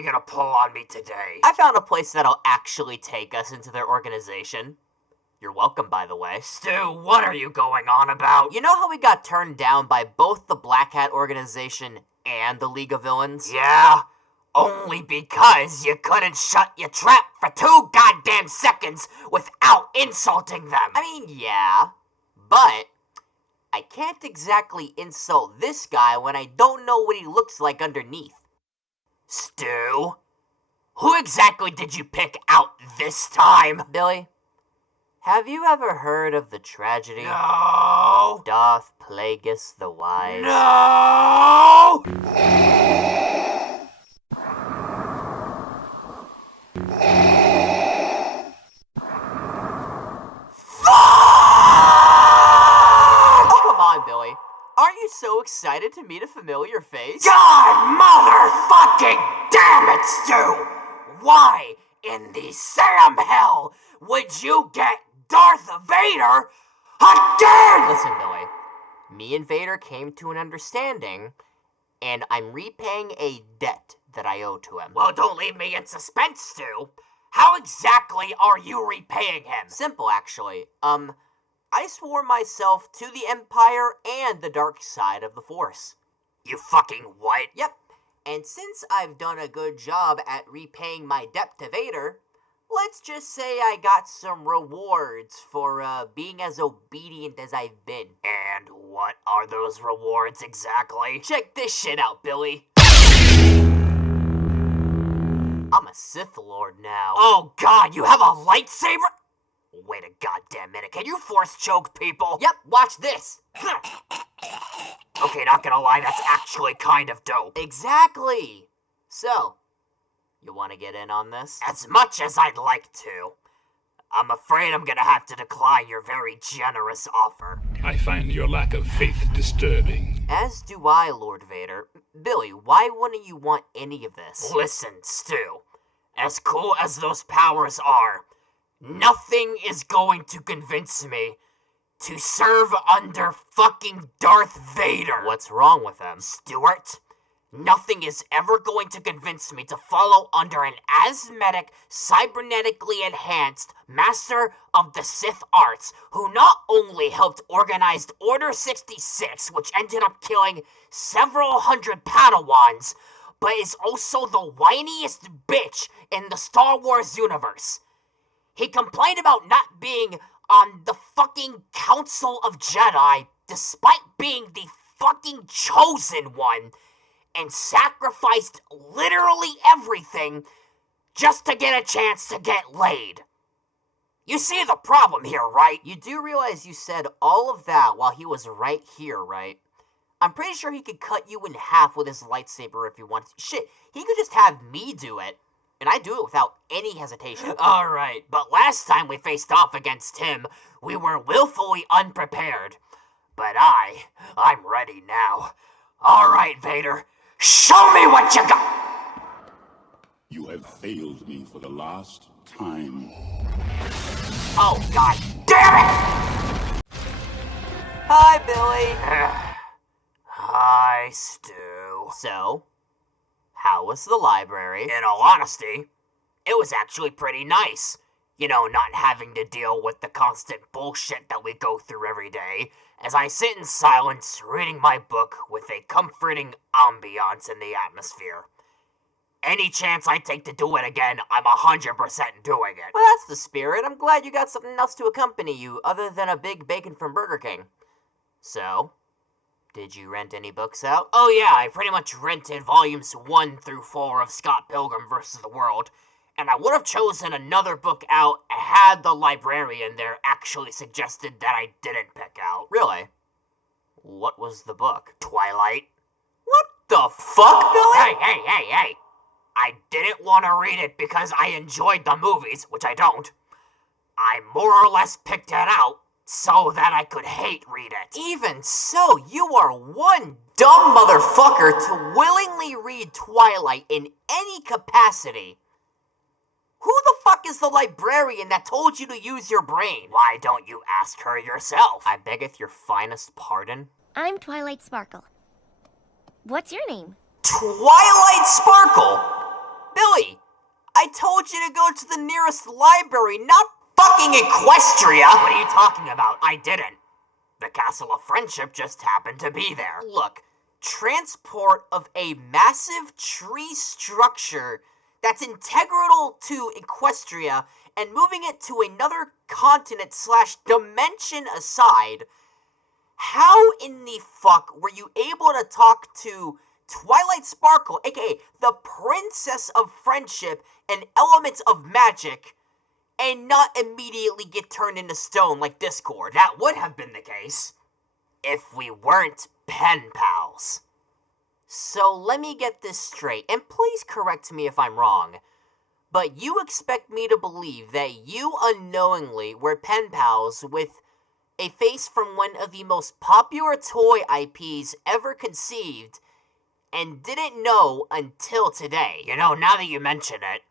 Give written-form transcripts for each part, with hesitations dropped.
you gonna pull on me today? I found a place that'll actually take us into their organization. You're welcome, by the way. Stu, what are you going on about? You know how we got turned down by both the Black Hat organization and the League of Villains? Yeah, only because you couldn't shut your trap for 2 goddamn seconds without insulting them. I mean, yeah, but I can't exactly insult this guy when I don't know what he looks like underneath. Stu, who exactly did you pick out this time? Billy, have you ever heard of the tragedy No. Darth Plagueis the Wise? No! Oh, come on, Billy. Aren't you so excited to meet a familiar face? God motherfucking damn it, Stu! Why in the Sam hell would you get Darth Vader again? Listen, Billy. Me and Vader came to an understanding, and I'm repaying a debt that I owe to him. Well, don't leave me in suspense, Stu. How exactly are you repaying him? Simple, actually. I swore myself to the Empire and the dark side of the Force. You fucking what? Yep. And since I've done a good job at repaying my debt to Vader, let's just say I got some rewards for being as obedient as I've been. And what are those rewards exactly? Check this shit out, Billy. I'm a Sith Lord now. Oh god, you have a lightsaber? Wait a goddamn minute, can you force choke people? Yep, watch this. Okay, not gonna lie, that's actually kind of dope. Exactly. So, you want to get in on this? As much as I'd like to, I'm afraid I'm gonna have to decline your very generous offer. I find your lack of faith disturbing. As do I, Lord Vader. Billy, why wouldn't you want any of this? Listen, Stu, as cool as those powers are, nothing is going to convince me to serve under fucking Darth Vader. What's wrong with them? Stuart, nothing is ever going to convince me to follow under an asthmatic, cybernetically enhanced master of the Sith arts who not only helped organize Order 66, which ended up killing several hundred Padawans, but is also the whiniest bitch in the Star Wars universe. He complained about not being on the fucking Council of Jedi, despite being the fucking chosen one, and sacrificed literally everything just to get a chance to get laid. You see the problem here, right? You do realize you said all of that while he was right here, right? I'm pretty sure he could cut you in half with his lightsaber if he wanted to. Shit, he could just have me do it. And I do it without any hesitation. Alright, but last time we faced off against him, we were willfully unprepared. But I'm ready now. Alright, Vader, show me what you got! You have failed me for the last time. Oh, god damn it! Hi, Billy. Hi, Stu. So, how was the library? In all honesty, it was actually pretty nice. You know, not having to deal with the constant bullshit that we go through every day, as I sit in silence reading my book with a comforting ambiance in the atmosphere. Any chance I take to do it again, I'm 100% doing it. Well, that's the spirit. I'm glad you got something else to accompany you other than a big bacon from Burger King. So, did you rent any books out? Oh yeah, I pretty much rented volumes 1 through 4 of Scott Pilgrim vs. the World, and I would have chosen another book out had the librarian there actually suggested that I didn't pick out. Really? What was the book? Twilight. What the fuck, Billy? Hey! I didn't want to read it because I enjoyed the movies, which I don't. I more or less picked it out so that I could hate read it. Even so, you are one dumb motherfucker to willingly read Twilight in any capacity. Who the fuck is the librarian that told you to use your brain? Why don't you ask her yourself? I beggeth your finest pardon. I'm Twilight Sparkle. What's your name? Twilight Sparkle? Billy, I told you to go to the nearest library, not fucking Equestria! What are you talking about? I didn't. The Castle of Friendship just happened to be there. Look, transport of a massive tree structure that's integral to Equestria and moving it to another continent / dimension aside, how in the fuck were you able to talk to Twilight Sparkle, aka the Princess of Friendship and elements of magic, and not immediately get turned into stone like Discord? That would have been the case if we weren't pen pals. So let me get this straight, and please correct me if I'm wrong, but you expect me to believe that you unknowingly were pen pals with a face from one of the most popular toy IPs ever conceived, and didn't know until today? You know, now that you mention it,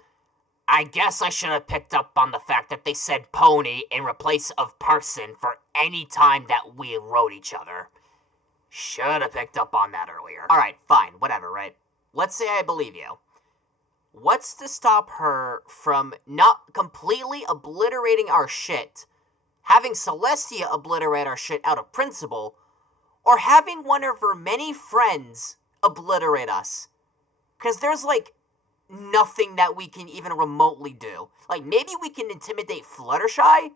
I guess I should have picked up on the fact that they said pony in replace of person for any time that we wrote each other. Should have picked up on that earlier. Alright, fine, whatever, right? Let's say I believe you. What's to stop her from not completely obliterating our shit, having Celestia obliterate our shit out of principle, or having one of her many friends obliterate us? Because there's, like, nothing that we can even remotely do. Like, maybe we can intimidate Fluttershy,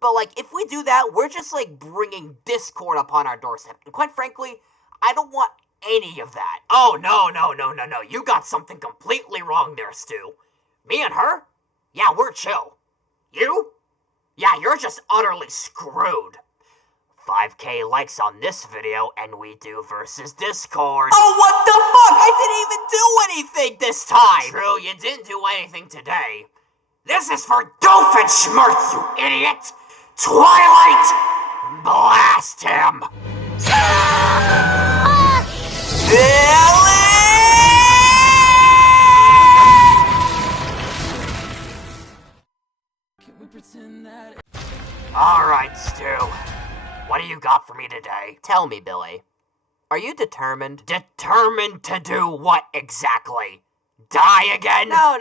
but, like, if we do that, we're just, like, bringing discord upon our doorstep. And quite frankly, I don't want any of that. Oh, no. You got something completely wrong there, Stu. Me and her? Yeah, we're chill. You? Yeah, you're just utterly screwed. 5K likes on this video, and we do versus Discord. Oh, what the fuck? I didn't even do anything this time! True, you didn't do anything today. This is for Doofenshmirtz, you idiot! Twilight! Blast him! Billy! Can we pretend that? Alright, Stu. What do you got for me today? Tell me, Billy. Are you determined? Determined to do what exactly? Die again? No.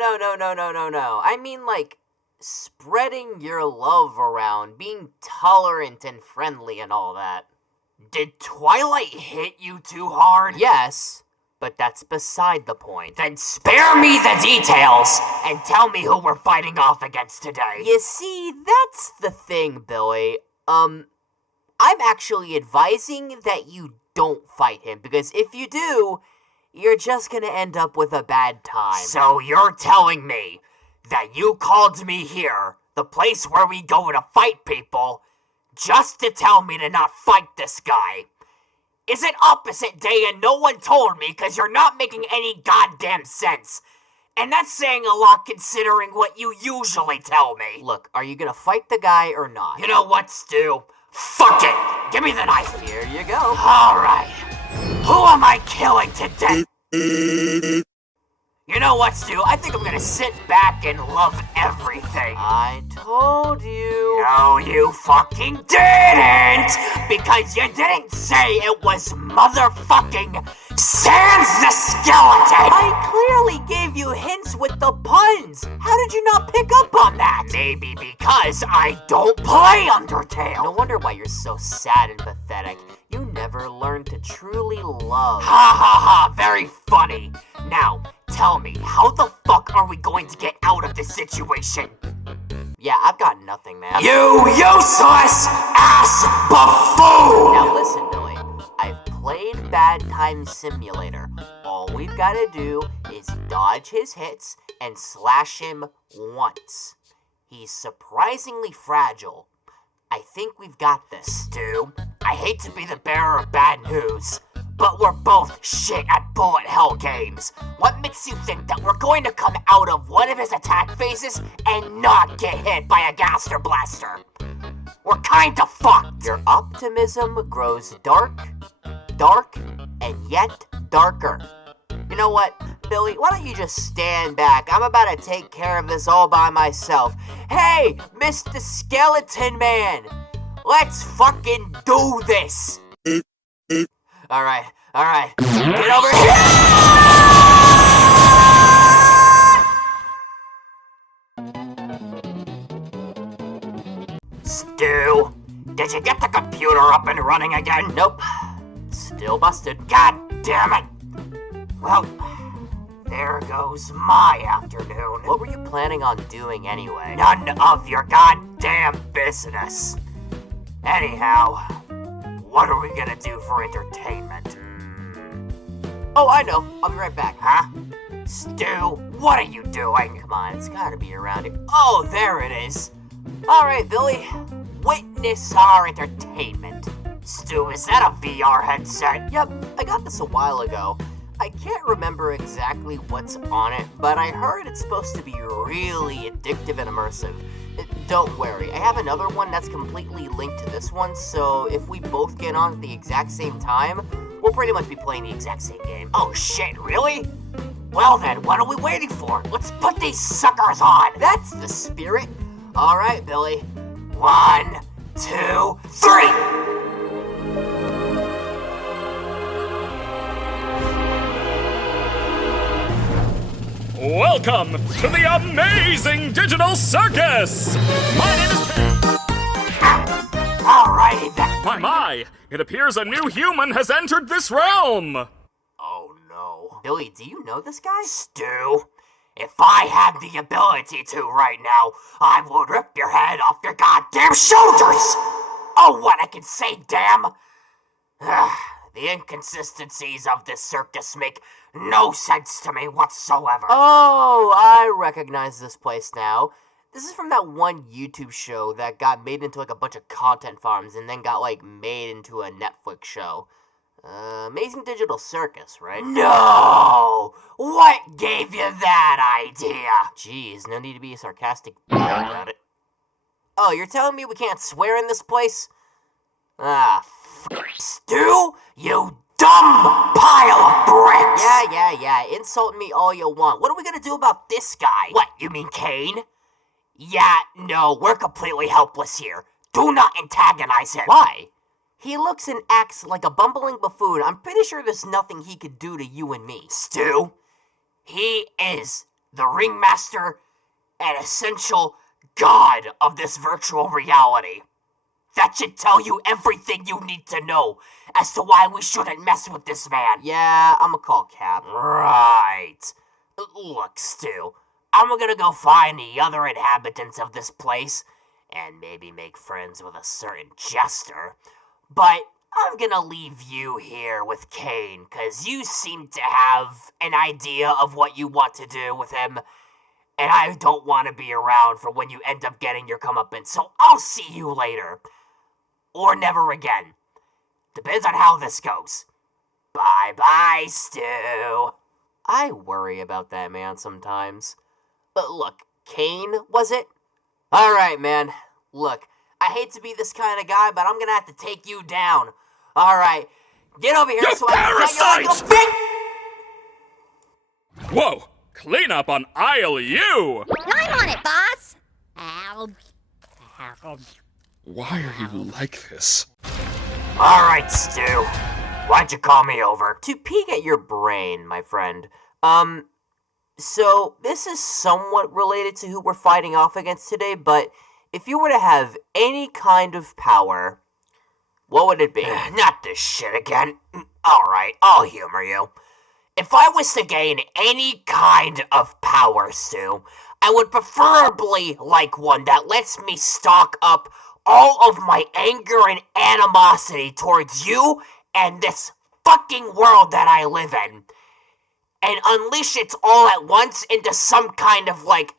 I mean, like, spreading your love around, being tolerant and friendly and all that. Did Twilight hit you too hard? Yes, but that's beside the point. Then spare me the details and tell me who we're fighting off against today. You see, that's the thing, Billy. I'm actually advising that you don't fight him, because if you do, you're just gonna end up with a bad time. So you're telling me that you called me here, the place where we go to fight people, just to tell me to not fight this guy? Is it opposite day and no one told me because you're not making any goddamn sense? And that's saying a lot considering what you usually tell me. Look, are you gonna fight the guy or not? You know what, Stu? Fuck it! Give me the knife! Here you go. Alright. Who am I killing today? You know what, Stu? I think I'm gonna sit back and love everything. I told you. No, you fucking didn't! Because you didn't say it was motherfucking Sans the Skeleton! I clearly gave you hints with the puns. How did you not pick up on that? Maybe because I don't play Undertale. No wonder why you're so sad and pathetic. You never learned to truly love. Ha ha ha, very funny. Now, tell me, how the fuck are we going to get out of this situation? Yeah, I've got nothing, man. You useless ass buffoon! Now listen, Billy. I've played Bad Time Simulator. All we've got to do is dodge his hits and slash him once. He's surprisingly fragile. I think we've got this. Stu, I hate to be the bearer of bad news, but we're both shit at bullet hell games. What makes you think that we're going to come out of one of his attack phases and not get hit by a Gaster Blaster? We're kinda fucked. Your optimism grows dark, and yet darker. You know what, Billy? Why don't you just stand back? I'm about to take care of this all by myself. Hey, Mr. Skeleton Man! Let's fucking do this! Alright. Get over here! Stu, did you get the computer up and running again? Nope. Still busted. God damn it! Well, there goes my afternoon. What were you planning on doing anyway? None of your goddamn business. Anyhow, what are we gonna do for entertainment? Oh, I know. I'll be right back. Huh? Stu, what are you doing? Come on, it's gotta be around here. Oh, there it is. Alright, Billy. Witness our entertainment. Stu, is that a VR headset? Yep, I got this a while ago. I can't remember exactly what's on it, but I heard it's supposed to be really addictive and immersive. Don't worry, I have another one that's completely linked to this one, so if we both get on at the exact same time, we'll pretty much be playing the exact same game. Oh shit, really? Well then, what are we waiting for? Let's put these suckers on! That's the spirit. Alright, Billy. 1, 2, 3! Welcome to the amazing digital circus! My name is Kane. Alrighty then. My! It appears a new human has entered this realm! Oh no. Billy, do you know this guy? Stu, if I had the ability to right now, I would rip your head off your goddamn shoulders! Oh, what I can say, damn! The inconsistencies of this circus make no sense to me whatsoever. Oh, I recognize this place now. This is from that one YouTube show that got made into like a bunch of content farms and then got like made into a Netflix show. Amazing Digital Circus, right? No! What gave you that idea? Jeez, no need to be sarcastic about it. Oh, you're telling me we can't swear in this place? Ah, Stu, you dumb pile of bricks! Yeah. Insult me all you want. What are we gonna do about this guy? What, you mean Kane? Yeah, no, we're completely helpless here. Do not antagonize him. Why? He looks and acts like a bumbling buffoon. I'm pretty sure there's nothing he could do to you and me. Stu, he is the ringmaster and essential god of this virtual reality. That should tell you everything you need to know as to why we shouldn't mess with this man. Yeah, I'ma call Cap. Right. Look, Stu, I'm gonna go find the other inhabitants of this place and maybe make friends with a certain jester. But I'm gonna leave you here with Kane, cause you seem to have an idea of what you want to do with him. And I don't want to be around for when you end up getting your comeuppance, so I'll see you later. Or never again. Depends on how this goes. Bye-bye, Stu. I worry about that man sometimes. But look, Kane, was it? Alright, man. Look, I hate to be this kind of guy, but I'm gonna have to take you down. Alright, get over here You so I can parasite! get you like a Whoa! Clean up on aisle U! I'm on it, boss! Ow. Ow. Why are you like this? Alright, Stu. Why'd you call me over? To peek at your brain, my friend. So this is somewhat related to who we're fighting off against today, but if you were to have any kind of power, what would it be? Not this shit again. Alright, I'll humor you. If I was to gain any kind of power, Stu, I would preferably like one that lets me stock up all of my anger and animosity towards you and this fucking world that I live in, and unleash it all at once into some kind of, like,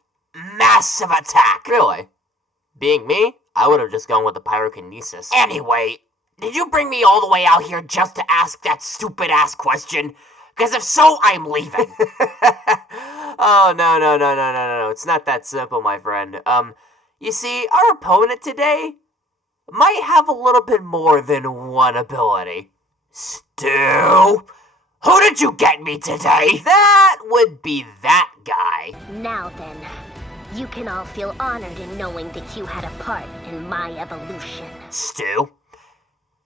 massive attack. Really? Being me, I would have just gone with the pyrokinesis. Anyway, did you bring me all the way out here just to ask that stupid-ass question? Because if so, I'm leaving. Oh, no. It's not that simple, my friend. You see, our opponent today might have a little bit more than one ability. Stu, who did you get me today? That would be that guy. Now then, you can all feel honored in knowing that you had a part in my evolution. Stu,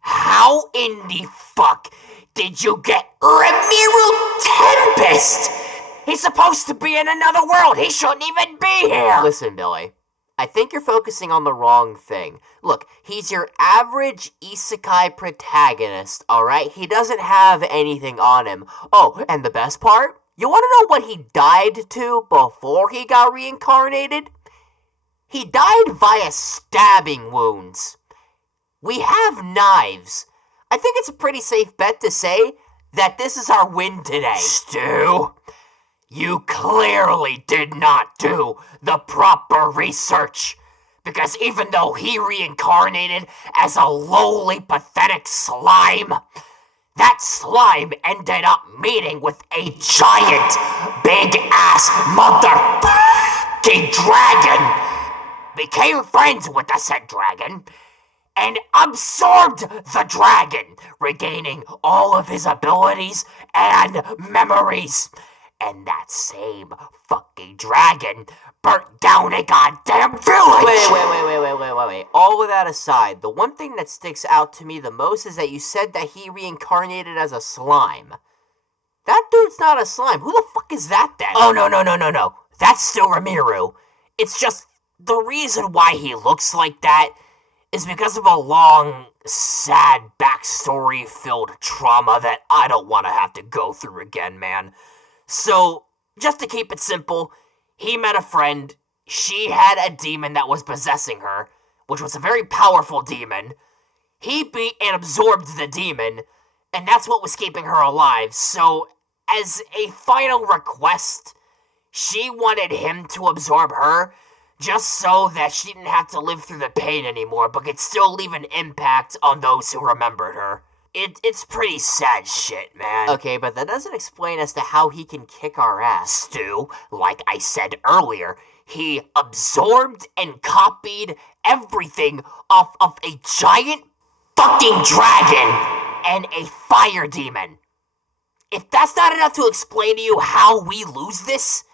how in the fuck did you get Ramiro Tempest? He's supposed to be in another world. He shouldn't even be here. Listen, Billy. I think you're focusing on the wrong thing. Look, he's your average isekai protagonist, alright? He doesn't have anything on him. Oh, and the best part? You want to know what he died to before he got reincarnated? He died via stabbing wounds. We have knives. I think it's a pretty safe bet to say that this is our win today. Stu, you clearly did not do the proper research. Because even though he reincarnated as a lowly, pathetic slime, that slime ended up meeting with a giant, big-ass motherfucking dragon, became friends with the said dragon, and absorbed the dragon, regaining all of his abilities and memories. And that same fucking dragon burnt down a goddamn village! Wait. All of that aside, the one thing that sticks out to me the most is that you said that he reincarnated as a slime. That dude's not a slime. Who the fuck is that then? Oh, no. That's still Ramiru. It's just the reason why he looks like that is because of a long, sad backstory-filled trauma that I don't want to have to go through again, man. So, just to keep it simple, he met a friend, she had a demon that was possessing her, which was a very powerful demon. He beat and absorbed the demon, and that's what was keeping her alive. So, as a final request, she wanted him to absorb her, just so that she didn't have to live through the pain anymore, but could still leave an impact on those who remembered her. It's pretty sad shit, man. Okay, but that doesn't explain as to how he can kick our ass. Stu, like I said earlier, he absorbed and copied everything off of a giant fucking dragon and a fire demon. If that's not enough to explain to you how we lose this,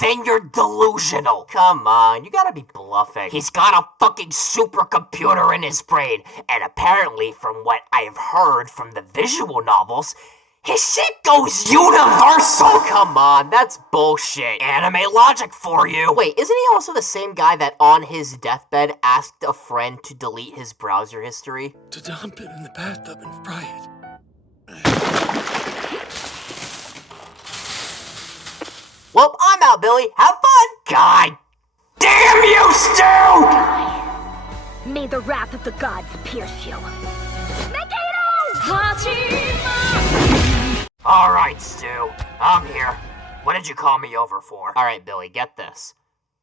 then you're delusional. Come on, you gotta be bluffing. He's got a fucking supercomputer in his brain, and apparently, from what I've heard from the visual novels, his shit goes universal! Oh, come on, that's bullshit. Anime logic for you! Wait, isn't he also the same guy that on his deathbed asked a friend to delete his browser history? To dump it in the bathtub and fry it. Well, I'm out, Billy. Have fun! God damn you, Stu! May the wrath of the gods pierce you. Alright, Stu. I'm here. What did you call me over for? Alright, Billy, get this.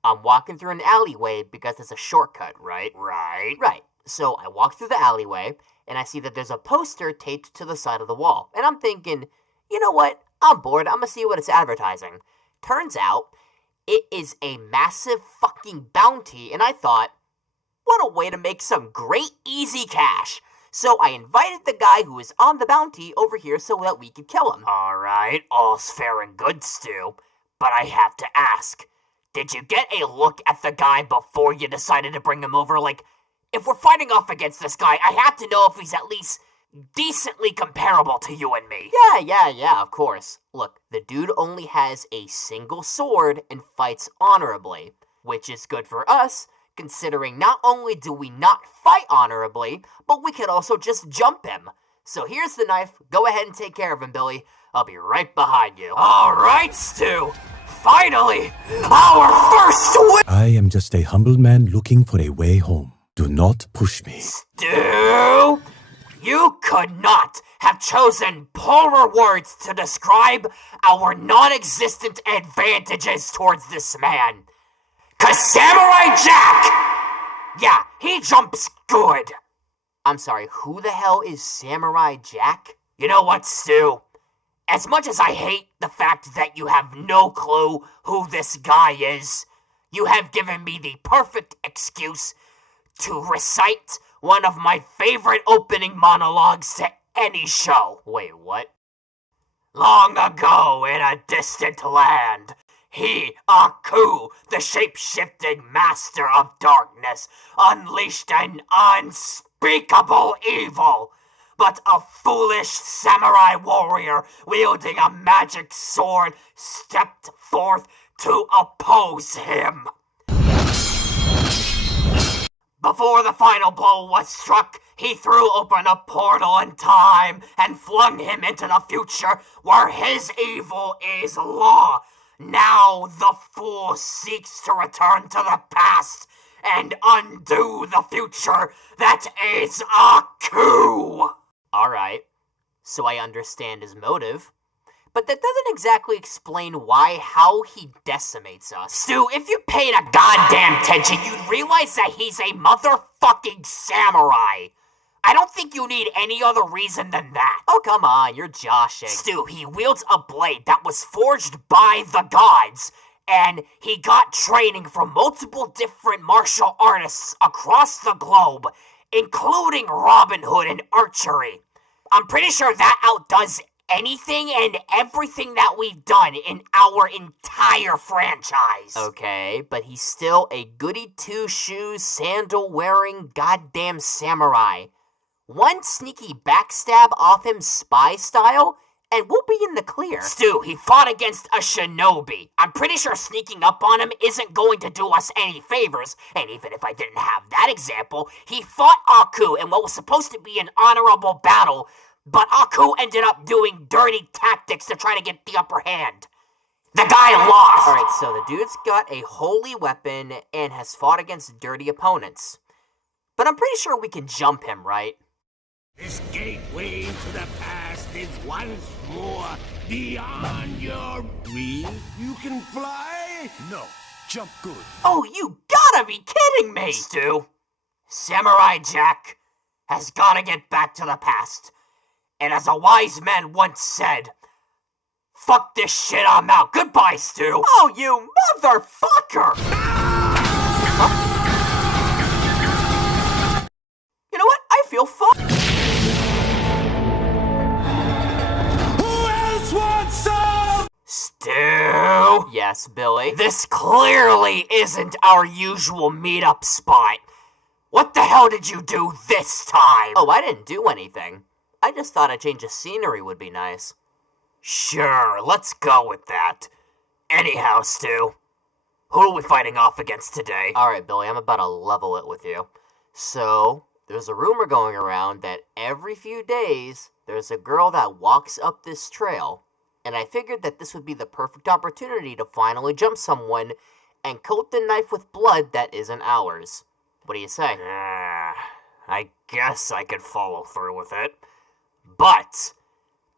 I'm walking through an alleyway because it's a shortcut, right? Right. So I walk through the alleyway, and I see that there's a poster taped to the side of the wall. And I'm thinking, you know what? I'm bored. I'm gonna see what it's advertising. Turns out, it is a massive fucking bounty, and I thought, what a way to make some great easy cash. So I invited the guy who is on the bounty over here so that we could kill him. Alright, all's fair and good, Stu. But I have to ask, did you get a look at the guy before you decided to bring him over? Like, if we're fighting off against this guy, I have to know if he's at least decently comparable to you and me. Yeah, of course. Look, the dude only has a single sword and fights honorably, which is good for us, considering not only do we not fight honorably, but we could also just jump him. So here's the knife. Go ahead and take care of him, Billy. I'll be right behind you. Alright, Stu. Finally, our first win! I am just a humble man looking for a way home. Do not push me. Stu! You could not have chosen poorer words to describe our non-existent advantages towards this man. 'Cause Samurai Jack! Yeah, he jumps good. I'm sorry, who the hell is Samurai Jack? You know what, Stu? As much as I hate the fact that you have no clue who this guy is, you have given me the perfect excuse to recite one of my favorite opening monologues to any show. Wait, what? Long ago in a distant land, he, Aku, the shape-shifting master of darkness, unleashed an unspeakable evil. But a foolish samurai warrior wielding a magic sword stepped forth to oppose him. Before the final blow was struck, he threw open a portal in time and flung him into the future where his evil is law. Now the fool seeks to return to the past and undo the future that is a coup. Alright, so I understand his motive. But that doesn't exactly explain how he decimates us. Stu, if you paid a goddamn attention, you'd realize that he's a motherfucking samurai. I don't think you need any other reason than that. Oh, come on, you're joshing. Stu, he wields a blade that was forged by the gods, and he got training from multiple different martial artists across the globe, including Robin Hood and archery. I'm pretty sure that outdoes anything and everything that we've done in our entire franchise. Okay, but he's still a goody two-shoes, sandal-wearing goddamn samurai. One sneaky backstab off him spy style, and we'll be in the clear. Stu, he fought against a shinobi. I'm pretty sure sneaking up on him isn't going to do us any favors, and even if I didn't have that example, he fought Aku in what was supposed to be an honorable battle, but Aku ended up doing dirty tactics to try to get the upper hand. The guy lost! Alright, so the dude's got a holy weapon and has fought against dirty opponents. But I'm pretty sure we can jump him, right? This gateway to the past is once more beyond your reach. You can fly? No. Jump good. Oh, you gotta be kidding me! Stu, Samurai Jack has gotta get back to the past. And as a wise man once said, fuck this shit, I'm out. Goodbye, Stu. Oh, you motherfucker! You know what? I feel fine. Who else wants some? Stu? Yes, Billy? This clearly isn't our usual meetup spot. What the hell did you do this time? Oh, I didn't do anything. I just thought a change of scenery would be nice. Sure, let's go with that. Anyhow, Stu, who are we fighting off against today? Alright, Billy, I'm about to level it with you. So, there's a rumor going around that every few days, there's a girl that walks up this trail. And I figured that this would be the perfect opportunity to finally jump someone and coat the knife with blood that isn't ours. What do you say? I guess I could follow through with it. But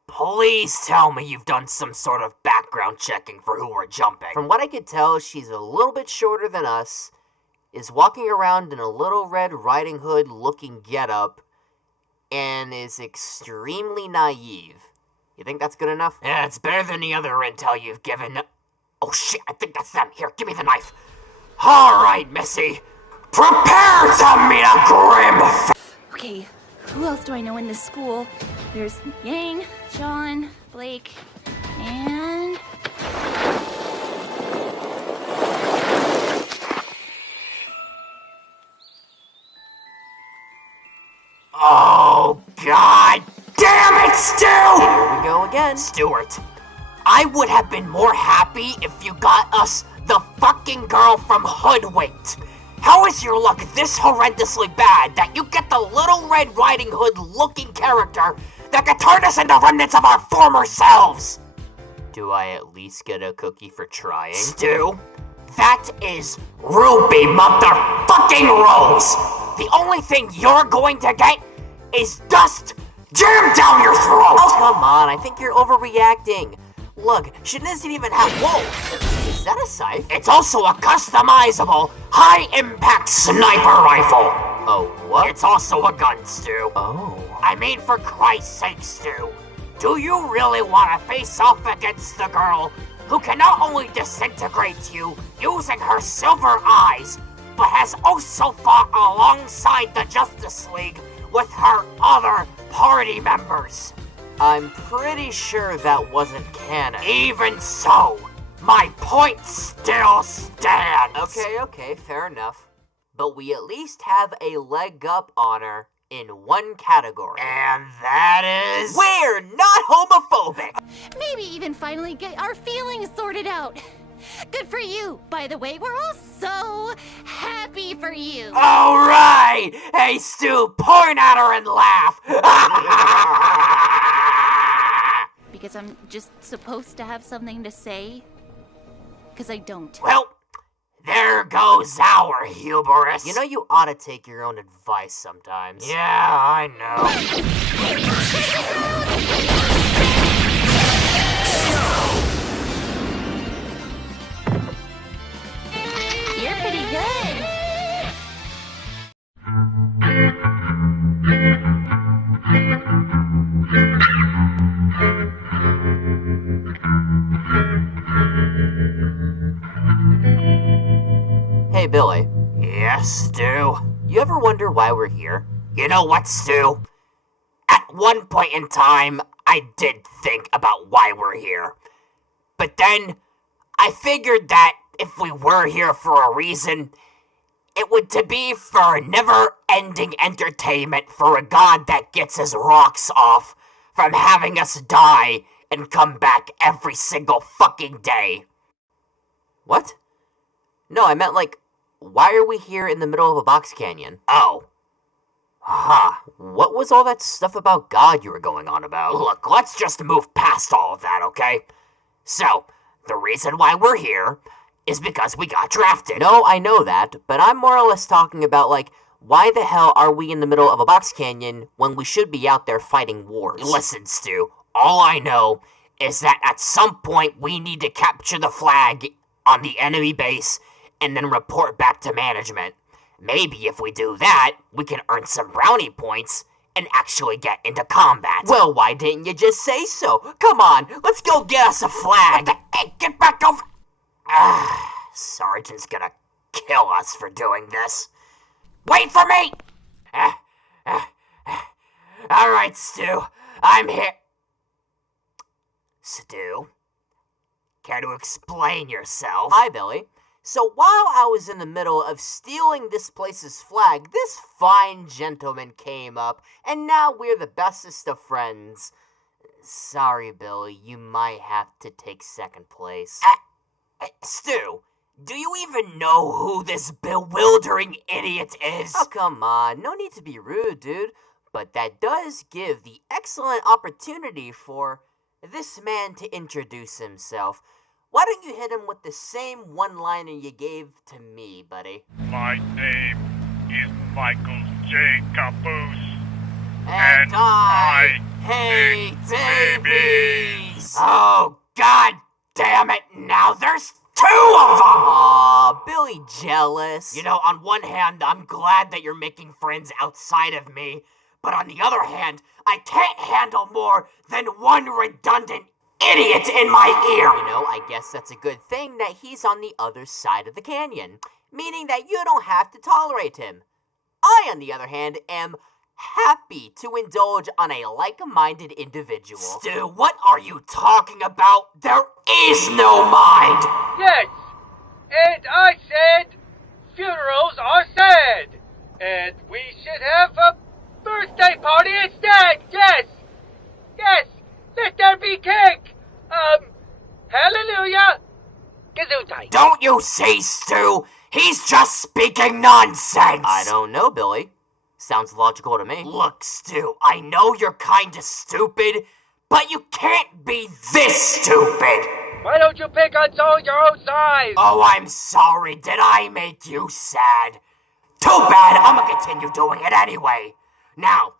please tell me you've done some sort of background checking for who we're jumping. From what I could tell, she's a little bit shorter than us, is walking around in a Little Red Riding Hood looking getup, and is extremely naive. You think that's good enough? Yeah, it's better than the other intel you've given. Oh shit, I think that's them. Here, give me the knife. Alright, Missy. Prepare to meet a grim Okay, who else do I know in this school? There's Yang, John, Blake, and... Oh, god damn it, Stu! Here we go again. Stuart, I would have been more happy if you got us the fucking girl from Hoodwinked. How is your luck this horrendously bad that you get the Little Red Riding Hood looking character that could turn us into remnants of our former selves? Do I at least get a cookie for trying? Stu, that is Ruby motherfucking Rose. The only thing you're going to get is dust jammed down your throat. Oh, come on, I think you're overreacting. Look, she doesn't even have... Whoa! Is that a scythe? It's also a customizable, high-impact sniper rifle. Oh, what? It's also a gun, Stu. Oh. I mean, for Christ's sake, Stu, do you really want to face off against the girl who can not only disintegrate you using her silver eyes, but has also fought alongside the Justice League with her other party members? I'm pretty sure that wasn't canon. Even so, my point still stands. Okay, fair enough. But we at least have a leg up on her in one category. And that is... We're not homophobic! Maybe even finally get our feelings sorted out. Good for you. By the way, we're all so happy for you. All right! Hey, Stu, point at her and laugh! Because I'm just supposed to have something to say? Because I don't. Well, there goes our hubris. You know you ought to take your own advice sometimes. Yeah, I know. You're pretty good. Hey, Billy. Yes, Stu? You ever wonder why we're here? You know what, Stu? At one point in time, I did think about why we're here. But then, I figured that if we were here for a reason, it would to be for never-ending entertainment for a god that gets his rocks off from having us die and come back every single fucking day. What? No, I meant like, why are we here in the middle of a box canyon? Oh. What was all that stuff about God you were going on about? Look, let's just move past all of that, okay? So, the reason why we're here is because we got drafted. No, I know that, but I'm more or less talking about, like, why the hell are we in the middle of a box canyon when we should be out there fighting wars? Listen, Stu, all I know is that at some point we need to capture the flag on the enemy base and then report back to management. Maybe if we do that, we can earn some brownie points and actually get into combat. Well, why didn't you just say so? Come on, let's go get us a flag. Hey, get back over... Sergeant's gonna kill us for doing this. Wait for me! Alright, Stu, I'm here. Stu? Care to explain yourself? Hi, Billy. So while I was in the middle of stealing this place's flag, this fine gentleman came up, and now we're the bestest of friends. Sorry, Billy, you might have to take second place. Stu, do you even know who this bewildering idiot is? Oh, come on. No need to be rude, dude. But that does give the excellent opportunity for this man to introduce himself. Why don't you hit him with the same one-liner you gave to me, buddy? My name is Michael J. Caboose. And I hate babies! Oh, god damn it, now there's 2 of them! Aw, Billy jealous. You know, on one hand, I'm glad that you're making friends outside of me, but on the other hand, I can't handle more than one redundant idiot in my ear! You know, I guess that's a good thing that he's on the other side of the canyon, meaning that you don't have to tolerate him. I, on the other hand, am happy to indulge on a like-minded individual. Stu, what are you talking about? There is no mind! Yes, and I said funerals are sad, and we should have a birthday party instead, yes! Yes, let there be cake! Hallelujah! Gesundheit! Don't you see, Stu? He's just speaking nonsense! I don't know, Billy. Sounds logical to me. Look, Stu, I know you're kinda stupid, but you can't be this stupid! Why don't you pick on someone your own size? Oh, I'm sorry. Did I make you sad? Too bad. I'm gonna continue doing it anyway. Now,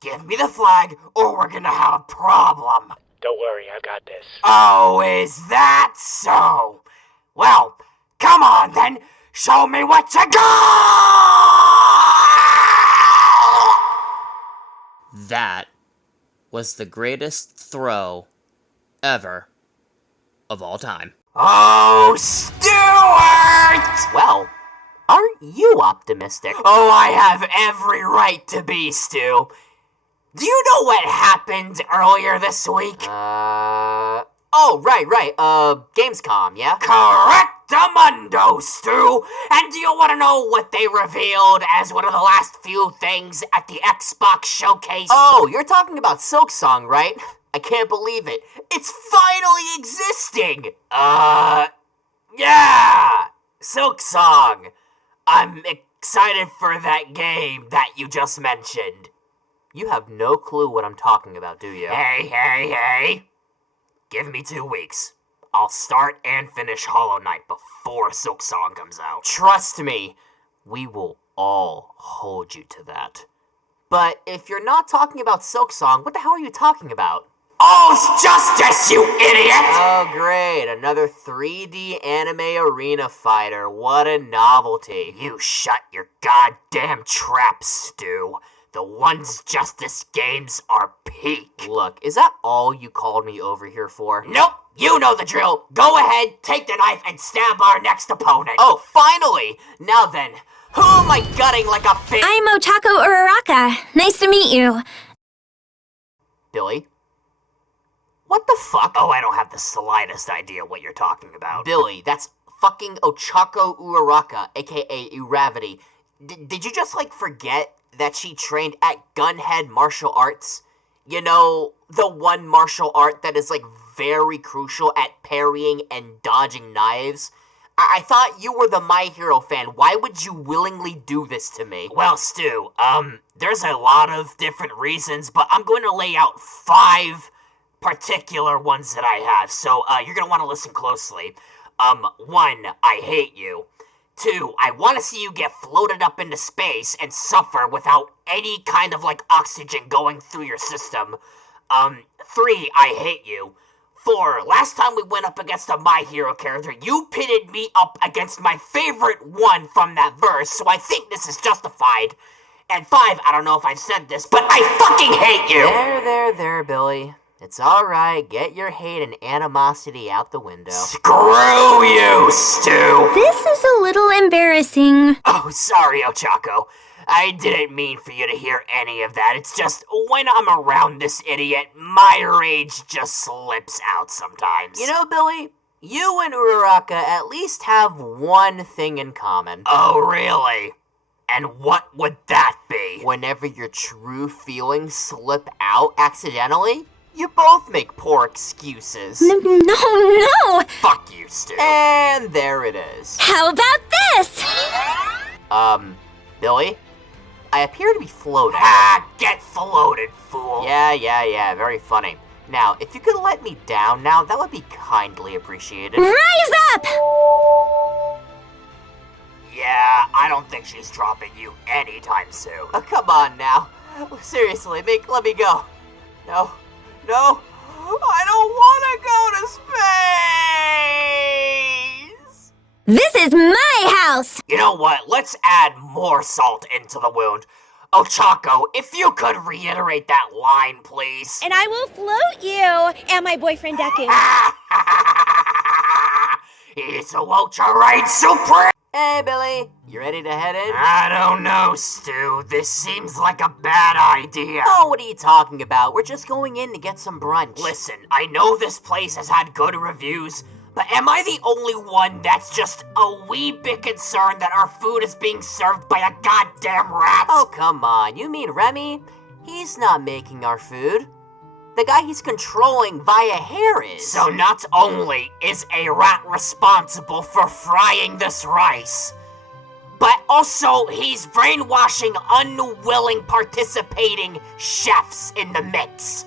give me the flag or we're gonna have a problem. Don't worry, I got this. Oh, is that so? Well, come on then. Show me what you got! That was the greatest throw ever of all time. Oh, Stuart! Well, aren't you optimistic? Oh, I have every right to be, Stu. Do you know what happened earlier this week? Oh, right. Gamescom, yeah? Correctamundo, Stu! And do you want to know what they revealed as one of the last few things at the Xbox showcase? Oh, you're talking about Silksong, right? I can't believe it. It's finally existing! Yeah! Silk Song! I'm excited for that game that you just mentioned. You have no clue what I'm talking about, do you? Hey! Give me 2 weeks. I'll start and finish Hollow Knight before Silk Song comes out. Trust me, we will all hold you to that. But if you're not talking about Silk Song, what the hell are you talking about? All's Justice, you idiot! Oh, great. Another 3D anime arena fighter. What a novelty. You shut your goddamn trap, Stu. The One's Justice games are peak. Look, is that all you called me over here for? Nope. You know the drill. Go ahead, take the knife, and stab our next opponent. Oh, finally! Now then, who am I gutting like a pig? I'm Ochako Uraraka. Nice to meet you. Billy? What the fuck? Oh, I don't have the slightest idea what you're talking about. Billy, that's fucking Ochako Uraraka, aka Uravity. Did you just, forget that she trained at Gunhead Martial Arts? You know, the one martial art that is, very crucial at parrying and dodging knives? I thought you were the My Hero fan. Why would you willingly do this to me? Well, Stu, there's a lot of different reasons, but I'm going to lay out 5 particular ones that I have, so, you're gonna want to listen closely. 1, I hate you. 2, I want to see you get floated up into space and suffer without any kind of, oxygen going through your system. 3, I hate you. 4, last time we went up against a My Hero character, you pitted me up against my favorite one from that verse, so I think this is justified. And 5, I don't know if I've said this, but I fucking hate you! There, Billy. It's alright, get your hate and animosity out the window. Screw you, Stu! This is a little embarrassing. Oh, sorry, Ochako. I didn't mean for you to hear any of that. It's just, when I'm around this idiot, my rage just slips out sometimes. You know, Billy, you and Uraraka at least have one thing in common. Oh, really? And what would that be? Whenever your true feelings slip out accidentally, you both make poor excuses. No! Fuck you, Stu. And there it is. How about this? Billy? I appear to be floating. Ah, get floated, fool. Yeah, very funny. Now, if you could let me down now, that would be kindly appreciated. Rise up! Yeah, I don't think she's dropping you anytime soon. Oh, come on now. Seriously, let me go. No, I don't want to go to space! This is my house! You know what? Let's add more salt into the wound. Ochako, if you could reiterate that line, please. And I will float you and my boyfriend Deku. It's a ultra right supreme! Hey, Billy, you ready to head in? I don't know, Stu. This seems like a bad idea. Oh, what are you talking about? We're just going in to get some brunch. Listen, I know this place has had good reviews, but am I the only one that's just a wee bit concerned that our food is being served by a goddamn rat? Oh, come on. You mean Remy? He's not making our food. The guy he's controlling via hair is. So not only is a rat responsible for frying this rice, but also he's brainwashing unwilling participating chefs in the mix.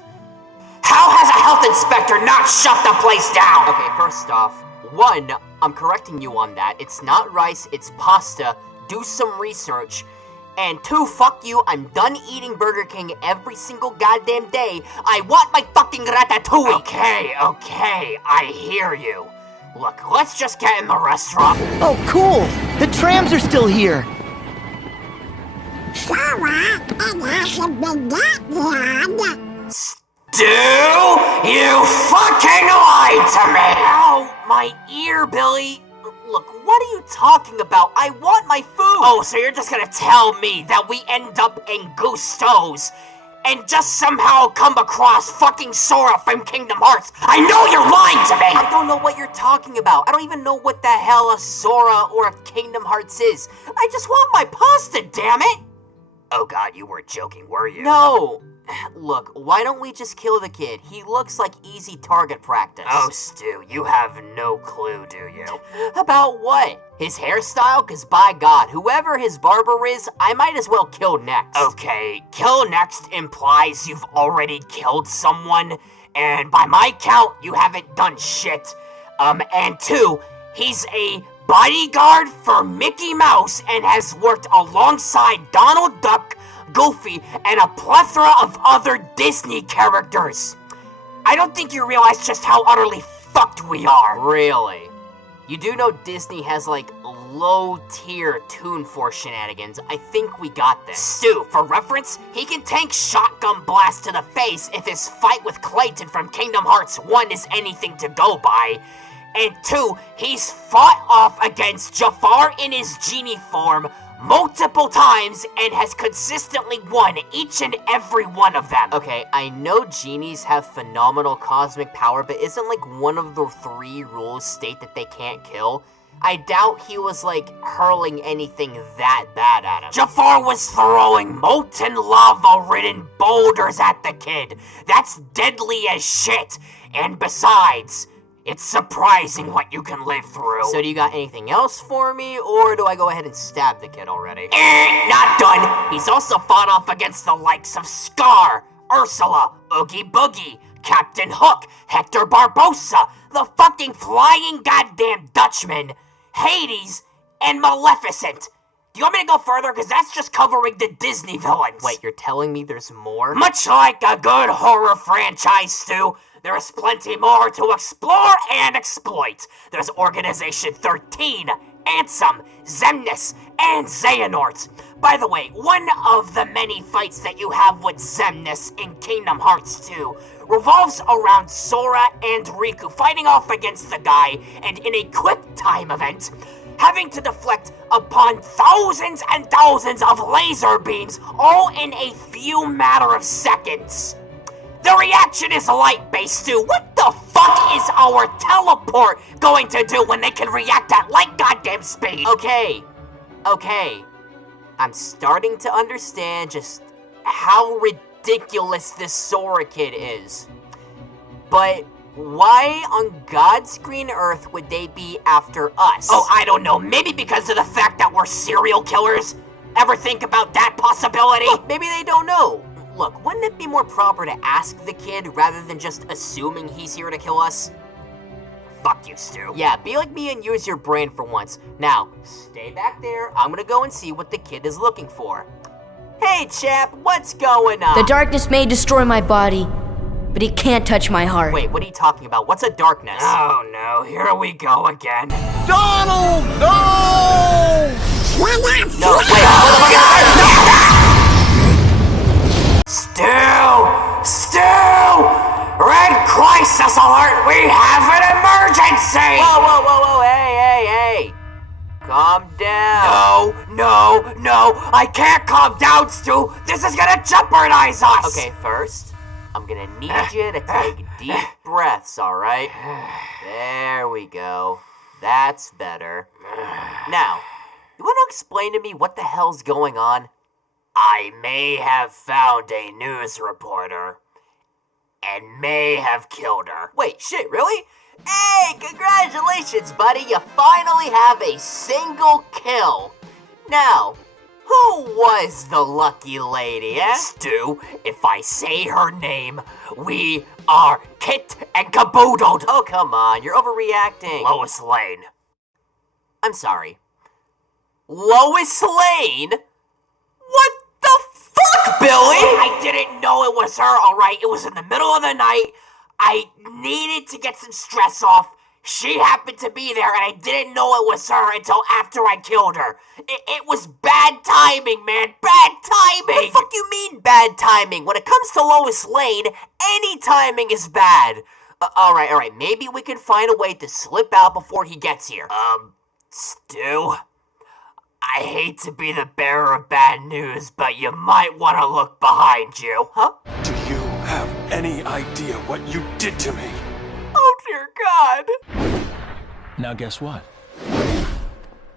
How has a health inspector not shut the place down? Okay, first off, 1, I'm correcting you on that. It's not rice, it's pasta. Do some research. And 2, fuck you, I'm done eating Burger King every single goddamn day. I want my fucking ratatouille! Okay, I hear you. Look, let's just get in the restaurant. Oh, cool! The trams are still here! Stu, you fucking lied to me! Ow, my ear, Billy. Look, what are you talking about? I want my food! Oh, so you're just gonna tell me that we end up in Gusto's and just somehow come across fucking Sora from Kingdom Hearts? I know you're lying to me! I don't know what you're talking about. I don't even know what the hell a Sora or a Kingdom Hearts is. I just want my pasta, damn it! Oh god, you weren't joking, were you? No, Look, why don't we just kill the kid? He looks like easy target practice. Oh, Stu, you have no clue, do you? About what? His hairstyle? Cause by God, whoever his barber is, I might as well kill next. Okay, kill next implies you've already killed someone, and by my count, you haven't done shit. And 2, he's a bodyguard for Mickey Mouse and has worked alongside Donald Duck, Goofy, and a plethora of other Disney characters. I don't think you realize just how utterly fucked we are. Really? You do know Disney has, like, low-tier Toon Force shenanigans. I think we got this. Stu, for reference, he can tank Shotgun Blast to the face if his fight with Clayton from Kingdom Hearts 1 is anything to go by. And 2, he's fought off against Jafar in his genie form multiple times and has consistently won each and every one of them. Okay, I know genies have phenomenal cosmic power, but isn't like one of the 3 rules state that they can't kill? I doubt he was like hurling anything that bad at him. Jafar was throwing molten lava-ridden boulders at the kid. That's deadly as shit. And besides, it's surprising what you can live through. So do you got anything else for me, or do I go ahead and stab the kid already? Not done! He's also fought off against the likes of Scar, Ursula, Oogie Boogie, Captain Hook, Hector Barbossa, the fucking Flying Goddamn Dutchman, Hades, and Maleficent. Do you want me to go further? Because that's just covering the Disney villains. Wait, you're telling me there's more? Much like a good horror franchise, Stu, there is plenty more to explore and exploit. There's Organization 13, Ansem, Xemnas, and Xehanort. By the way, one of the many fights that you have with Xemnas in Kingdom Hearts 2 revolves around Sora and Riku fighting off against the guy, and in a quick time event, having to deflect upon thousands and thousands of laser beams, all in a few matter of seconds. The reaction is light-based, too. What the fuck is our teleport going to do when they can react at light goddamn speed? Okay. I'm starting to understand just how ridiculous this Sora kid is. But why on God's green earth would they be after us? Oh, I don't know. Maybe because of the fact that we're serial killers? Ever think about that possibility? Look, maybe they don't know. Look, wouldn't it be more proper to ask the kid rather than just assuming he's here to kill us? Fuck you, Stu. Yeah, be like me and use your brain for once. Now, stay back there. I'm gonna go and see what the kid is looking for. Hey, chap, what's going on? The darkness may destroy my body, but it can't touch my heart. Wait, what are you talking about? What's a darkness? Oh no, here we go again. Donald, no! No, wait, Stu! Red crisis alert! We have an emergency! Whoa, hey. Calm down. No, I can't calm down, Stu! This is gonna jeopardize us! Okay, first, I'm gonna need you to take deep breaths, alright? There we go. That's better. Now, you wanna explain to me what the hell's going on? I may have found a news reporter and may have killed her. Wait, shit, really? Hey, congratulations, buddy. You finally have a single kill. Now, who was the lucky lady, eh? Stu, if I say her name, we are kit and caboodled. Oh, come on, you're overreacting. Lois Lane. I'm sorry. Lois Lane? What the fuck, Billy? I didn't know it was her, alright? It was in the middle of the night. I needed to get some stress off. She happened to be there, and I didn't know it was her until after I killed her. It was bad timing, man. Bad timing! What the fuck you mean, bad timing? When it comes to Lois Lane, any timing is bad. Alright. Maybe we can find a way to slip out before he gets here. Stu? I hate to be the bearer of bad news, but you might want to look behind you. Huh? Do you have any idea what you did to me? Oh, dear God. Now guess what?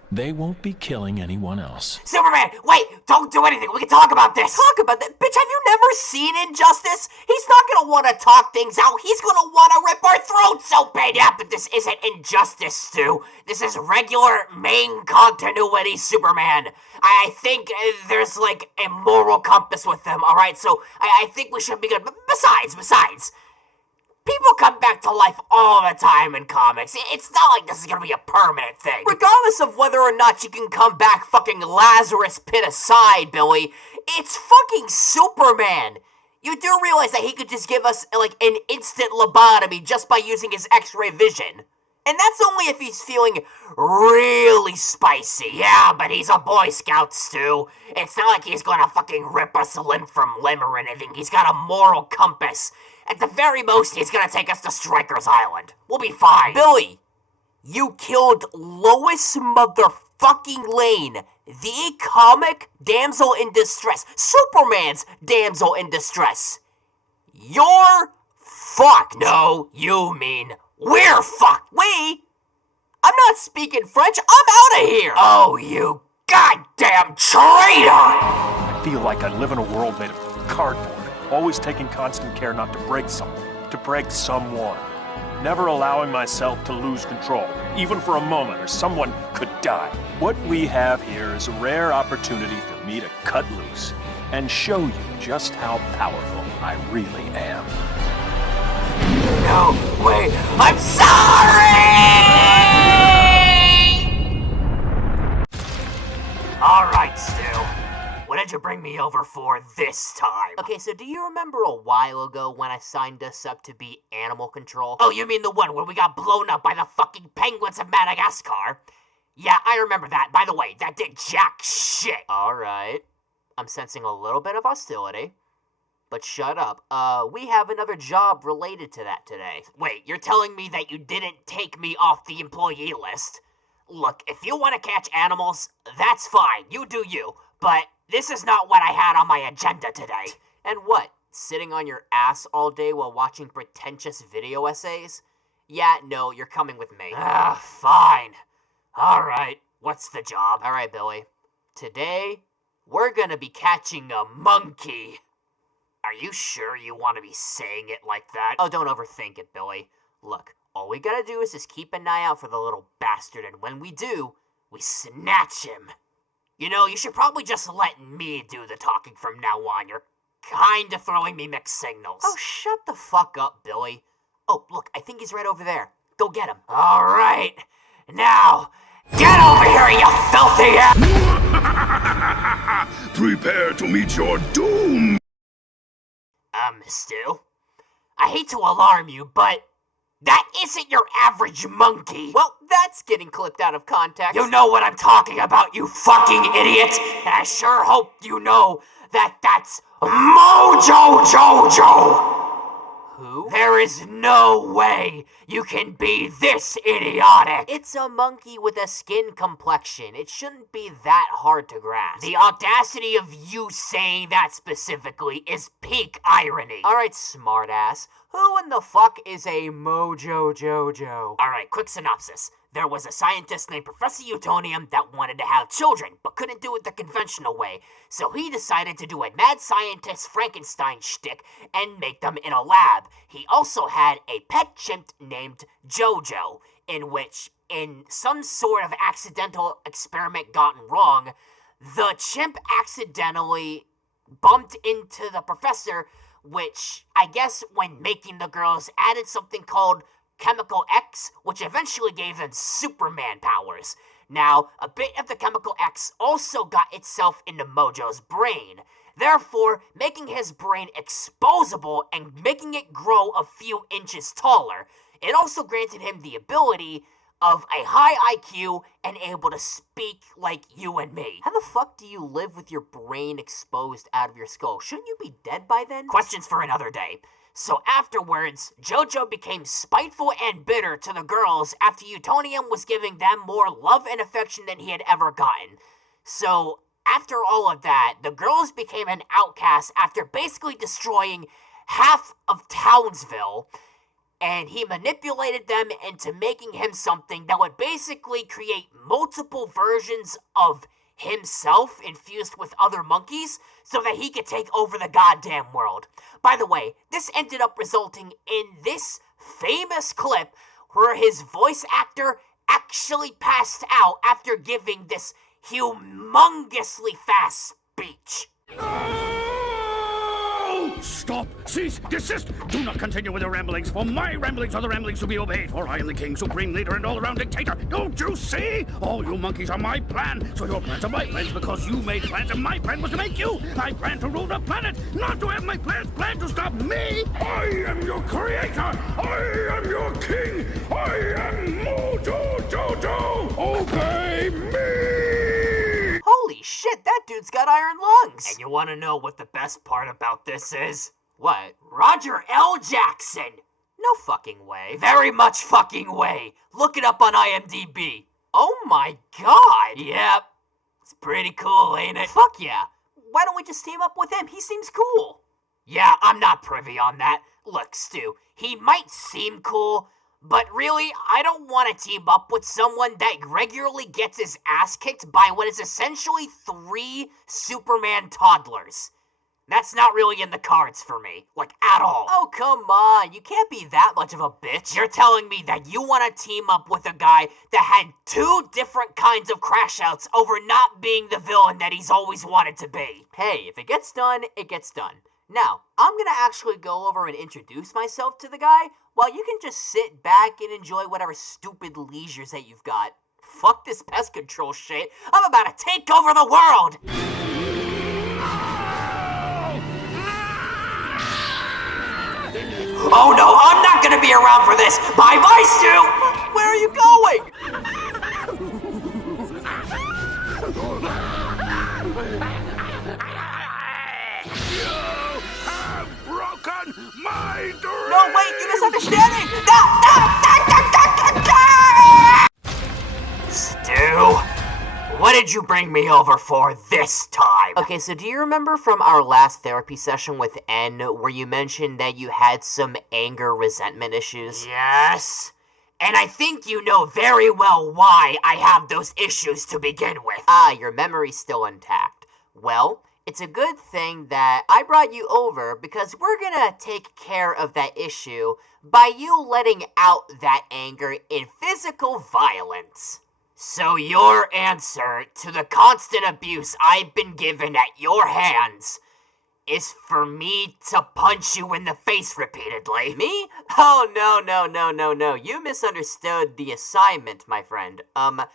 They won't be killing anyone else. Superman, wait! Don't do anything. We can talk about this. Talk about that? Bitch, have you never seen Injustice? He's not gonna want to talk things out. He's gonna want to rip our throats open. Yeah, but this isn't Injustice, Stu. This is regular main continuity Superman. I think there's like a moral compass with them, alright? So I think we should be good. But besides, people come back to life all the time in comics. It's not like this is gonna be a permanent thing. Regardless of whether or not you can come back, fucking Lazarus pit aside, Billy, it's fucking Superman. You do realize that he could just give us, like, an instant lobotomy just by using his X-ray vision. And that's only if he's feeling really spicy. Yeah, but he's a Boy Scout, Stu. It's not like he's gonna fucking rip us limb from limb or anything. He's got a moral compass. At the very most, he's gonna take us to Stryker's Island. We'll be fine. Billy, you killed Lois motherfucking Lane, the comic damsel in distress, Superman's damsel in distress. You're fucked. No, you mean we're fucked. We? I'm not speaking French. I'm out of here. Oh, you goddamn traitor! I feel like I live in a world made of cardboard. Always taking constant care not to break something, to break someone. Never allowing myself to lose control, even for a moment, or someone could die. What we have here is a rare opportunity for me to cut loose and show you just how powerful I really am. No, wait, I'm sorry! Alright, Stu. What did you bring me over for this time? Okay, so do you remember a while ago when I signed us up to be animal control? Oh, you mean the one where we got blown up by the fucking penguins of Madagascar? Yeah, I remember that. By the way, that did jack shit. Alright. I'm sensing a little bit of hostility. But shut up. We have another job related to that today. Wait, you're telling me that you didn't take me off the employee list? Look, if you want to catch animals, that's fine. You do you. But this is not what I had on my agenda today. And what? Sitting on your ass all day while watching pretentious video essays? Yeah, no, you're coming with me. Fine. Alright, what's the job? Alright, Billy. Today, we're gonna be catching a monkey. Are you sure you want to be saying it like that? Oh, don't overthink it, Billy. Look, all we gotta do is just keep an eye out for the little bastard, and when we do, we snatch him. You know, you should probably just let me do the talking from now on. You're kinda throwing me mixed signals. Oh, shut the fuck up, Billy. Oh, look, I think he's right over there. Go get him. Alright. Now, get over here, you filthy ass! Prepare to meet your doom! Stu? I hate to alarm you, but that isn't your average monkey. Well, that's getting clipped out of context. You know what I'm talking about, you fucking idiot! And I sure hope you know that that's Mojo Jojo! Who? There is no way you can be this idiotic! It's a monkey with a skin complexion. It shouldn't be that hard to grasp. The audacity of you saying that specifically is peak irony. Alright, smartass. Who in the fuck is a Mojo Jojo? Alright, quick synopsis. There was a scientist named Professor Utonium that wanted to have children, but couldn't do it the conventional way. So he decided to do a mad scientist Frankenstein shtick and make them in a lab. He also had a pet chimp named Jojo, in which, in some sort of accidental experiment gotten wrong, the chimp accidentally bumped into the professor, which, I guess, when making the girls, added something called Chemical X, which eventually gave them Superman powers. Now, a bit of the Chemical X also got itself into Mojo's brain, therefore making his brain exposable and making it grow a few inches taller. It also granted him the ability of a high IQ and able to speak like you and me. How the fuck do you live with your brain exposed out of your skull? Shouldn't you be dead by then? Questions for another day. So afterwards, Jojo became spiteful and bitter to the girls after Utonium was giving them more love and affection than he had ever gotten. So after all of that, the girls became an outcast after basically destroying half of Townsville. and he manipulated them into making him something that would basically create multiple versions of himself infused with other monkeys so that he could take over the goddamn world. By the way, this ended up resulting in this famous clip where his voice actor actually passed out after giving this humongously fast speech. Stop! Cease! Desist! Do not continue with your ramblings, for my ramblings are the ramblings to be obeyed, for I am the king, supreme leader, and all-around dictator. Don't you see? All you monkeys are my plan, so your plans are my plans because you made plans, and my plan was to make you. I plan to rule the planet, not to have my plans planned to stop me. I am your creator. I am your king. I am Mojo Jojo. Obey me! Holy shit, that dude's got iron lungs! And you want to know what the best part about this is? What? Roger L. Jackson! No fucking way. Very much fucking way. Look it up on IMDb. Oh my god! Yep. It's pretty cool, ain't it? Fuck yeah. Why don't we just team up with him? He seems cool. Yeah, I'm not privy on that. Look, Stu, he might seem cool, but really, I don't want to team up with someone that regularly gets his ass kicked by what is essentially 3 Superman toddlers. That's not really in the cards for me, like, at all. Oh, come on, you can't be that much of a bitch. You're telling me that you want to team up with a guy that had 2 different kinds of crash outs over not being the villain that he's always wanted to be. Hey, if it gets done, it gets done. Now, I'm gonna actually go over and introduce myself to the guy, while you can just sit back and enjoy whatever stupid leisures that you've got. Fuck this pest control shit. I'm about to take over the world! Oh no, I'm not gonna be around for this! Bye-bye, Stu! Where are you going? You have broken my dream! No, wait, you misunderstanding! Stu, what did you bring me over for this time? Okay, so do you remember from our last therapy session with N where you mentioned that you had some anger resentment issues? Yes. And I think you know very well why I have those issues to begin with. Ah, your memory's still intact. Well, it's a good thing that I brought you over because we're gonna take care of that issue by you letting out that anger in physical violence. So your answer to the constant abuse I've been given at your hands is for me to punch you in the face repeatedly? Me? Oh, no. You misunderstood the assignment, my friend. I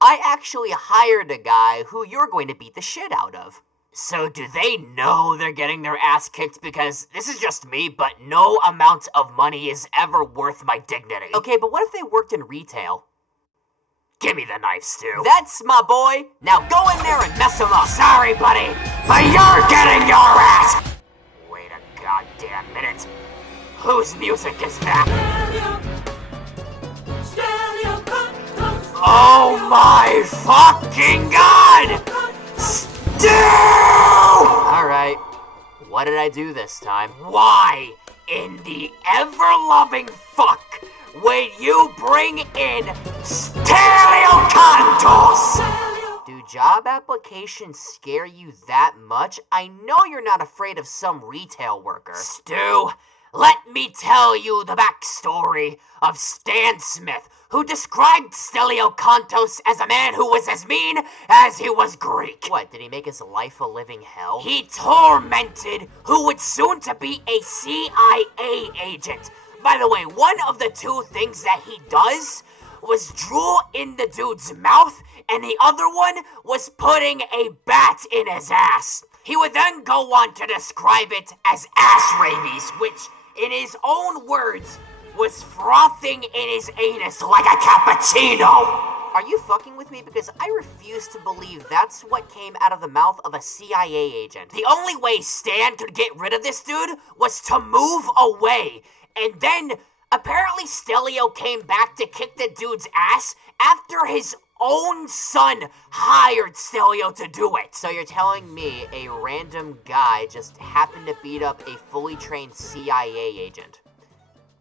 actually hired a guy who you're going to beat the shit out of. So do they know they're getting their ass kicked? Because this is just me, but no amount of money is ever worth my dignity. Okay, but what if they worked in retail? Give me the knife, Stu. That's my boy. Now go in there and mess him up. Sorry, buddy, but you're getting your ass. Wait a goddamn minute. Whose music is that? Oh my fucking god! Stu! Alright, what did I do this time? Why, in the ever-loving fuck, would you bring in Stereo Cantos? Do job applications scare you that much? I know you're not afraid of some retail worker. Stu, let me tell you the backstory of Stan Smith, who described Stereo Cantos as a man who was as mean as he was Greek. What, did he make his life a living hell? He tormented who would soon to be a CIA agent. By the way, one of the 2 things that he does was drool in the dude's mouth, and the other one was putting a bat in his ass. He would then go on to describe it as ass rabies, which, in his own words, was frothing in his anus like a cappuccino. Are you fucking with me? Because I refuse to believe that's what came out of the mouth of a CIA agent. The only way Stan could get rid of this dude was to move away. And then, apparently Stelio came back to kick the dude's ass after his own son hired Stelio to do it. So you're telling me a random guy just happened to beat up a fully trained CIA agent?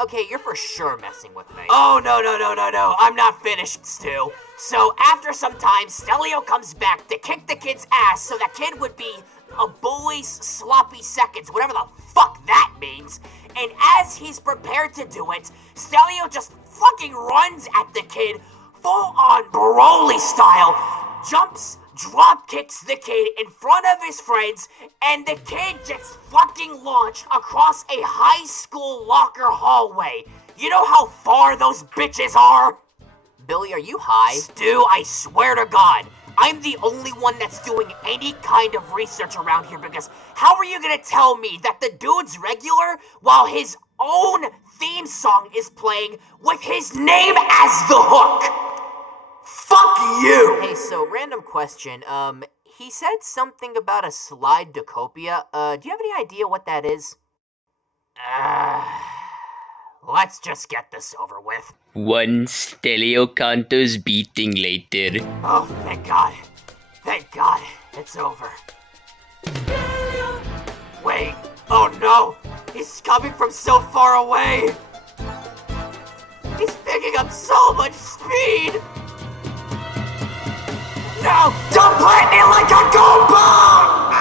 Okay, you're for sure messing with me. Oh, no. I'm not finished, Stu. So, after some time, Stelio comes back to kick the kid's ass so that kid would be a bully's sloppy seconds, whatever the fuck that means. And as he's prepared to do it, Stelio just fucking runs at the kid, full-on Broly style, jumps, drop kicks the kid in front of his friends, and the kid gets fucking launched across a high school locker hallway. You know how far those bitches are? Billy, are you high? Stu, I swear to God, I'm the only one that's doing any kind of research around here, because how are you gonna tell me that the dude's regular while his own theme song is playing with his name as the hook? Fuck you! Hey, so random question, he said something about a slide Decopia. Do you have any idea what that is? Let's just get this over with. One Stelio Canto's beating later. Oh, thank God. Thank God, it's over. Wait, oh no! He's coming from so far away! He's picking up so much speed! No! Don't plant me like a gold bomb!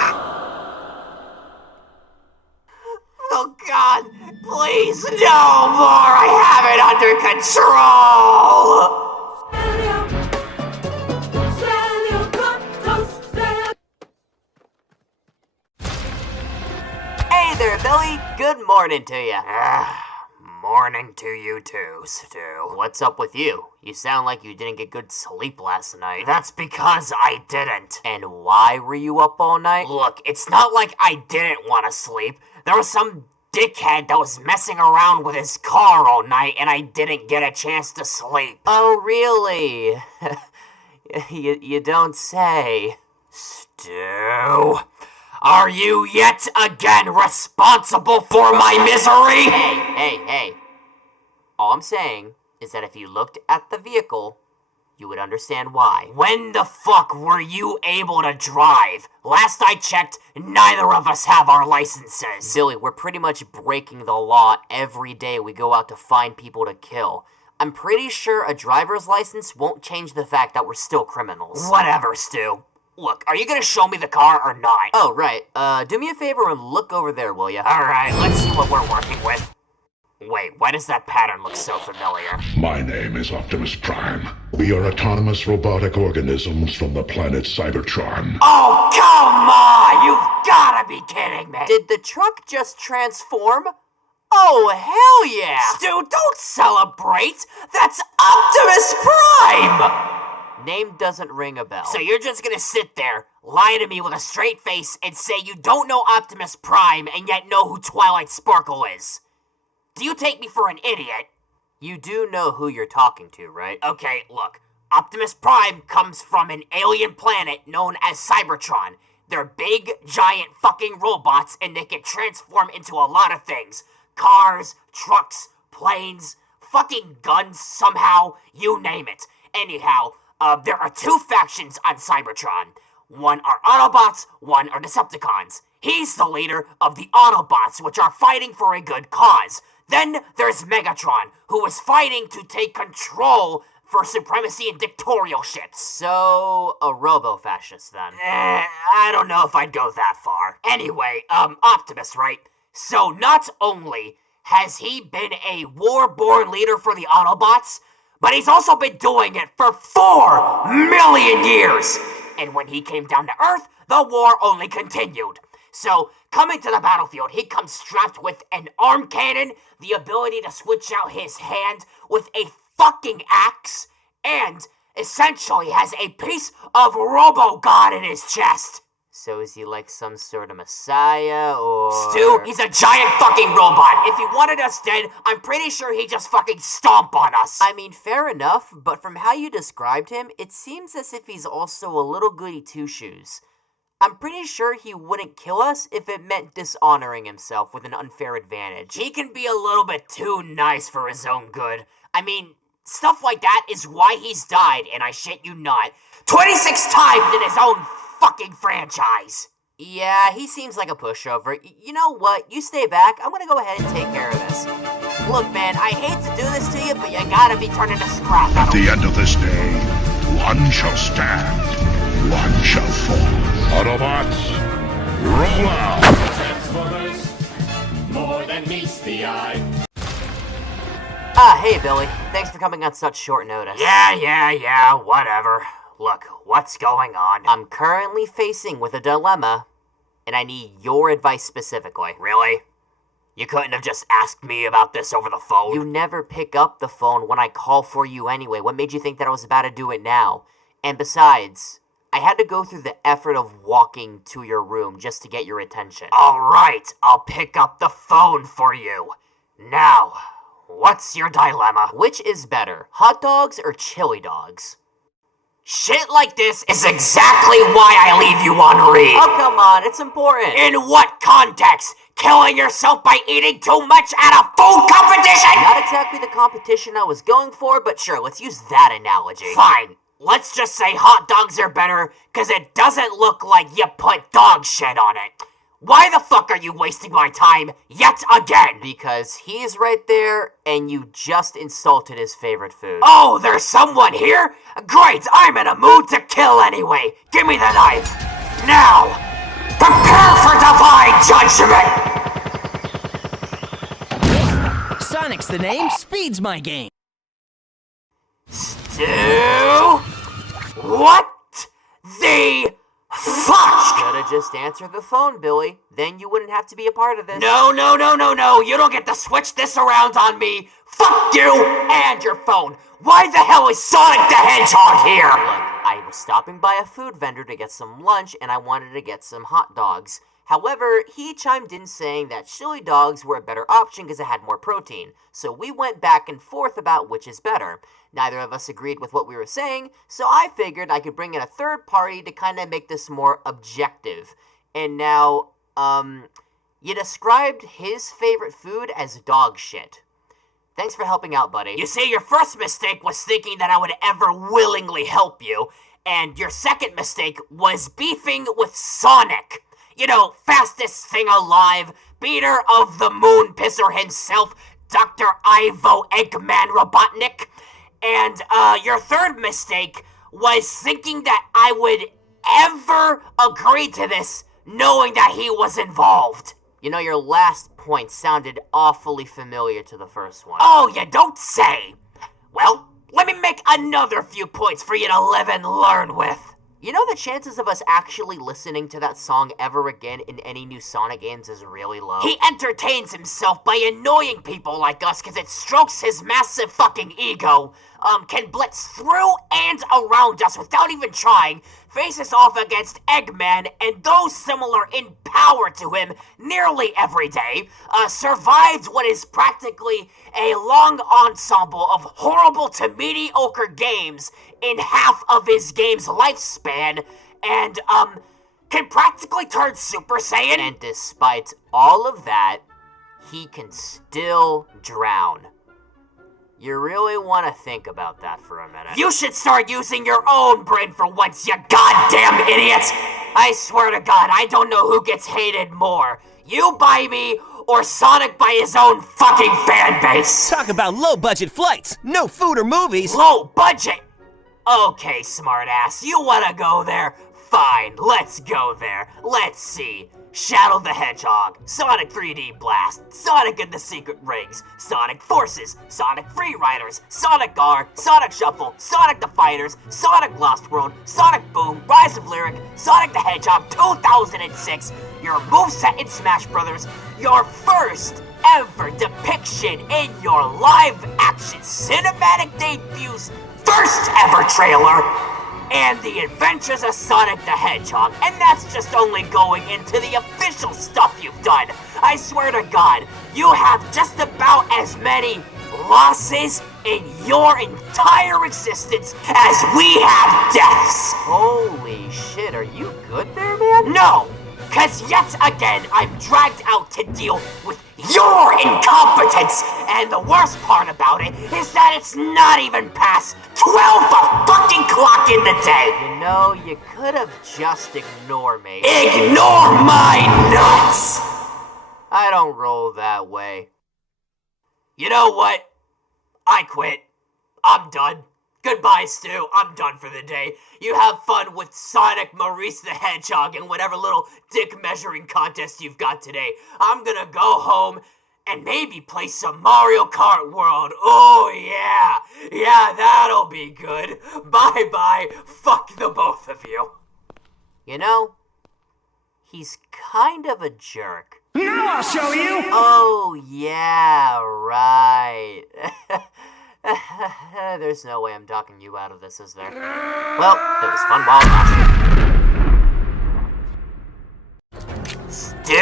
Oh God, please, no more! I have it under control! Hey there, Billy. Good morning to you. Morning to you too, Stu. What's up with you? You sound like you didn't get good sleep last night. That's because I didn't. And why were you up all night? Look, it's not like I didn't want to sleep. There was some dickhead that was messing around with his car all night, and I didn't get a chance to sleep. Oh, really? you don't say. Stu, are you yet again responsible for my misery? Hey. All I'm saying is that if you looked at the vehicle, you would understand why. When the fuck were you able to drive? Last I checked, neither of us have our licenses. Billy, we're pretty much breaking the law every day we go out to find people to kill. I'm pretty sure a driver's license won't change the fact that we're still criminals. Whatever, Stu. Look, are you gonna show me the car or not? Oh, right. Do me a favor and look over there, will ya? Alright, let's see what we're working with. Wait, why does that pattern look so familiar? My name is Optimus Prime. We are autonomous robotic organisms from the planet Cybertron. Oh, come on! You've gotta be kidding me! Did the truck just transform? Oh, hell yeah! Stu, don't celebrate! That's Optimus Prime! Name doesn't ring a bell. So you're just gonna sit there, lie to me with a straight face, and say you don't know Optimus Prime and yet know who Twilight Sparkle is? Do you take me for an idiot? You do know who you're talking to, right? Okay, look. Optimus Prime comes from an alien planet known as Cybertron. They're big, giant fucking robots, and they can transform into a lot of things. Cars, trucks, planes, fucking guns somehow, you name it. Anyhow, there are two factions on Cybertron. One are Autobots, one are Decepticons. He's the leader of the Autobots, which are fighting for a good cause. Then there's Megatron, who is fighting to take control for supremacy in dictatorships. So, a robo-fascist then? I don't know if I'd go that far. Anyway, Optimus, right? So not only has he been a war-born leader for the Autobots, but he's also been doing it for 4 million years! And when he came down to Earth, the war only continued. So, coming to the battlefield, he comes strapped with an arm cannon, the ability to switch out his hand with a fucking axe, and essentially has a piece of Robo-God in his chest. So is he like some sort of messiah, or... Stu, he's a giant fucking robot. If he wanted us dead, I'm pretty sure he'd just fucking stomp on us. I mean, fair enough, but from how you described him, it seems as if he's also a little goody two-shoes. I'm pretty sure he wouldn't kill us if it meant dishonoring himself with an unfair advantage. He can be a little bit too nice for his own good. I mean, stuff like that is why he's died, and I shit you not, 26 times in his own fucking franchise. Yeah, he seems like a pushover. You know what? You stay back. I'm gonna go ahead and take care of this. Look, man, I hate to do this to you, but you gotta be turned into scrap metal. At the end of this day, one shall stand, one shall fall. Autobots, roll out! Transformers, more than meets the eye. Hey, Billy. Thanks for coming on such short notice. Yeah, whatever. Look, what's going on? I'm currently facing with a dilemma, and I need your advice specifically. Really? You couldn't have just asked me about this over the phone? You never pick up the phone when I call for you anyway. What made you think that I was about to do it now? And besides, I had to go through the effort of walking to your room just to get your attention. Alright, I'll pick up the phone for you. Now, what's your dilemma? Which is better, hot dogs or chili dogs? Shit like this is exactly why I leave you on read. Oh, come on, it's important. In what context? Killing yourself by eating too much at a food competition? Not exactly the competition I was going for, but sure, let's use that analogy. Fine. Let's just say hot dogs are better, because it doesn't look like you put dog shit on it. Why the fuck are you wasting my time yet again? Because he's right there, and you just insulted his favorite food. Oh, there's someone here? Great, I'm in a mood to kill anyway. Give me the knife. Now, prepare for divine judgment! Sonic's the name, speed's my game. Stu? What the fuck? Should've just answered the phone, Billy. Then you wouldn't have to be a part of this. No. You don't get to switch this around on me. Fuck you and your phone. Why the hell is Sonic the Hedgehog here? Look, I was stopping by a food vendor to get some lunch, and I wanted to get some hot dogs. However, he chimed in saying that chili dogs were a better option because it had more protein. So we went back and forth about which is better. Neither of us agreed with what we were saying, so I figured I could bring in a third party to kind of make this more objective. And now, you described his favorite food as dog shit. Thanks for helping out, buddy. You see, your first mistake was thinking that I would ever willingly help you, and your second mistake was beefing with Sonic. You know, fastest thing alive, beater of the moon pisser himself, Dr. Ivo Eggman Robotnik. And, your third mistake was thinking that I would ever agree to this, knowing that he was involved. You know, your last point sounded awfully familiar to the first one. Oh, you don't say! Well, let me make another few points for you to live and learn with. You know, the chances of us actually listening to that song ever again in any new Sonic games is really low. He entertains himself by annoying people like us because it strokes his massive fucking ego, can blitz through and around us without even trying, faces off against Eggman and those similar in power to him nearly every day, survives what is practically a long ensemble of horrible to mediocre games in half of his game's lifespan, and, can practically turn Super Saiyan. And despite all of that, he can still drown. You really want to think about that for a minute. You should start using your own brain for once, you goddamn idiots! I swear to God, I don't know who gets hated more. You by me, or Sonic by his own fucking fan base. Talk about low-budget flights, no food or movies. Low budget? Okay, smartass, you wanna go there? Fine, let's go there. Let's see. Shadow the Hedgehog, Sonic 3D Blast, Sonic and the Secret Rings, Sonic Forces, Sonic Free Riders, Sonic R, Sonic Shuffle, Sonic the Fighters, Sonic Lost World, Sonic Boom, Rise of Lyric, Sonic the Hedgehog 2006, your moveset in Smash Bros., your first ever depiction in your live-action cinematic debut's first ever trailer, and the Adventures of Sonic the Hedgehog, and that's just only going into the official stuff you've done. I swear to God, you have just about as many losses in your entire existence as we have deaths. Holy shit, are you good there, man? No, cause yet again I'm dragged out to deal with your incompetence, and the worst part about it is that it's not even past 12 fucking o'clock in the day. You know, you could have just ignored me. Ignore my nuts! I don't roll that way. You know what? I quit. I'm done. Goodbye, Stu. I'm done for the day. You have fun with Sonic, Maurice the Hedgehog, and whatever little dick measuring contest you've got today. I'm gonna go home and maybe play some Mario Kart World. Oh, yeah. Yeah, that'll be good. Bye-bye. Fuck the both of you. You know, he's kind of a jerk. Now I'll show you! Oh, yeah, right. There's no way I'm talking you out of this, is there? Well, it was fun while it lasted. Stu?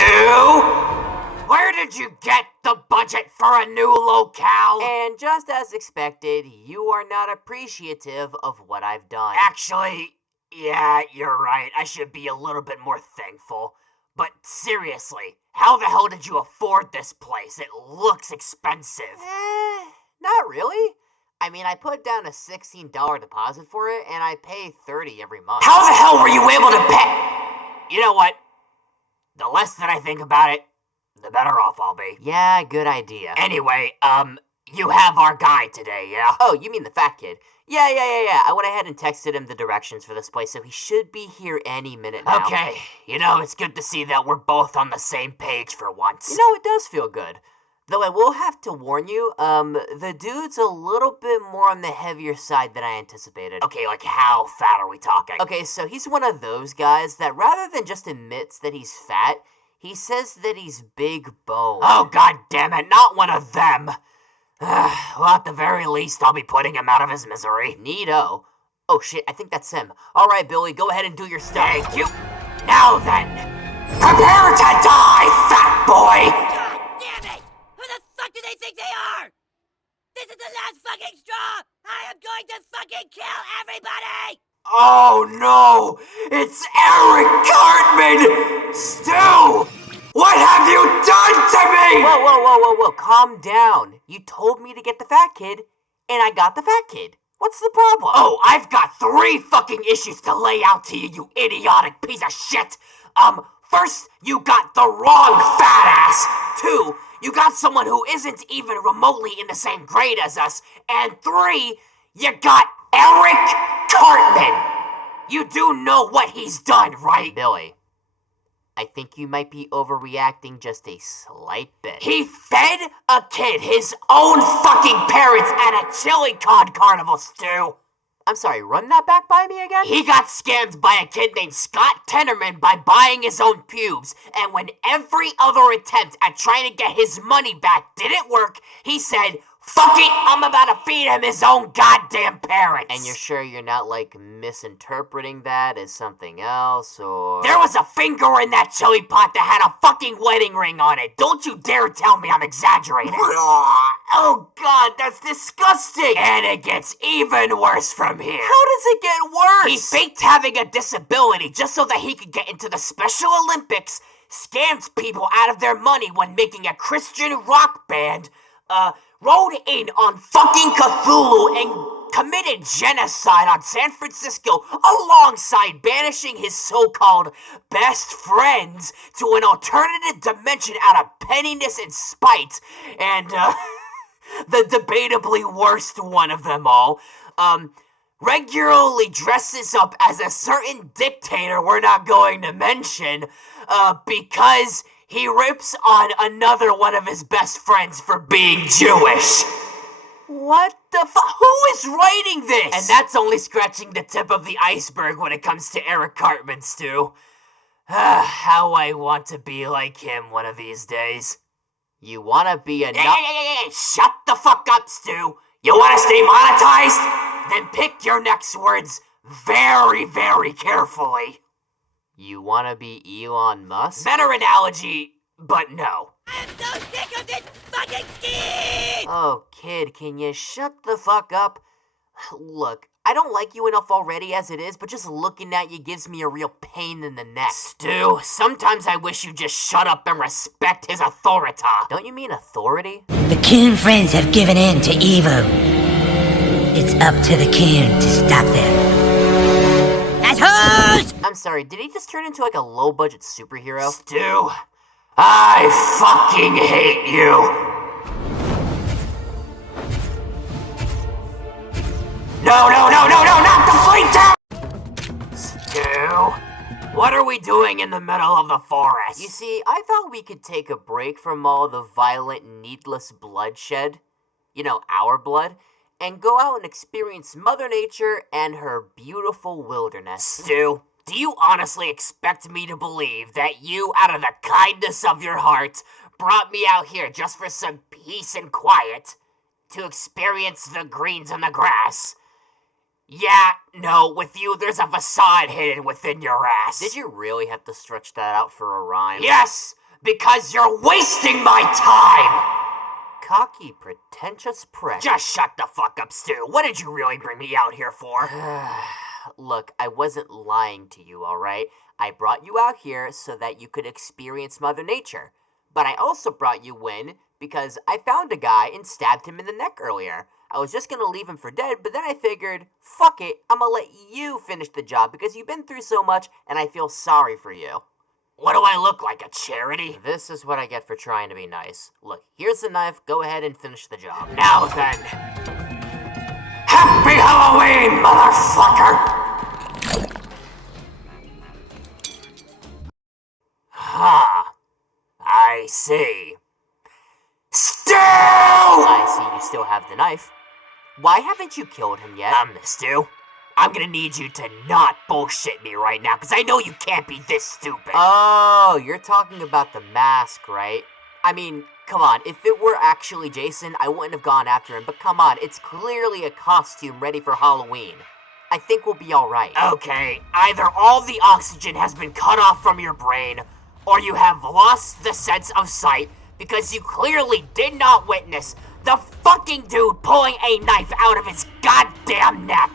Where did you get the budget for a new locale? And just as expected, you are not appreciative of what I've done. Actually, yeah, you're right. I should be a little bit more thankful. But seriously, how the hell did you afford this place? It looks expensive. Not really. I mean, I put down a $16 deposit for it, and I pay $30 every month. How the hell were you able to pay? You know what? The less that I think about it, the better off I'll be. Yeah, good idea. Anyway, you have our guy today, yeah? Oh, you mean the fat kid? Yeah. I went ahead and texted him the directions for this place, so he should be here any minute now. Okay, you know, it's good to see that we're both on the same page for once. You know, it does feel good. Though I will have to warn you, the dude's a little bit more on the heavier side than I anticipated. Okay, like how fat are we talking? Okay, so he's one of those guys that rather than just admits that he's fat, he says that he's big boned. Oh, god damn it, not one of them! Well, at the very least, I'll be putting him out of his misery. Neato. Oh shit, I think that's him. Alright, Billy, go ahead and do your stuff. Thank you. Now then, prepare to die, fat boy! God damn it! Who the fuck do they think they are? This is the last fucking straw! I am going to fucking kill everybody! Oh no! It's Eric Cartman! Stu! What have you done to me?! Whoa, calm down. You told me to get the fat kid, and I got the fat kid. What's the problem? Oh, I've got 3 fucking issues to lay out to you, you idiotic piece of shit! First, you got the wrong fat ass! 2, you got someone who isn't even remotely in the same grade as us, and 3, you got Eric Cartman! You do know what he's done, right? Billy, I think you might be overreacting just a slight bit. He fed a kid his own fucking parents at a chili con carnival, Stu! I'm sorry, run that back by me again? He got scammed by a kid named Scott Tenorman by buying his own pubes, and when every other attempt at trying to get his money back didn't work, he said, "Fuck it, I'm about to feed him his own goddamn parents!" And you're sure you're not, like, misinterpreting that as something else, or... There was a finger in that chili pot that had a fucking wedding ring on it! Don't you dare tell me I'm exaggerating! Oh god, that's disgusting! And it gets even worse from here. How does it get worse? He faked having a disability just so that he could get into the Special Olympics, scammed people out of their money when making a Christian rock band, rode in on fucking Cthulhu and committed genocide on San Francisco alongside banishing his so-called best friends to an alternative dimension out of pettiness and spite, and, the debatably worst one of them all, regularly dresses up as a certain dictator we're not going to mention, because he rips on another one of his best friends for being Jewish. What the Who is writing this? And that's only scratching the tip of the iceberg when it comes to Eric Cartman, Stu. How I want to be like him one of these days. You wanna be a Hey, shut the fuck up, Stu. You wanna stay monetized? Then pick your next words very, very carefully. You wanna be Elon Musk? Better analogy, but no. I'm so sick of this fucking scheme! Oh, kid, can you shut the fuck up? Look, I don't like you enough already as it is, but just looking at you gives me a real pain in the neck. Stu, sometimes I wish you'd just shut up and respect his authority. Don't you mean authority? The Coon friends have given in to evil. It's up to the Coon to stop them. Assholes! I'm sorry, did he just turn into like a low-budget superhero? Stu, I fucking hate you. No, not the fleet! Stu, what are we doing in the middle of the forest? You see, I thought we could take a break from all the violent, needless bloodshed, you know, our blood, and go out and experience Mother Nature and her beautiful wilderness. Stu, do you honestly expect me to believe that you, out of the kindness of your heart, brought me out here just for some peace and quiet to experience the greens and the grass? Yeah, no, with you, there's a facade hidden within your ass. Did you really have to stretch that out for a rhyme? Yes, because you're wasting my time! Cocky, pretentious prick. Just shut the fuck up, Stu. What did you really bring me out here for? Look, I wasn't lying to you, alright? I brought you out here so that you could experience Mother Nature. But I also brought you in because I found a guy and stabbed him in the neck earlier. I was just gonna leave him for dead, but then I figured, fuck it, I'm gonna let you finish the job because you've been through so much and I feel sorry for you. What do I look like, a charity? This is what I get for trying to be nice. Look, here's the knife, go ahead and finish the job. Now then. Happy Halloween, motherfucker! I see. Stu! I see you still have the knife. Why haven't you killed him yet? Stu, I'm gonna need you to not bullshit me right now, because I know you can't be this stupid. Oh, you're talking about the mask, right? I mean, come on, if it were actually Jason, I wouldn't have gone after him, but come on, it's clearly a costume ready for Halloween. I think we'll be alright. Okay, either all the oxygen has been cut off from your brain, or you have lost the sense of sight, because you clearly did not witness the fucking dude pulling a knife out of his goddamn neck.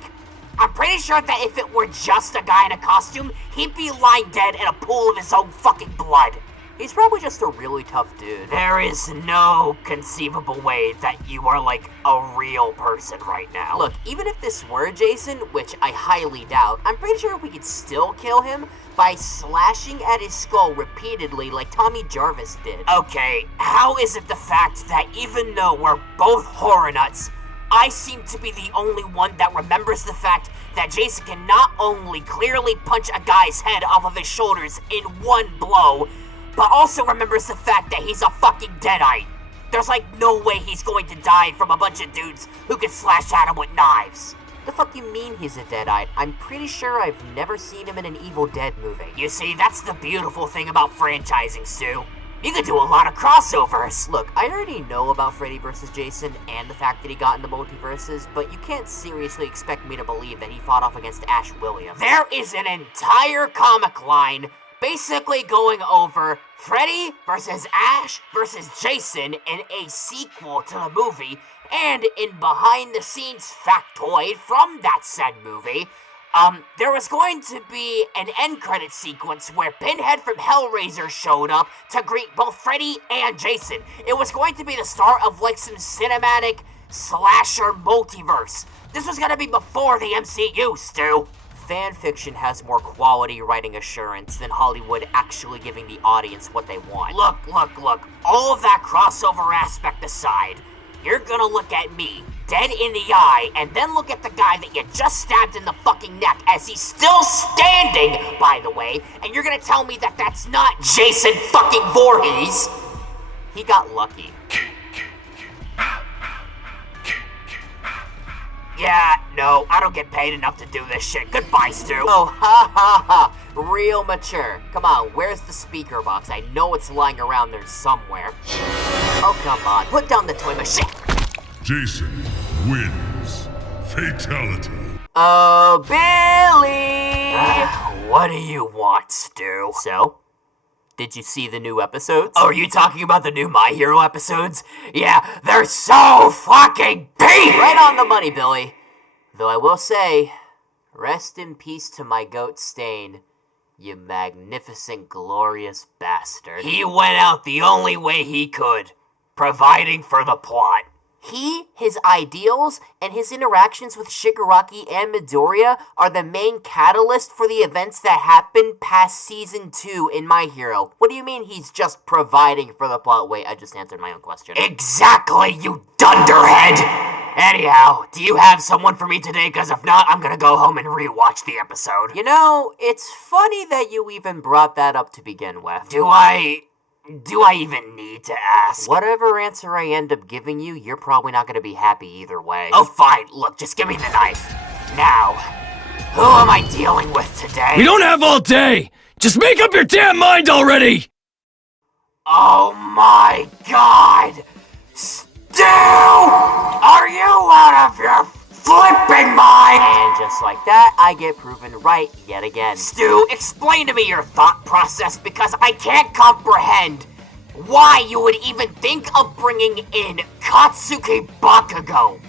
I'm pretty sure that if it were just a guy in a costume, he'd be lying dead in a pool of his own fucking blood. He's probably just a really tough dude. There is no conceivable way that you are like a real person right now. Look, even if this were Jason, which I highly doubt, I'm pretty sure we could still kill him by slashing at his skull repeatedly like Tommy Jarvis did. Okay, how is it the fact that even though we're both horror nuts, I seem to be the only one that remembers the fact that Jason can not only clearly punch a guy's head off of his shoulders in one blow, but also remembers the fact that he's a fucking deadite. There's like no way he's going to die from a bunch of dudes who can slash at him with knives. The fuck you mean he's a deadite? I'm pretty sure I've never seen him in an Evil Dead movie. You see, that's the beautiful thing about franchising, Stu. You can do a lot of crossovers. Look, I already know about Freddy vs. Jason and the fact that he got into multiverses, but you can't seriously expect me to believe that he fought off against Ash Williams. There is an entire comic line basically going over Freddy versus Ash versus Jason in a sequel to the movie, and in behind-the-scenes factoid from that said movie, there was going to be an end credit sequence where Pinhead from Hellraiser showed up to greet both Freddy and Jason. It was going to be the start of like some cinematic slasher multiverse. This was gonna be before the MCU, Stu. Fan fiction has more quality writing assurance than Hollywood actually giving the audience what they want. Look. All of that crossover aspect aside, you're gonna look at me dead in the eye and then look at the guy that you just stabbed in the fucking neck as he's still standing, by the way, and you're gonna tell me that that's not Jason fucking Voorhees. He got lucky. Yeah, no, I don't get paid enough to do this shit. Goodbye, Stu. Oh, ha. Real mature. Come on, where's the speaker box? I know it's lying around there somewhere. Oh, come on. Put down the toy machine. Jason wins. Fatality. Oh, Billy! What do you want, Stu? So? Did you see the new episodes? Oh, are you talking about the new My Hero episodes? Yeah, they're so fucking peak! Right on the money, Billy. Though I will say, rest in peace to my goat Stain, you magnificent, glorious bastard. He went out the only way he could, providing for the plot. He, his ideals, and his interactions with Shigaraki and Midoriya are the main catalyst for the events that happened past Season 2 in My Hero. What do you mean he's just providing for the plot? Wait, I just answered my own question. Exactly, you dunderhead! Anyhow, do you have someone for me today? Because if not, I'm gonna go home and rewatch the episode. You know, it's funny that you even brought that up to begin with. Do I even need to ask? Whatever answer I end up giving you, you're probably not gonna be happy either way. Oh, fine. Look, just give me the knife. Now, who am I dealing with today? We don't have all day! Just make up your damn mind already! Oh my god! Stu! Are you out of your flipping mind? And just like that, I get proven right yet again. Stu, explain to me your thought process because I can't comprehend why you would even think of bringing in Katsuki Bakugo.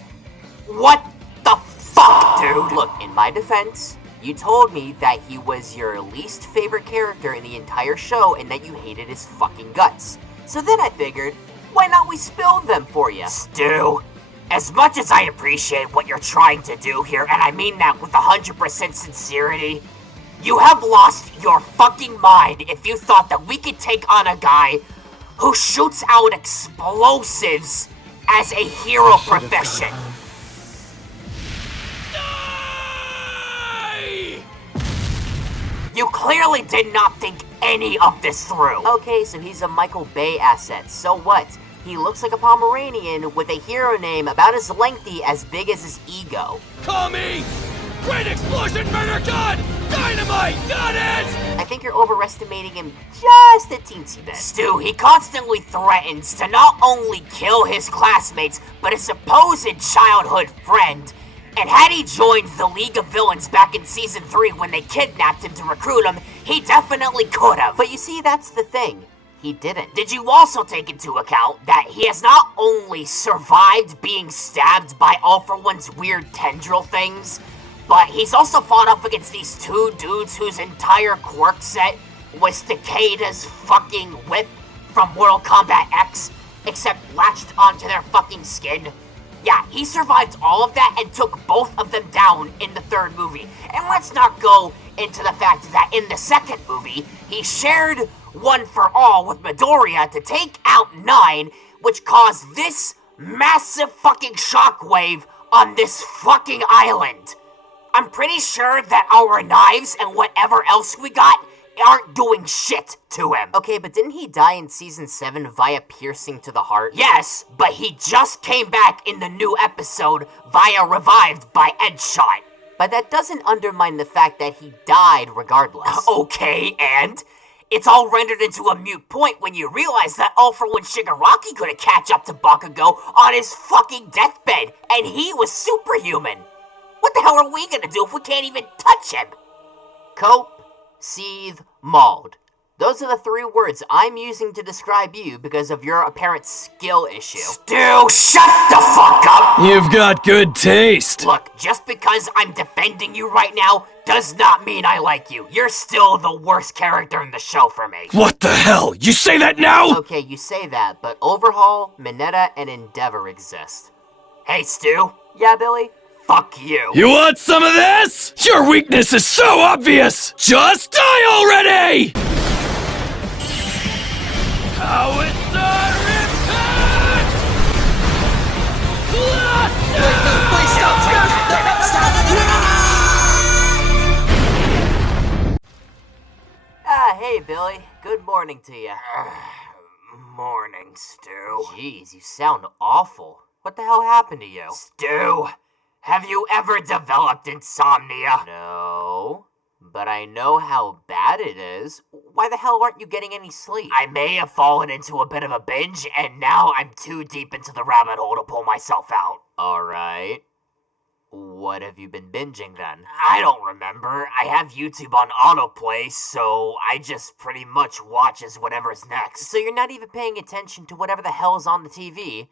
What the fuck, dude? Look, in my defense, you told me that he was your least favorite character in the entire show and that you hated his fucking guts. So then I figured, why not we spill them for you? Stu, as much as I appreciate what you're trying to do here, and I mean that with 100% sincerity, you have lost your fucking mind if you thought that we could take on a guy who shoots out explosives as a hero profession. You clearly did not think any of this through. Okay, so he's a Michael Bay asset. So what? He looks like a Pomeranian with a hero name about as lengthy as big as his ego. Call me Great Explosion Murder God! Dynamite! Got it! I think you're overestimating him just a teensy bit. Stu, he constantly threatens to not only kill his classmates, but his supposed childhood friend. And had he joined the League of Villains back in Season 3 when they kidnapped him to recruit him, he definitely could have. But you see, that's the thing. He didn't. Did you also take into account that he has not only survived being stabbed by All For One's weird tendril things, but he's also fought off against these two dudes whose entire quirk set was Takeda's fucking whip from Mortal Kombat X, except latched onto their fucking skin? Yeah, he survived all of that and took both of them down in the third movie. And let's not go into the fact that in the second movie, he shared One for All with Midoriya to take out 9, which caused this massive fucking shockwave on this fucking island. I'm pretty sure that our knives and whatever else we got aren't doing shit to him. Okay, but didn't he die in Season 7 via piercing to the heart? Yes, but he just came back in the new episode via revived by Edshot. But that doesn't undermine the fact that he died regardless. Okay, and? It's all rendered into a moot point when you realize that All For One Shigaraki couldn't catch up to Bakugo on his fucking deathbed, and he was superhuman. What the hell are we gonna do if we can't even touch him? Cope, seethe, mauled. Those are the 3 words I'm using to describe you because of your apparent skill issue. Stu, shut the fuck up! You've got good taste. Look, just because I'm defending you right now does not mean I like you. You're still the worst character in the show for me. What the hell? You say that now? Okay, you say that, but Overhaul, Mineta, and Endeavor exist. Hey, Stu. Yeah, Billy? Fuck you. You want some of this? Your weakness is so obvious! Just die already! Howitzer impact! Hey, Billy. Good morning to you. Morning, Stu. Jeez, you sound awful. What the hell happened to you? Stu, have you ever developed insomnia? No, but I know how bad it is. Why the hell aren't you getting any sleep? I may have fallen into a bit of a binge, and now I'm too deep into the rabbit hole to pull myself out. Alright. What have you been binging then? I don't remember. I have YouTube on autoplay, so I just pretty much watch as whatever's next. So you're not even paying attention to whatever the hell's on the TV?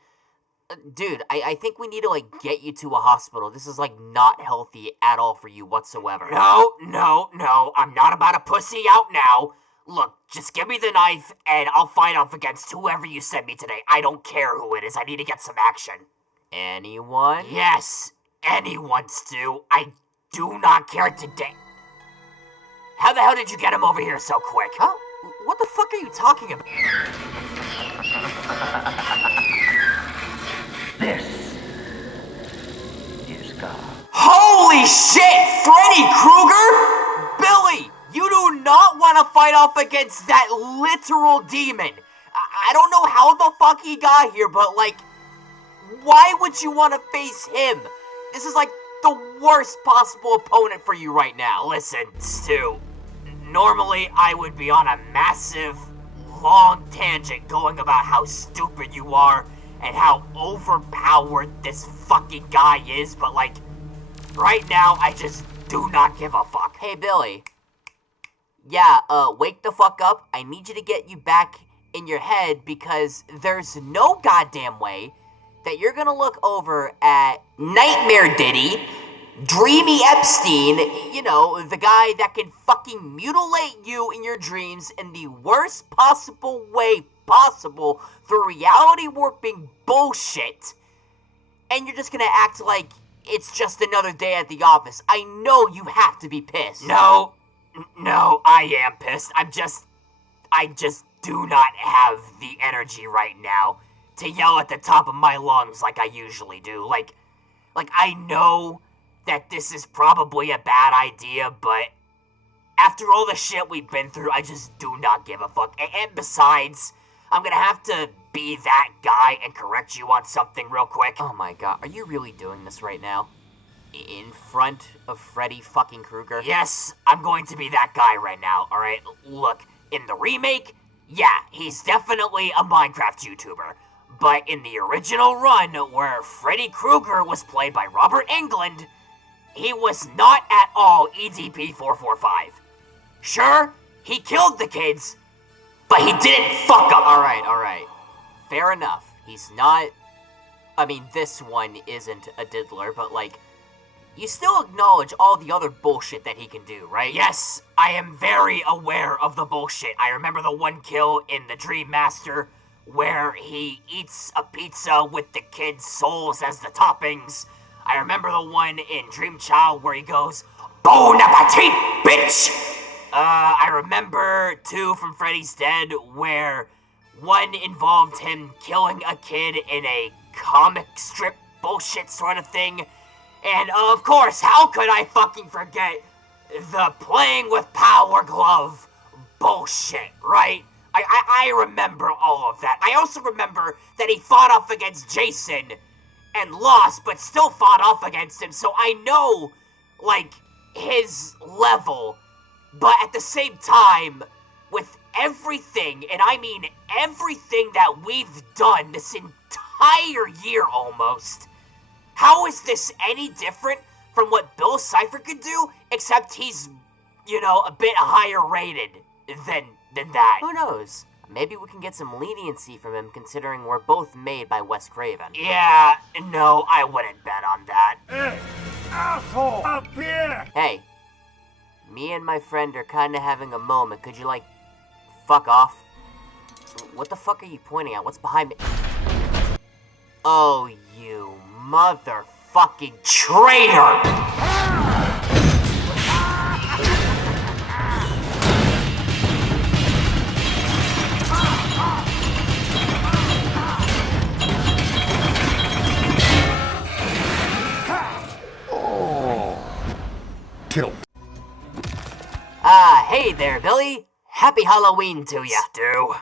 Dude, I think we need to, get you to a hospital. This is, not healthy at all for you whatsoever. No, I'm not about to pussy out now. Look, just give me the knife, and I'll fight off against whoever you send me today. I don't care who it is. I need to get some action. Anyone? Yes, anyone, Stu. I do not care today. How the hell did you get him over here so quick? Huh? What the fuck are you talking about? This Holy shit! Freddy Krueger? Billy, you do not want to fight off against that literal demon. I don't know how the fuck he got here, but like, why would you want to face him? This is like the worst possible opponent for you right now. Listen, Stu, normally I would be on a massive, long tangent going about how stupid you are and how overpowered this fucking guy is, but like, right now I just do not give a fuck. Hey, Billy. Yeah, wake the fuck up. I need you to get you back in your head because there's no goddamn way that you're gonna look over at Nightmare Diddy, Dreamy Epstein, you know, the guy that can fucking mutilate you in your dreams in the worst possible way possible through reality warping bullshit, and you're just gonna act like it's just another day at the office. I know you have to be pissed. No, I am pissed. I just do not have the energy right now to yell at the top of my lungs like I usually do. Like I know that this is probably a bad idea, but after all the shit we've been through, I just do not give a fuck. And besides, I'm gonna have to be that guy and correct you on something real quick. Oh my god, are you really doing this right now? In front of Freddy fucking Krueger? Yes, I'm going to be that guy right now, alright? Look, in the remake, yeah, he's definitely a Minecraft YouTuber. But in the original run, where Freddy Krueger was played by Robert Englund, he was not at all EDP-445. Sure, he killed the kids, but he didn't fuck up. Alright. Fair enough. He's not... I mean, this one isn't a diddler, but like... You still acknowledge all the other bullshit that he can do, right? Yes, I am very aware of the bullshit. I remember the one kill in the Dream Master where he eats a pizza with the kids' souls as the toppings. I remember the one in Dream Child where he goes, Bon appetit, bitch! I remember two from Freddy's Dead where one involved him killing a kid in a comic strip bullshit sort of thing. And of course, how could I fucking forget the playing with power glove bullshit, right? I remember all of that. I also remember that he fought off against Jason and lost, but still fought off against him, so I know, like, his level. But at the same time, with everything, and I mean everything that we've done this entire year almost, how is this any different from what Bill Cipher could do, except he's, you know, a bit higher rated than that? Who knows? Maybe we can get some leniency from him, considering we're both made by Wes Craven. Yeah, no, I wouldn't bet on that. Hey, asshole! Up here! Hey, me and my friend are kinda having a moment. Could you, like, fuck off? What the fuck are you pointing at? What's behind me? Oh, you motherfucking traitor! Killed. Hey there, Billy. Happy Halloween to ya. Stu,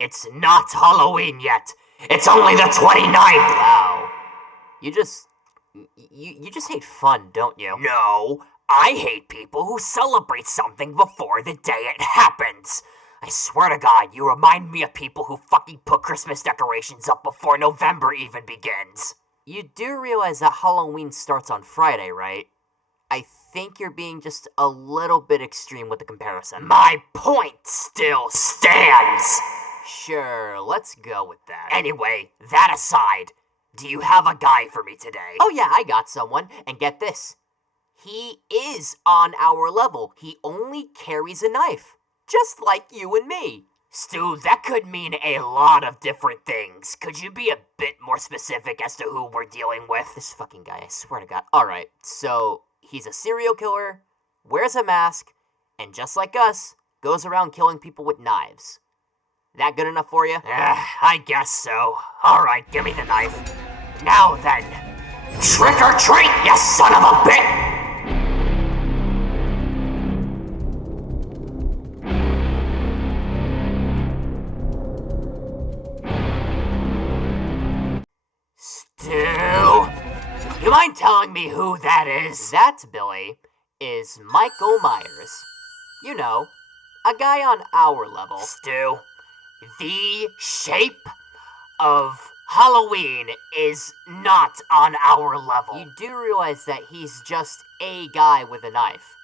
it's not Halloween yet. It's only the 29th. Wow. You just hate fun, don't you? No, I hate people who celebrate something before the day it happens. I swear to God, you remind me of people who fucking put Christmas decorations up before November even begins. You do realize that Halloween starts on Friday, right? I think you're being just a little bit extreme with the comparison. My point still stands! Sure, let's go with that. Anyway, that aside, do you have a guy for me today? Oh yeah, I got someone, and get this. He is on our level. He only carries a knife, just like you and me. Stu, that could mean a lot of different things. Could you be a bit more specific as to who we're dealing with? This fucking guy, I swear to God. Alright, so he's a serial killer, wears a mask, and just like us, goes around killing people with knives. That good enough for you? I guess so. Alright, give me the knife. Now then, trick or treat, you son of a bitch! mind telling me who that is? That, Billy, is Michael Myers. You know, a guy on our level. Stu, the shape of Halloween is not on our level. You do realize that he's just a guy with a knife.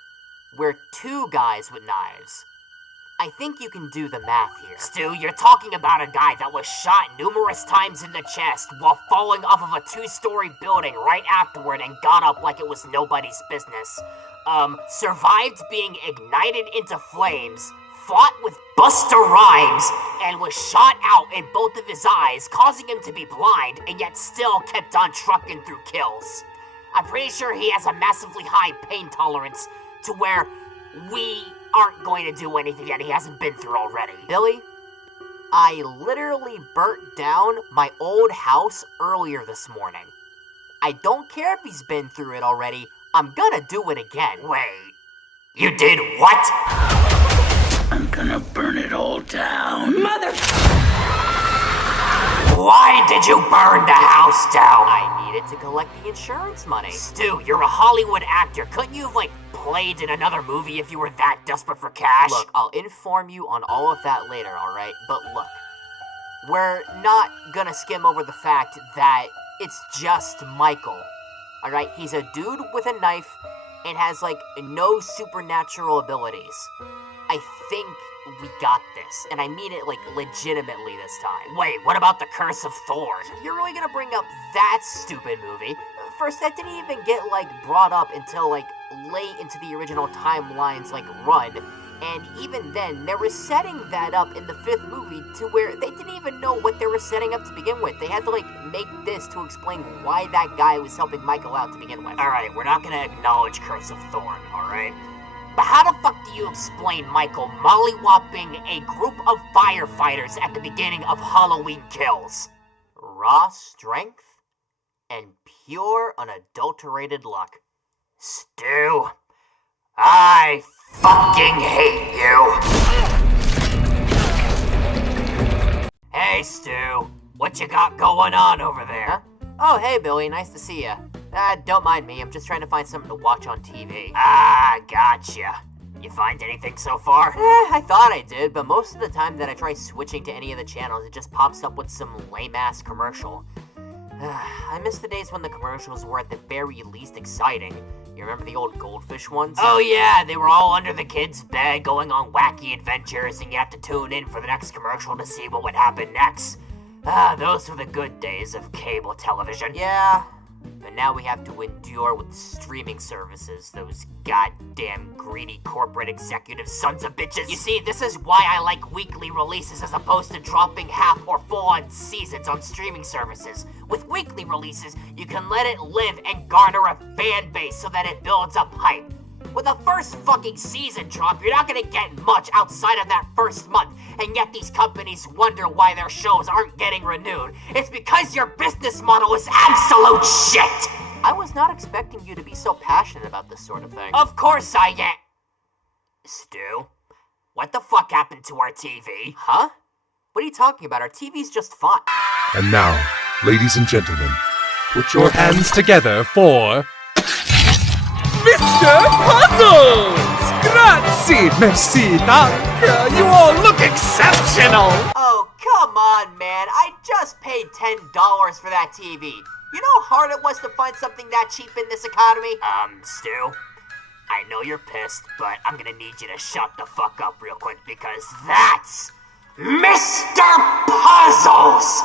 We're two guys with knives. I think you can do the math here. Stu, you're talking about a guy that was shot numerous times in the chest while falling off of a 2-story building right afterward and got up like it was nobody's business. Survived being ignited into flames, fought with Busta Rhymes, and was shot out in both of his eyes, causing him to be blind, and yet still kept on trucking through kills. I'm pretty sure he has a massively high pain tolerance to where we aren't going to do anything that he hasn't been through already. Billy, I literally burnt down my old house earlier this morning. I don't care if he's been through it already, I'm gonna do it again. Wait, you did what? I'm gonna burn it all down. Mother... Why did you burn the house down? I needed to collect the insurance money. Stu, you're a Hollywood actor. Couldn't you have, played in another movie if you were that desperate for cash? Look, I'll inform you on all of that later, alright? But look, we're not gonna skim over the fact that it's just Michael. Alright, he's a dude with a knife and has, no supernatural abilities. I think we got this, and I mean it, legitimately this time. Wait, what about The Curse of Thorn? You're really gonna bring up that stupid movie? First, that didn't even get, brought up until, late into the original timeline's, run. And even then, they were setting that up in the 5th movie to where they didn't even know what they were setting up to begin with. They had to, make this to explain why that guy was helping Michael out to begin with. Alright, we're not gonna acknowledge Curse of Thorn, alright? But how the fuck do you explain Michael mollywopping a group of firefighters at the beginning of Halloween Kills? Raw strength and pure, unadulterated luck. Stu, I fucking hate you. Hey, Stu, what you got going on over there? Huh? Oh, hey, Billy, nice to see ya. Don't mind me, I'm just trying to find something to watch on TV. Ah, gotcha. You find anything so far? I thought I did, but most of the time that I try switching to any of the channels, it just pops up with some lame-ass commercial. I miss the days when the commercials were at the very least exciting. You remember the old goldfish ones? Oh yeah, they were all under the kid's bed going on wacky adventures, and you have to tune in for the next commercial to see what would happen next. Those were the good days of cable television. Yeah, but now we have to endure with streaming services, those goddamn greedy corporate executive sons of bitches. You see, this is why I like weekly releases as opposed to dropping half or full-on seasons on streaming services. With weekly releases, you can let it live and garner a fan base so that it builds up hype. With the first fucking season drop, you're not gonna get much outside of that first month, and yet these companies wonder why their shows aren't getting renewed. It's because your business model is absolute shit! I was not expecting you to be so passionate about this sort of thing. Of course I am! Stu, what the fuck happened to our TV? Huh? What are you talking about? Our TV's just fine. And now, ladies and gentlemen, put your hands together for... Mr. Puzzles! Grazie, merci, danke. You all look exceptional! Oh, come on, man. I just paid $10 for that TV. You know how hard it was to find something that cheap in this economy? Stu, I know you're pissed, but I'm gonna need you to shut the fuck up real quick because that's Mr. Puzzles!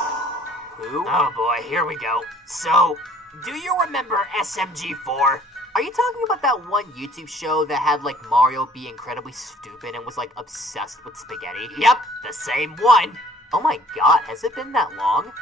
Who? Oh boy, here we go. So, do you remember SMG4? Are you talking about that one YouTube show that had, Mario be incredibly stupid and was, obsessed with spaghetti? Yep, the same one. Oh my god, has it been that long?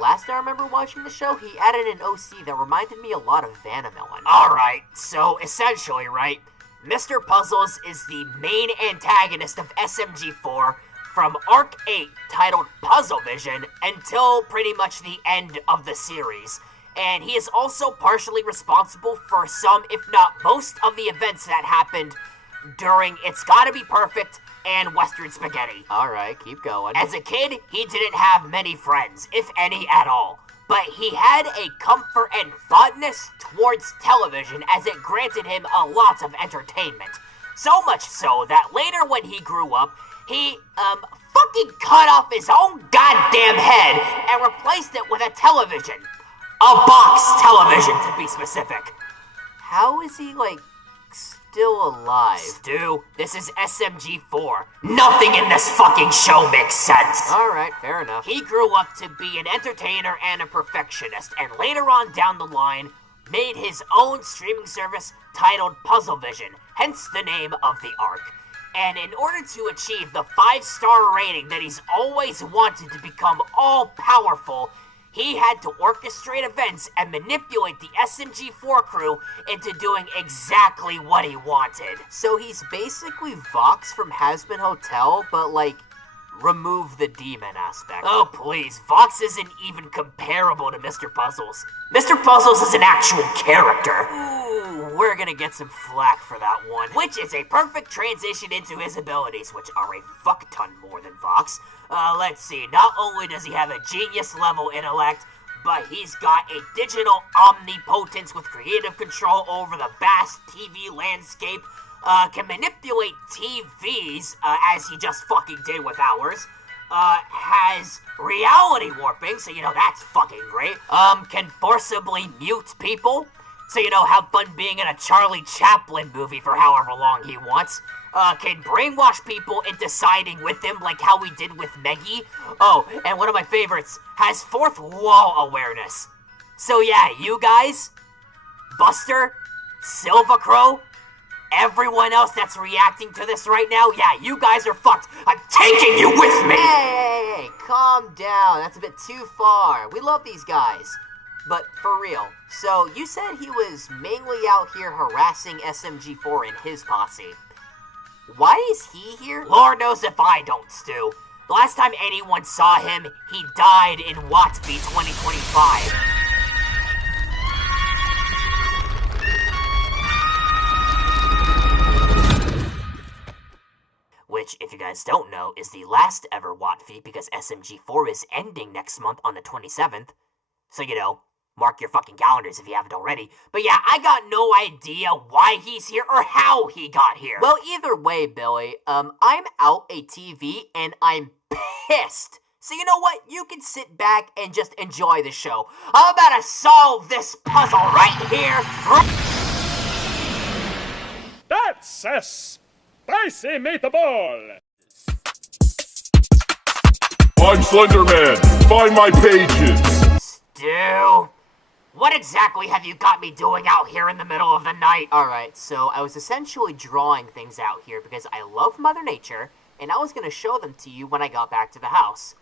Last I remember watching the show, he added an OC that reminded me a lot of Vanamillen. Alright, so essentially, right, Mr. Puzzles is the main antagonist of SMG4 from Arc 8, titled Puzzle Vision, until pretty much the end of the series. And he is also partially responsible for some, if not most, of the events that happened during It's Gotta Be Perfect and Western Spaghetti. Alright, keep going. As a kid, he didn't have many friends, if any at all. but he had a comfort and fondness towards television as it granted him a lot of entertainment. So much so that later when he grew up, he, fucking cut off his own goddamn head and replaced it with a television. A box television, to be specific. How is he, like, still alive? Stu, this is SMG4. Nothing in this fucking show makes sense. Alright, fair enough. He grew up to be an entertainer and a perfectionist, and later on down the line, made his own streaming service titled Puzzlevision, hence the name of the arc. And in order to achieve the 5-star rating that he's always wanted to become all-powerful, he had to orchestrate events and manipulate the SMG4 crew into doing exactly what he wanted. So he's basically Vox from Hazbin Hotel, but like, remove the demon aspect. Oh please, Vox isn't even comparable to Mr. Puzzles. Mr. Puzzles is an actual character. Ooh, we're gonna get some flack for that one. Which is a perfect transition into his abilities, which are a fuck ton more than Vox. Let's see, not only does he have a genius level intellect, but he's got a digital omnipotence with creative control over the vast TV landscape, can manipulate TVs, as he just fucking did with ours, has reality warping, so you know that's fucking great, can forcibly mute people, so you know have fun being in a Charlie Chaplin movie for however long he wants, can brainwash people into siding with him like how we did with Meggy. Oh, and one of my favorites, has fourth wall awareness. So yeah, you guys, Buster, Silva Crow, everyone else that's reacting to this right now, yeah, you guys are fucked. I'm taking you with me! Hey, calm down. That's a bit too far. We love these guys. But for real, so you said he was mainly out here harassing SMG4 and his posse. Why is he here? Lord knows if I don't, Stu. The last time anyone saw him, he died in Watby 2025. Which, if you guys don't know, is the last ever Watby because SMG4 is ending next month on the 27th. So, you know, mark your fucking calendars if you haven't already. But yeah, I got no idea why he's here or how he got here. Well, either way, Billy, I'm out a TV and I'm pissed. So you know what? You can sit back and just enjoy the show. I'm about to solve this puzzle right here. That's a spicy meatball. I'm Slenderman. Find my pages. Stu, what exactly have you got me doing out here in the middle of the night? Alright, so I was essentially drawing things out here because I love Mother Nature, and I was going to show them to you when I got back to the house.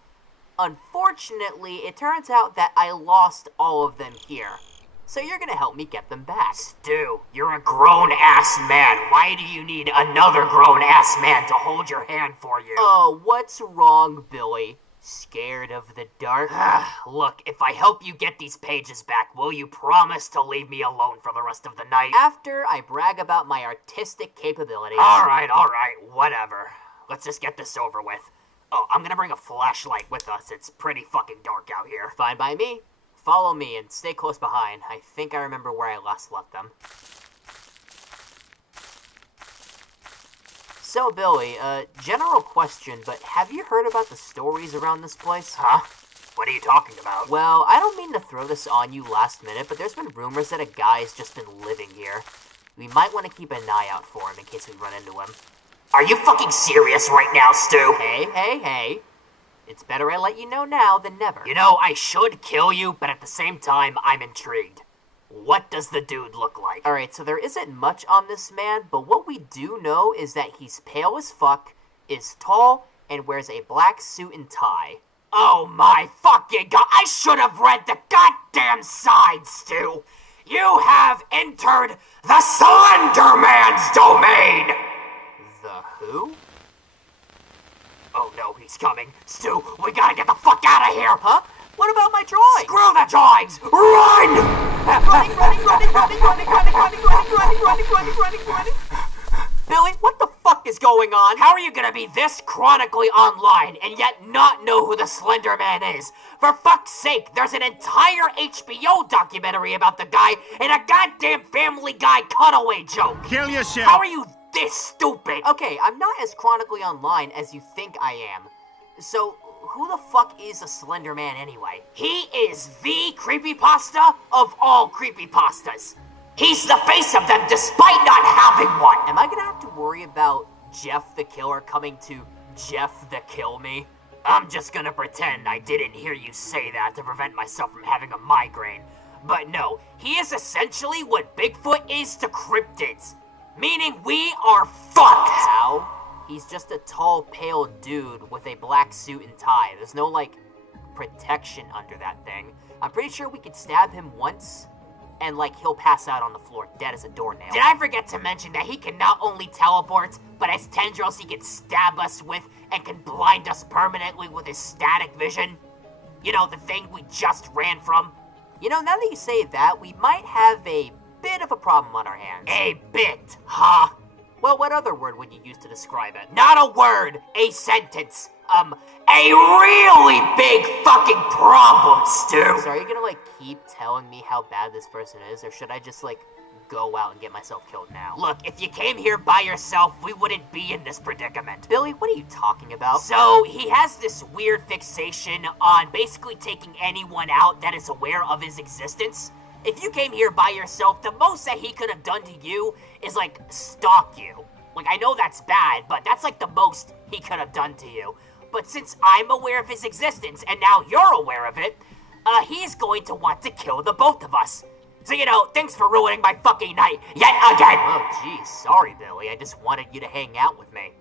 Unfortunately, it turns out that I lost all of them here. So you're going to help me get them back. Stu, you're a grown-ass man. Why do you need another grown-ass man to hold your hand for you? Oh, what's wrong, Billy? Scared of the dark? Look, if I help you get these pages back, will you promise to leave me alone for the rest of the night? After I brag about my artistic capabilities. Alright, whatever. Let's just get this over with. Oh, I'm gonna bring a flashlight with us. It's pretty fucking dark out here. Fine by me. Follow me and stay close behind. I think I remember where I last left them. So, Billy, general question, but have you heard about the stories around this place? Huh? What are you talking about? Well, I don't mean to throw this on you last minute, but there's been rumors that a guy's just been living here. We might want to keep an eye out for him in case we run into him. Are you fucking serious right now, Stu? Hey. It's better I let you know now than never. You know, I should kill you, but at the same time, I'm intrigued. What does the dude look like? Alright, so there isn't much on this man, but what we do know is that he's pale as fuck, is tall, and wears a black suit and tie. Oh my fucking god, I should have read the goddamn signs, Stu! You have entered the Slender Man's domain! The who? Oh no, he's coming. Stu, we gotta get the fuck out of here! Huh? What about my drawings? Screw the drawings! Run! Running. Billy, what the fuck is going on? How are you gonna be this chronically online and yet not know who the Slender Man is? For fuck's sake, there's an entire HBO documentary about the guy and a goddamn Family Guy cutaway joke. Kill yourself. How are you this stupid? Okay, I'm not as chronically online as you think I am. So, who the fuck is a Slender Man anyway? He is the creepypasta of all creepypastas. He's the face of them despite not having one. Am I gonna have to worry about Jeff the Killer coming to Jeff the Kill Me? I'm just gonna pretend I didn't hear you say that to prevent myself from having a migraine. But no, he is essentially what Bigfoot is to cryptids. Meaning we are fucked. How? He's just a tall, pale dude with a black suit and tie. There's no, like, protection under that thing. I'm pretty sure we could stab him once, and, like, he'll pass out on the floor, dead as a doornail. Did I forget to mention that he can not only teleport, but as tendrils he can stab us with and can blind us permanently with his static vision? You know, the thing we just ran from? You know, now that you say that, we might have a bit of a problem on our hands. A bit, huh? Well, what other word would you use to describe it? Not a word, a sentence. A really big fucking problem, Stu. So are you gonna, like, keep telling me how bad this person is, or should I just, like, go out and get myself killed now? Look, if you came here by yourself, we wouldn't be in this predicament. Billy, what are you talking about? So, he has this weird fixation on basically taking anyone out that is aware of his existence. If you came here by yourself, the most that he could have done to you is, like, stalk you. Like, I know that's bad, but that's, like, the most he could have done to you. But since I'm aware of his existence, and now you're aware of it, he's going to want to kill the both of us. So, you know, thanks for ruining my fucking night yet again! Oh, geez, sorry, Billy. I just wanted you to hang out with me.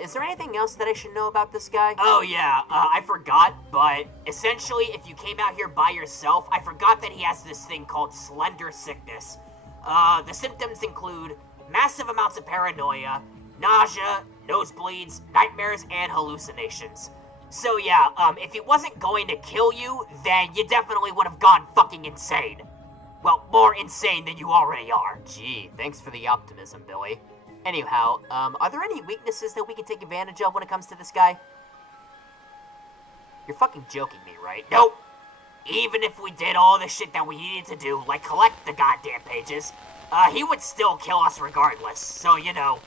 Is there anything else that I should know about this guy? Oh, yeah, I forgot, but essentially, if you came out here by yourself, I forgot that he has this thing called slender sickness. The symptoms include massive amounts of paranoia, nausea, nosebleeds, nightmares, and hallucinations. So yeah, if he wasn't going to kill you, then you definitely would have gone fucking insane. Well, more insane than you already are. Gee, thanks for the optimism, Billy. Anyhow, are there any weaknesses that we can take advantage of when it comes to this guy? You're fucking joking me, right? Nope. Even if we did all the shit that we needed to do, like collect the goddamn pages, he would still kill us regardless. So, you know,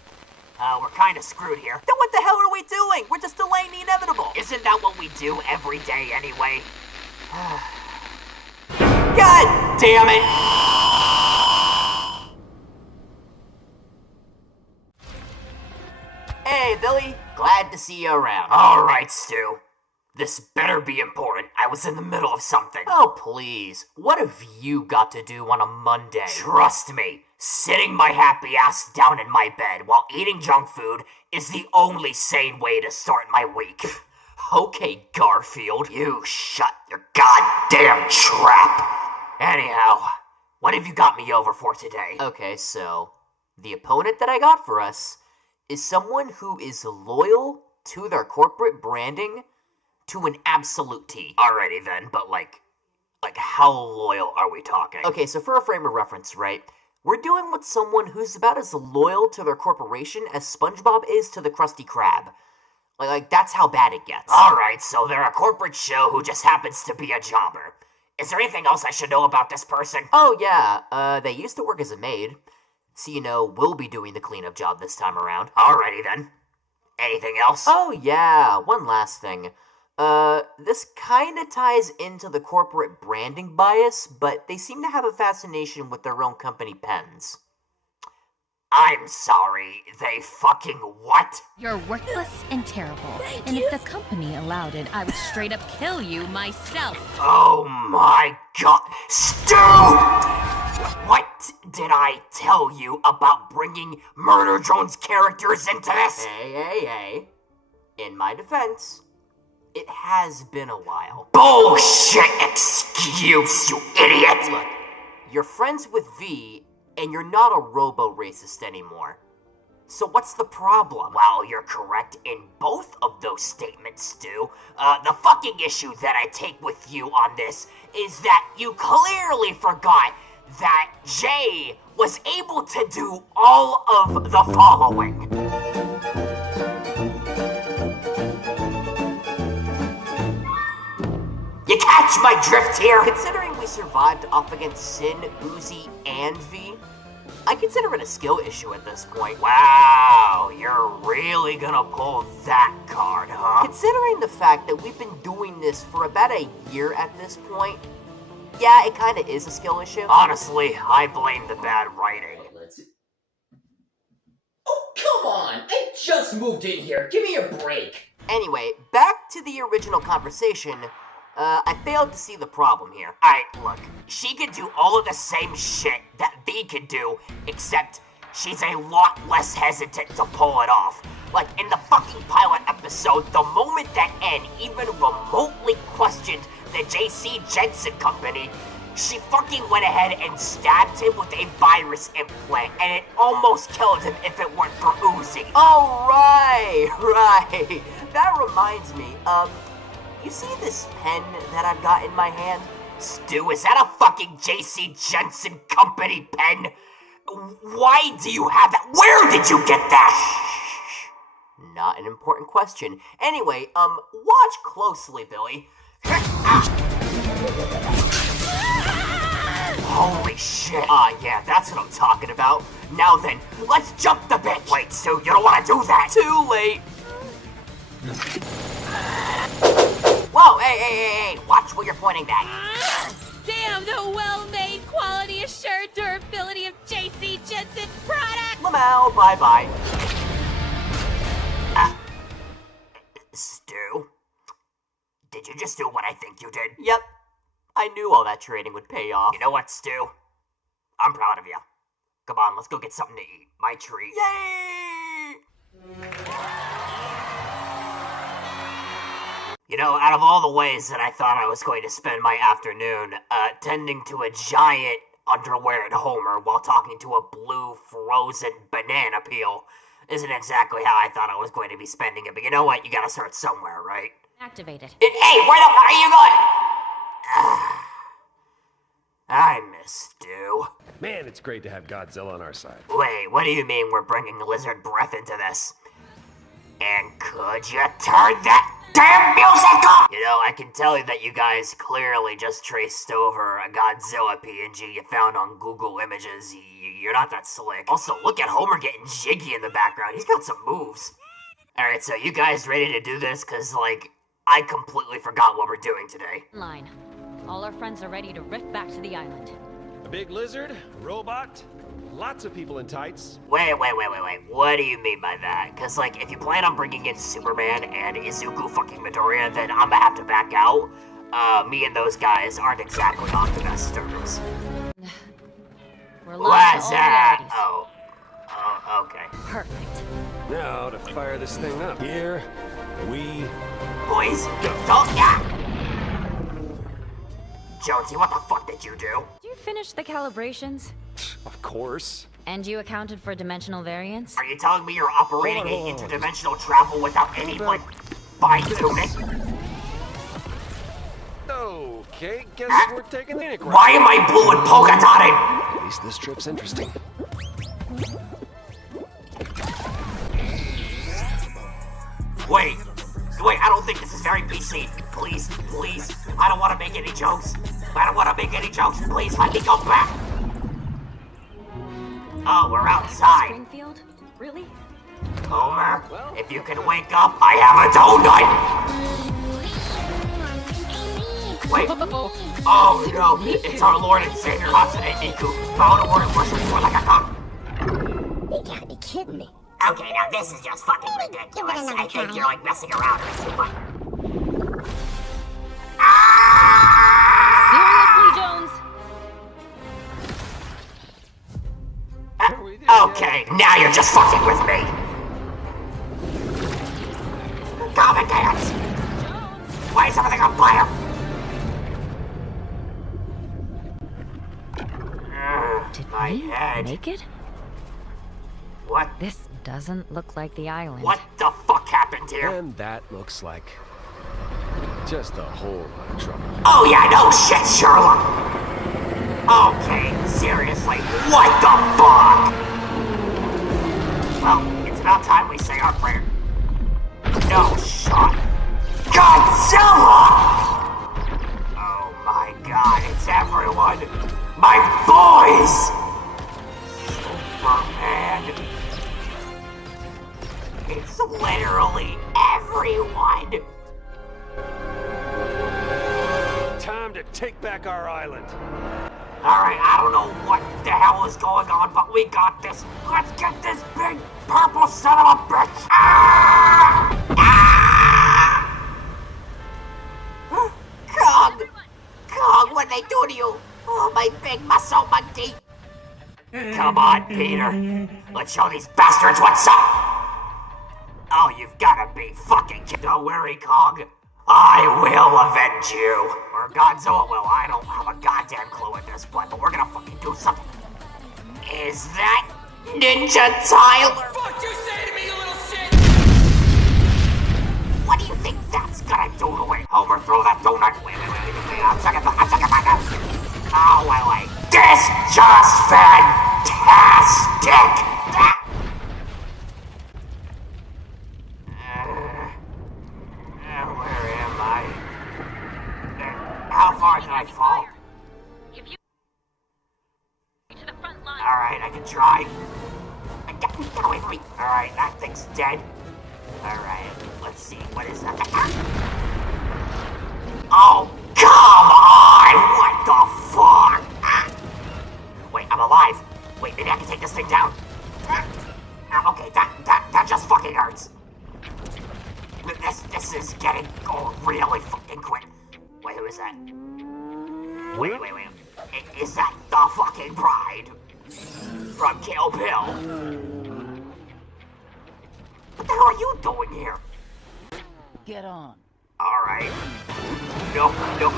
we're kinda screwed here. Then what the hell are we doing? We're just delaying the inevitable. Isn't that what we do every day anyway? God damn it! Hey, Billy. Glad to see you around. Alright, Stu. This better be important. I was in the middle of something. Oh, please. What have you got to do on a Monday? Trust me, sitting my happy ass down in my bed while eating junk food is the only sane way to start my week. Okay, Garfield, you shut your goddamn trap. Anyhow, what have you got me over for today? Okay, so, the opponent that I got for us is someone who is loyal to their corporate branding to an absolute T. Alrighty then, but like how loyal are we talking? Okay, so for a frame of reference, right? We're dealing with someone who's about as loyal to their corporation as SpongeBob is to the Krusty Krab. Like that's how bad it gets. Alright, so they're a corporate show who just happens to be a jobber. Is there anything else I should know about this person? Oh yeah, they used to work as a maid. So you know, we'll be doing the cleanup job this time around. Alrighty then. Anything else? Oh yeah, one last thing. This kinda ties into the corporate branding bias, but they seem to have a fascination with their own company pens. I'm sorry, they fucking what? You're worthless and terrible. And if the company allowed it, I would straight up kill you myself. Oh my god. Stu! What did I tell you about bringing Murder Drone's characters into this? Hey. In my defense, it has been a while. Bullshit excuse, you idiot! Look, you're friends with V, and you're not a robo-racist anymore. So what's the problem? Well, you're correct in both of those statements, Stu. The fucking issue that I take with you on this is that you clearly forgot that Jay was able to do all of the following. You catch my drift here? Considering we survived off against Sin, Uzi, and V, I consider it a skill issue at this point. Wow, you're really gonna pull that card, huh? Considering the fact that we've been doing this for about a year at this point, yeah, it kinda is a skill issue. Honestly, I blame the bad writing. Oh, come on! I just moved in here. Give me a break. Anyway, back to the original conversation. I failed to see the problem here. Alright, look, she could do all of the same shit that V could do, except she's a lot less hesitant to pull it off. Like, in the fucking pilot episode, the moment that N even remotely questioned the J.C. Jensen Company, she fucking went ahead and stabbed him with a virus implant, and it almost killed him if it weren't for Uzi. Oh, right. That reminds me, you see this pen that I've got in my hand? Stu, is that a fucking J.C. Jensen Company pen? Why do you have that? Where did you get that? Not an important question. Anyway, watch closely, Billy. Holy shit. Yeah, that's what I'm talking about. Now then, let's jump the bitch. Wait, Stu, you don't want to do that. Too late. Whoa, hey, watch where you're pointing that. Damn the well-made, quality-assured durability of J.C. Jensen products! Lamau, bye-bye. Stu? Did you just do what I think you did? Yep. I knew all that training would pay off. You know what, Stu? I'm proud of you. Come on, let's go get something to eat. My treat. Yay! You know, out of all the ways that I thought I was going to spend my afternoon, tending to a giant underwear Homer while talking to a blue frozen banana peel isn't exactly how I thought I was going to be spending it. But you know what? You gotta start somewhere, right? Activated. Hey, where the fuck are you going? I miss Stu. Man, it's great to have Godzilla on our side. Wait, what do you mean we're bringing lizard breath into this? And could you turn that damn music off? You know, I can tell you that you guys clearly just traced over a Godzilla PNG you found on Google Images. You're not that slick. Also, look at Homer getting jiggy in the background. He's got some moves. Alright, so you guys ready to do this? Cause, like, I completely forgot what we're doing today. Line. All our friends are ready to rift back to the island. A big lizard? Robot? Lots of people in tights. Wait. What do you mean by that? Cause, like, if you plan on bringing in Superman and Izuku fucking Midoriya, then I'm gonna have to back out. Me and those guys aren't exactly on the best terms. What's that? Oh, okay. Perfect. Now to fire this thing up. Here we Boys, don't Jonesy, what the fuck did you do? Did you finish the calibrations? Of course. And you accounted for dimensional variance? Are you telling me you're operating a interdimensional travel without any, like, fine-tuning? Okay, guess we're taking the across. Why am I blue and polka dotted? At least this trip's interesting. Wait, I don't think this is very PC. Please, I don't want to make any jokes. Please, let me go back. Oh, we're outside. Springfield? Really? Homer, if you can wake up, I have a donut! Wait. Oh no, it's our Lord and Savior Hatsune Miku. Bow to word and worship for like a cock. You gotta be kidding me. Okay, now this is just fucking ridiculous. I think you're like messing around or something. Seriously, Jones? Okay, now you're just fucking with me. Common dance. Why is everything on fire? Did my we head. make it? What? This doesn't look like the island. What the fuck happened here? And that looks like just a whole lot of trouble. Oh yeah, no shit, Sherlock. Okay, seriously, what the fuck? Well, it's about time we say our prayer. No shot. Godzilla! boys! Superman. It's literally everyone. Time to take back our island. Alright, I don't know what the hell is going on, but we got this. Let's get this big purple son of a bitch. Kong, what'd they do to you? Oh, my big muscle monkey. Come on, Peter. Let's show these bastards what's up. Oh, you've gotta be fucking kidding. Don't worry, Kong. I will avenge you. Or Godzilla will. I don't have a goddamn clue at this point, but we're gonna fucking do something. Is that Ninja Tyler? What you say to me, you little shit? What do you think that's gonna do to it? Homer, throw that donut. Wait. I'm second. Oh, wait. This just fantastic. Where am I? How far did I fall? Alright, I can try. Get away from me. Alright, that thing's dead. Alright, let's see. What is that? Oh, come on! What the fuck? Wait, I'm alive. Wait, maybe I can take this thing down. Okay, that just fucking hurts. This is getting really fucking quick. Wait, who is that? Wait. Is that the fucking bride? From Kill Bill? What the hell are you doing here? Get on. Alright. No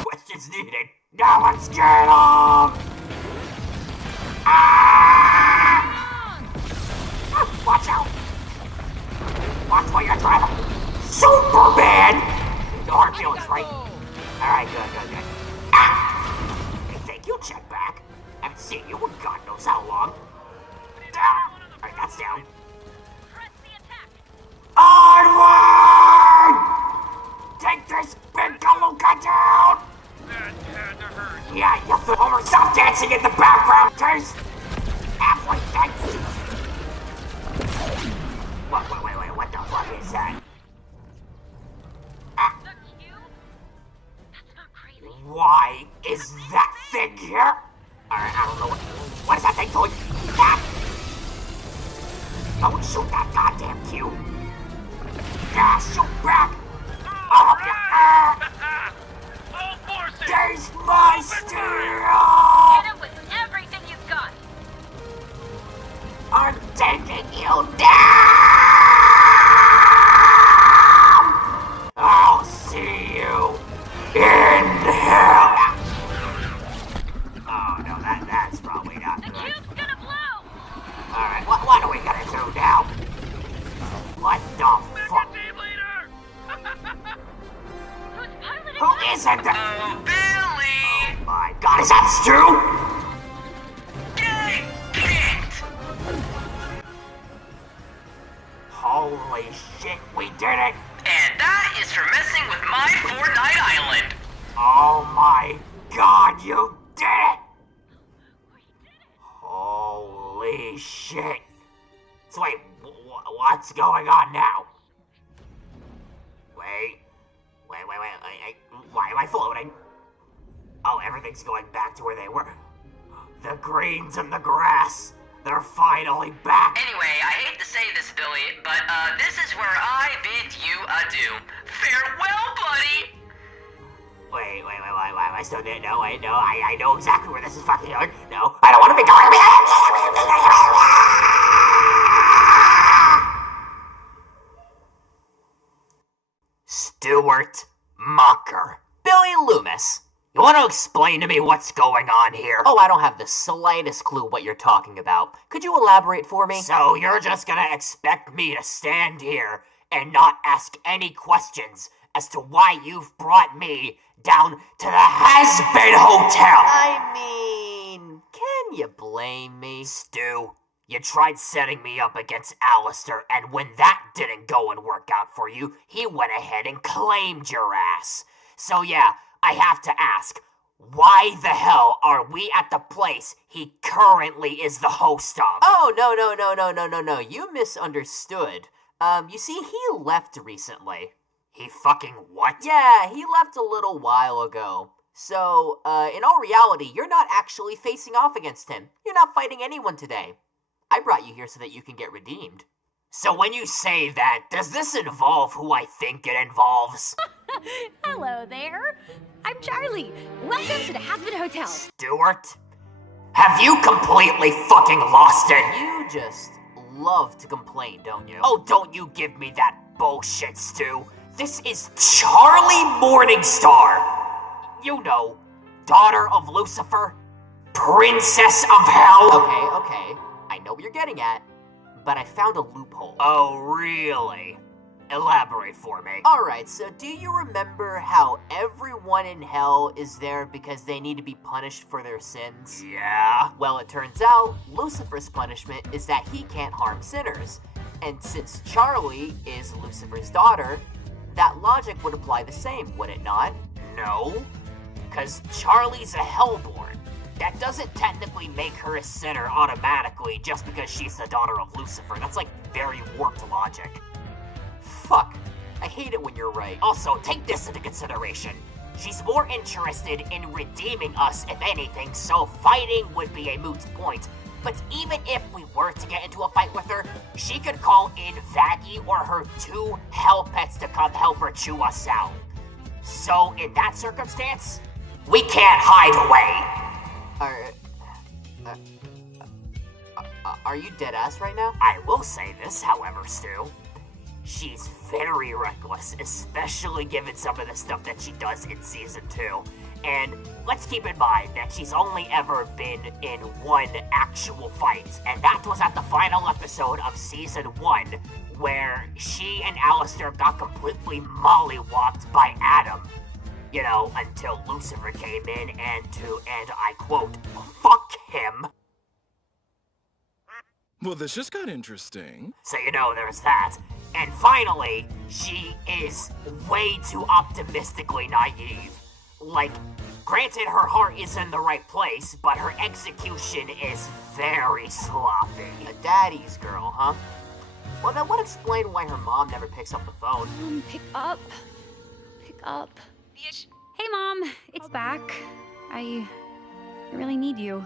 questions needed. Now let's get on! Watch out! Watch while you're driving. Superman! No hard feelings, right? Alright, good. Hey, thank you, Jetpack. Haven't seen you in God knows how long. Alright, that's down. Onward! Take this big Galuga down! Yeah, you Homer, stop dancing in the background! Taste everything! Wait, what the fuck is that? Why is that thing here? Alright, I don't know what is that thing doing? Don't shoot that goddamn cube! Yeah, shoot back! Oh, yeah! There's my steel! Hit him with everything you've got! I'm taking you down! I'll see you in hell! Oh no, that's probably not good. The cube's gonna blow! Alright, what are we gonna do now? What the fuck? Who is it? Oh, Billy! Oh my god, is that Stu? Holy shit, we did it! And that is for messing with my Fortnite Island! Oh my god, you did it! Holy shit. So wait, what's going on now? Wait, why am I floating? Oh, everything's going back to where they were. The greens and the grass, they're finally back. Anyway, I hate to say this, Billy, but this is where I bid you adieu. Farewell, buddy! Wait, I still didn't know. Wait, no, I know exactly where this is fucking going. No, I don't want to be going. Stuart Mocker. Billy Loomis. You want to explain to me what's going on here? Oh, I don't have the slightest clue what you're talking about. Could you elaborate for me? So you're just gonna expect me to stand here and not ask any questions as to why you've brought me down to the Has-Been Hotel? I mean, can you blame me? Stu, you tried setting me up against Alistair, and when that didn't go and work out for you, he went ahead and claimed your ass. So yeah, I have to ask, Why the hell are we at the place he currently is the host of? Oh, no. You misunderstood. You see, he left recently. He fucking what? Yeah, he left a little while ago. So, in all reality, you're not actually facing off against him. You're not fighting anyone today. I brought you here so that you can get redeemed. So when you say that, does this involve who I think it involves? Hello there. I'm Charlie. Welcome to the Hasbin Hotel. Stuart? Have you completely fucking lost it? You just love to complain, don't you? Oh, don't you give me that bullshit, Stu. This is Charlie Morningstar. You know, daughter of Lucifer, princess of hell. Okay. I know what you're getting at, but I found a loophole. Oh, really? Elaborate for me. Alright, so do you remember how everyone in hell is there because they need to be punished for their sins? Yeah. Well, it turns out Lucifer's punishment is that he can't harm sinners. And since Charlie is Lucifer's daughter, that logic would apply the same, would it not? No, because Charlie's a hellborn. That doesn't technically make her a sinner automatically just because she's the daughter of Lucifer. That's like very warped logic. Fuck. I hate it when you're right. Also, take this into consideration. She's more interested in redeeming us, if anything, so fighting would be a moot point. But even if we were to get into a fight with her, she could call in Vaggie or her 2 hell pets to come help her chew us out. So, in that circumstance, we can't hide away. Are you dead ass right now? I will say this, however, Stu. She's very reckless, especially given some of the stuff that she does in Season 2. And let's keep in mind that she's only ever been in one actual fight, and that was at the final episode of Season 1, where she and Alistair got completely mollywopped by Adam. You know, until Lucifer came in and I quote, fuck him. Well, this just got interesting. So you know there's that. And finally, she is way too optimistically naive. Like, granted her heart is in the right place, but her execution is very sloppy. A daddy's girl, huh? Well, that would explain why her mom never picks up the phone. Pick up. Hey, Mom. It's back. I really need you.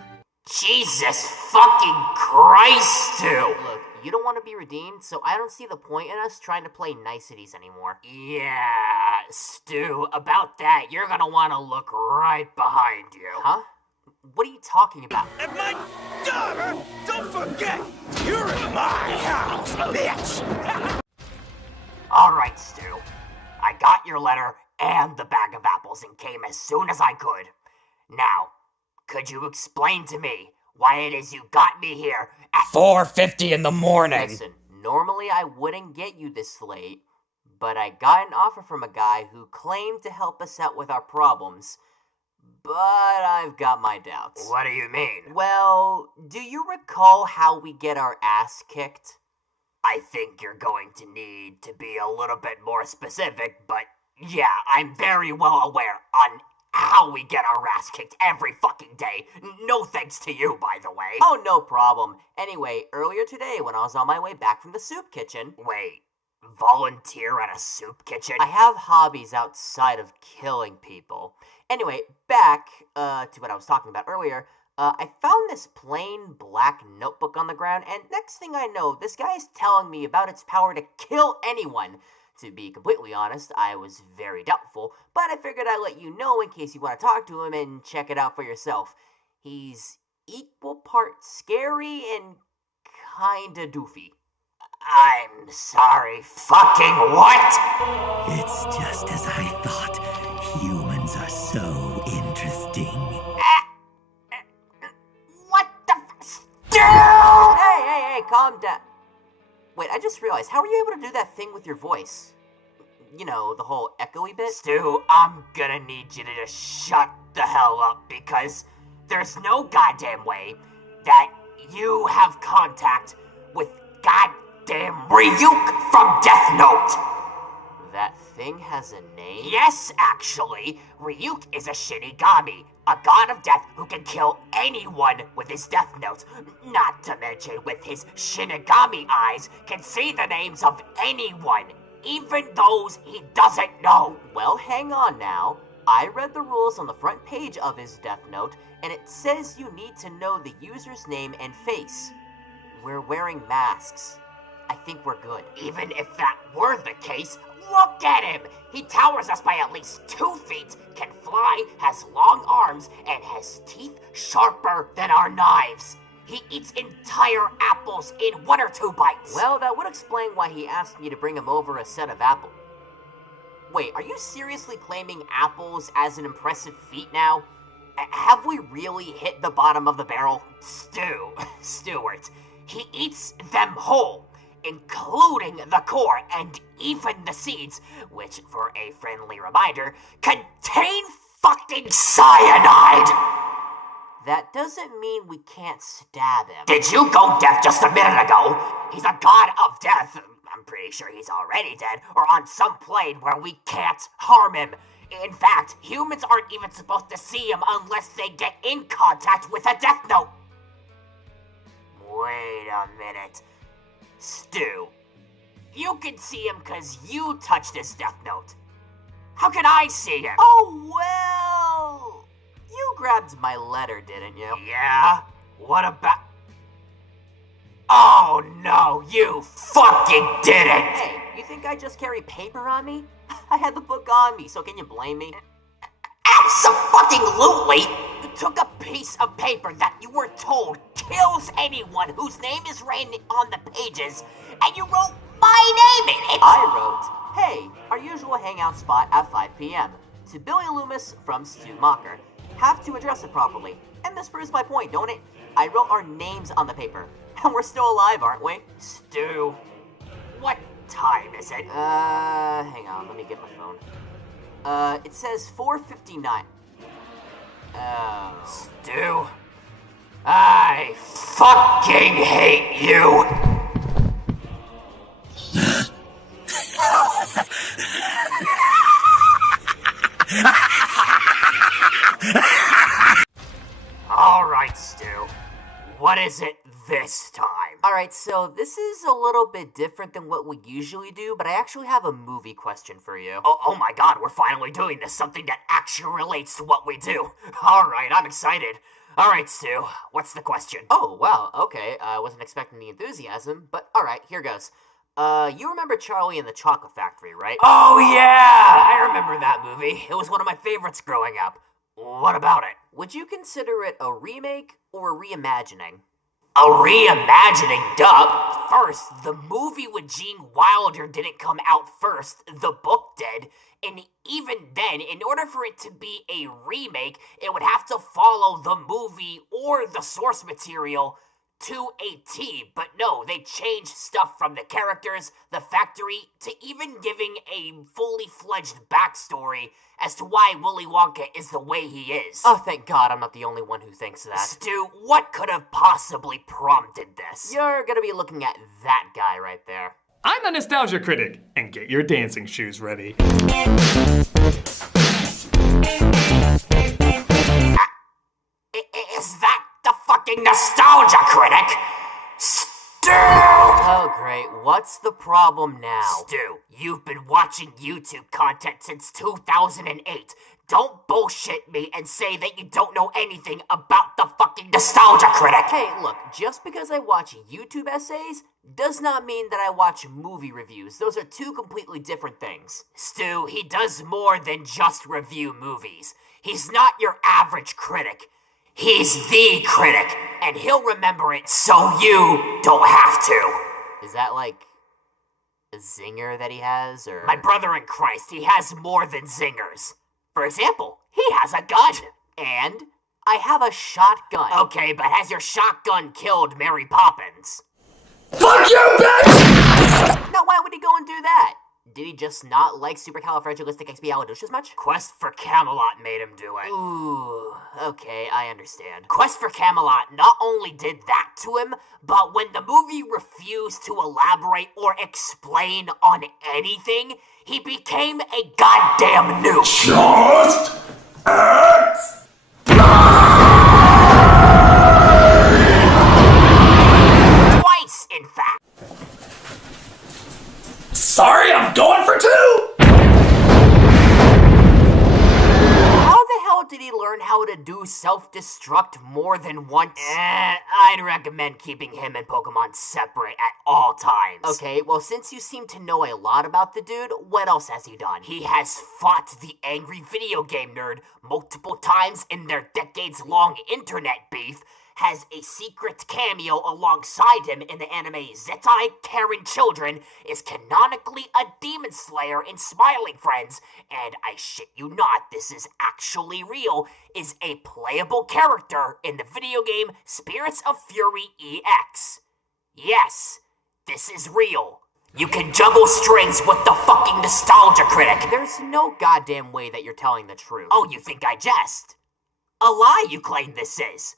Jesus fucking Christ, Stu! Look, you don't want to be redeemed, so I don't see the point in us trying to play niceties anymore. Yeah, Stu, about that, you're gonna want to look right behind you. Huh? What are you talking about? And my daughter! Don't forget! You're in my house, bitch! Alright, Stu. I got your letter and the bag of apples and came as soon as I could. Now, could you explain to me why it is you got me here at 4:50 in the morning? Listen, normally I wouldn't get you this late, but I got an offer from a guy who claimed to help us out with our problems. But I've got my doubts. What do you mean? Well, do you recall how we get our ass kicked? I think you're going to need to be a little bit more specific, but yeah, I'm very well aware on how we get our ass kicked every fucking day. No thanks to you, by the way. Oh, no problem. Anyway, earlier today when I was on my way back from the soup kitchen... Wait, volunteer at a soup kitchen? I have hobbies outside of killing people. Anyway, back to what I was talking about earlier, I found this plain black notebook on the ground, and next thing I know, this guy is telling me about its power to kill anyone. To be completely honest, I was very doubtful, but I figured I'd let you know in case you want to talk to him and check it out for yourself. He's equal parts scary and kinda doofy. I'm sorry, fucking what? It's just as I thought. Humans are so interesting. What the f- Hey, calm down. Wait, I just realized, how were you able to do that thing with your voice? You know, the whole echoey bit? Stu, I'm gonna need you to just shut the hell up, because there's no goddamn way that you have contact with goddamn Ryuk from Death Note! That thing has a name? Yes, actually. Ryuk is a Shinigami. A god of death who can kill anyone with his death note. Not to mention with his Shinigami eyes can see the names of anyone, even those he doesn't know. Well, hang on now. I read the rules on the front page of his death note, and it says you need to know the user's name and face. We're wearing masks. I think we're good. Even if that were the case, look at him! He towers us by at least 2 feet, can fly, has long arms, and has teeth sharper than our knives. He eats entire apples in 1 or 2 bites. Well, that would explain why he asked me to bring him over a set of apples. Wait, are you seriously claiming apples as an impressive feat now? Have we really hit the bottom of the barrel? Stuart, he eats them whole, including the core and even the seeds, which, for a friendly reminder, contain fucking cyanide! That doesn't mean we can't stab him. Did you go deaf just a minute ago? He's a god of death. I'm pretty sure he's already dead, or on some plane where we can't harm him. In fact, humans aren't even supposed to see him unless they get in contact with a death note. Wait a minute. Stu, you can see him because you touched his death note. How can I see him? Oh, well... You grabbed my letter, didn't you? Yeah? What about... Oh no, you fucking didn't! Hey, you think I just carry paper on me? I had the book on me, so can you blame me? Abso-fucking-lutely! You took a piece of paper that you were told kills anyone whose name is written on the pages, and you wrote my name in it! I wrote, hey, our usual hangout spot at 5 p.m. To Billy Loomis from Stu Mocker. Have to address it properly. And this proves my point, don't it? I wrote our names on the paper. And we're still alive, aren't we? Stu, what time is it? Hang on, let me get my phone. It says 4:59. Stu, I fucking hate you! Alright, Stu. What is it this time? Alright, so this is a little bit different than what we usually do, but I actually have a movie question for you. Oh my god, we're finally doing this, something that actually relates to what we do. Alright, I'm excited. Alright, Stu, what's the question? Oh, wow, okay, I wasn't expecting the enthusiasm, but alright, here goes. You remember Charlie and the Chocolate Factory, right? Oh yeah, I remember that movie. It was one of my favorites growing up. What about it? Would you consider it a remake or a reimagining? A reimagining, duh. First, the movie with Gene Wilder didn't come out first, the book did. And even then, in order for it to be a remake, it would have to follow the movie or the source material to a T. But no, they changed stuff from the characters, the factory, to even giving a fully fledged backstory as to why Willy Wonka is the way he is. Oh, thank God I'm not the only one who thinks that. Stu, what could have possibly prompted this? You're gonna be looking at that guy right there. I'm the Nostalgia Critic, and get your dancing shoes ready. Is that the fucking Nostalgia Critic? Stu! Oh, great. What's the problem now? Stu, you've been watching YouTube content since 2008. Don't bullshit me and say that you don't know anything about the fucking Nostalgia Critic. Hey, look, just because I watch YouTube essays does not mean that I watch movie reviews. Those are two completely different things. Stu, he does more than just review movies. He's not your average critic. He's the critic, and he'll remember it so you don't have to. Is that like a zinger that he has, or? My brother in Christ, he has more than zingers. For example, he has a gun. And I have a shotgun. Okay, but has your shotgun killed Mary Poppins? Fuck you, bitch! Now, why would he go and do that? Did he just not like supercalifragilisticexpialidocious much? Quest for Camelot made him do it. Ooh, okay, I understand. Quest for Camelot not only did that to him, but when the movie refused to elaborate or explain on anything, he became a goddamn noob. Just act learn how to do self-destruct more than once? I'd recommend keeping him and Pokemon separate at all times. Okay, well, since you seem to know a lot about the dude, what else has he done? He has fought the angry video game nerd multiple times in their decades-long internet beef, has a secret cameo alongside him in the anime Zettai Karen Children, is canonically a demon slayer in Smiling Friends, and I shit you not, this is actually real, is a playable character in the video game Spirits of Fury EX. Yes, this is real. You can juggle strings with the fucking nostalgia critic. There's no goddamn way that you're telling the truth. Oh, you think I jest? A lie you claim this is.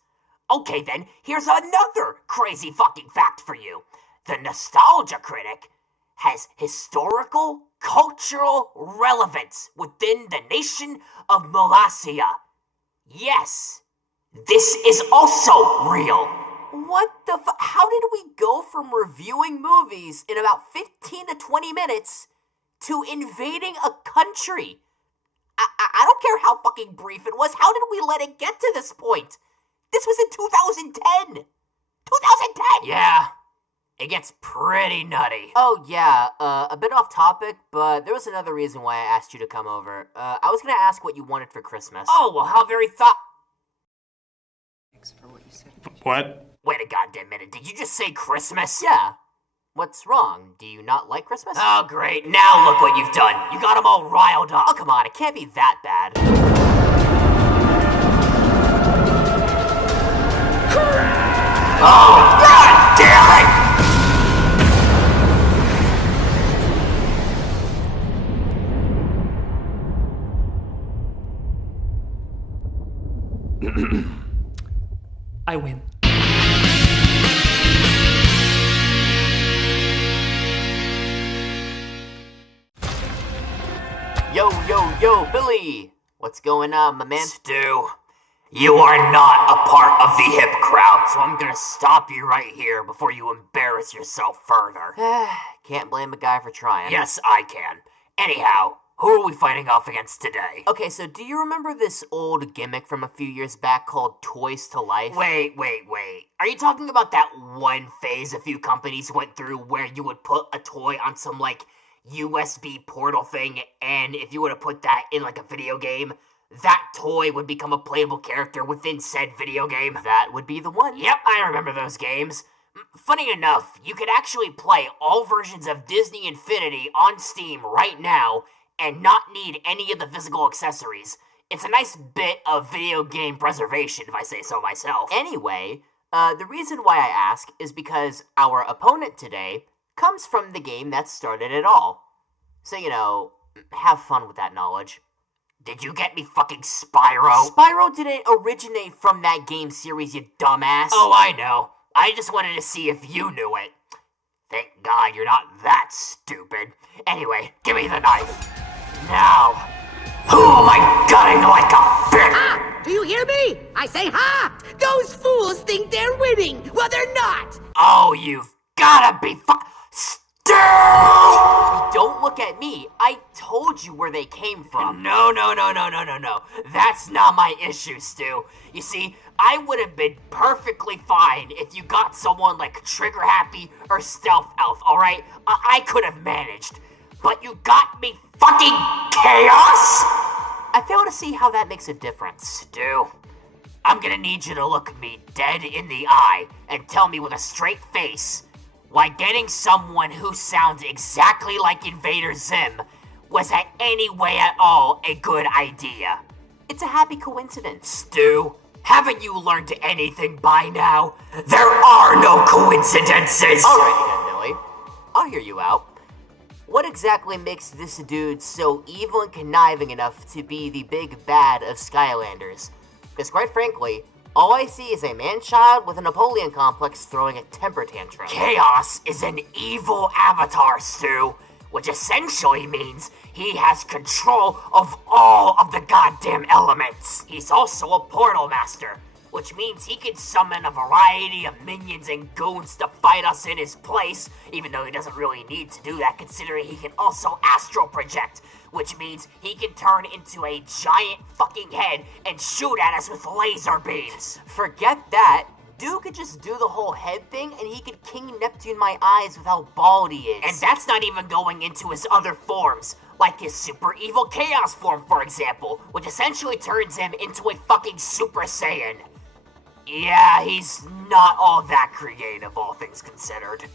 Okay then, here's another crazy fucking fact for you. The nostalgia critic has historical, cultural relevance within the nation of Molossia. Yes, this is also real. What the fu- How did we go from reviewing movies in about 15 to 20 minutes to invading a country? I don't care how fucking brief it was. How did we let it get to this point? This was in 2010! 2010! Yeah, it gets pretty nutty. Oh yeah, a bit off topic, but there was another reason why I asked you to come over. I was gonna ask what you wanted for Christmas. Oh, well, how very Thanks for what you said. What? Wait a goddamn minute, did you just say Christmas? Yeah. What's wrong? Do you not like Christmas? Oh, great. Now look what you've done. You got them all riled up. Oh, come on, it can't be that bad. Oh, God damn it! I win. Yo, Billy! What's going on, my man? Stu. You are not a part of the hip crowd, so I'm gonna stop you right here before you embarrass yourself further. Can't blame a guy for trying. Yes, I can. Anyhow, who are we fighting off against today? Okay, so do you remember this old gimmick from a few years back called Toys to Life? Wait. Are you talking about that one phase a few companies went through where you would put a toy on some, like, USB portal thing, and if you were to put that in, like, a video game, that toy would become a playable character within said video game? That would be the one. Yep, I remember those games. Funny enough, you could actually play all versions of Disney Infinity on Steam right now and not need any of the physical accessories. It's a nice bit of video game preservation, if I say so myself. Anyway, the reason why I ask is because our opponent today comes from the game that started it all. So, you know, have fun with that knowledge. Did you get me fucking Spyro? Spyro didn't originate from that game series, you dumbass. Oh, I know. I just wanted to see if you knew it. Thank God you're not that stupid. Anyway, give me the knife. Now, who am I gutting like a fish? Ha! Do you hear me? I say ha! Those fools think they're winning. Well, they're not. Oh, you've gotta be Stu! Don't look at me. I told you where they came from. No. That's not my issue, Stu. You see, I would have been perfectly fine if you got someone like Trigger Happy or Stealth Elf, alright? I could have managed. But you got me fucking Chaos? I fail to see how that makes a difference. Stu, I'm gonna need you to look me dead in the eye and tell me with a straight face why getting someone who sounds exactly like Invader Zim was at any way at all a good idea. It's a happy coincidence. Stu, haven't you learned anything by now? There are no coincidences! Alrighty then, Billy. I'll hear you out. What exactly makes this dude so evil and conniving enough to be the big bad of Skylanders? Because quite frankly, all I see is a man-child with a Napoleon complex throwing a temper tantrum. Chaos is an evil avatar, Stu, which essentially means he has control of all of the goddamn elements. He's also a portal master, which means he can summon a variety of minions and goons to fight us in his place, even though he doesn't really need to do that considering he can also astral project, which means he can turn into a giant fucking head and shoot at us with laser beams. Forget that. Dude could just do the whole head thing and he could King Neptune my eyes with how bald he is. And that's not even going into his other forms, like his super evil chaos form, for example, which essentially turns him into a fucking Super Saiyan. Yeah, he's not all that creative, all things considered.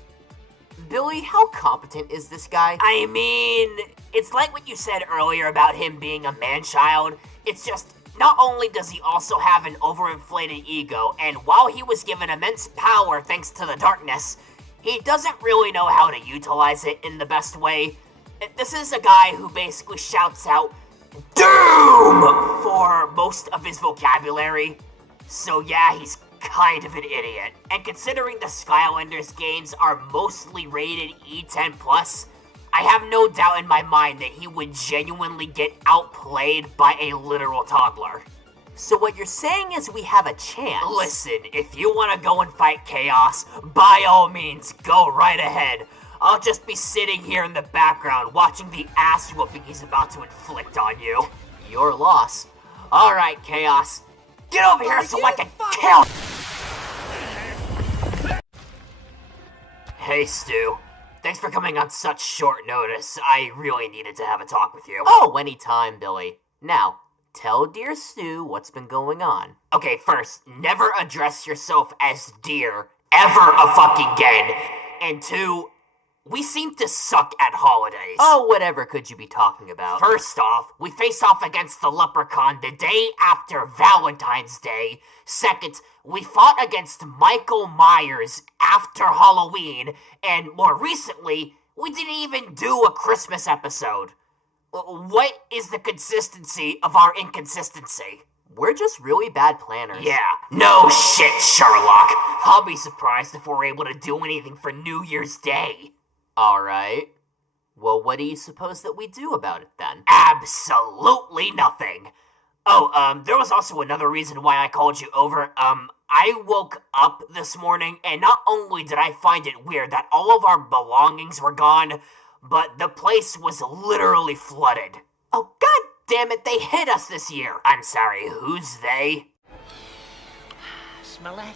Billy, how competent is this guy? I mean, it's like what you said earlier about him being a man-child. It's just, not only does he also have an overinflated ego, and while he was given immense power thanks to the darkness, he doesn't really know how to utilize it in the best way. This is a guy who basically shouts out, DOOM! For most of his vocabulary. So yeah, he's kind of an idiot. And considering the Skylanders games are mostly rated E10+, I have no doubt in my mind that he would genuinely get outplayed by a literal toddler. So what you're saying is we have a chance? Listen, if you want to go and fight Chaos, by all means, go right ahead. I'll just be sitting here in the background watching the ass whooping he's about to inflict on you. Your loss. Alright, Chaos. Get over here so I can kill you! Hey, Stu. Thanks for coming on such short notice. I really needed to have a talk with you. Oh, anytime, Billy. Now, tell dear Stu what's been going on. Okay, first, never address yourself as dear ever a fucking again. And two, we seem to suck at holidays. Oh, whatever could you be talking about? First off, we face off against the Leprechaun the day after Valentine's Day. Second, we fought against Michael Myers after Halloween. And more recently, we didn't even do a Christmas episode. What is the consistency of our inconsistency? We're just really bad planners. Yeah. No shit, Sherlock. I'll be surprised if we're able to do anything for New Year's Day. Alright. Well, what do you suppose that we do about it then? Absolutely nothing. Oh, there was also another reason why I called you over. I woke up this morning, and not only did I find it weird that all of our belongings were gone, but the place was literally flooded. Oh, god damn it, they hit us this year. I'm sorry, who's they? Smell that?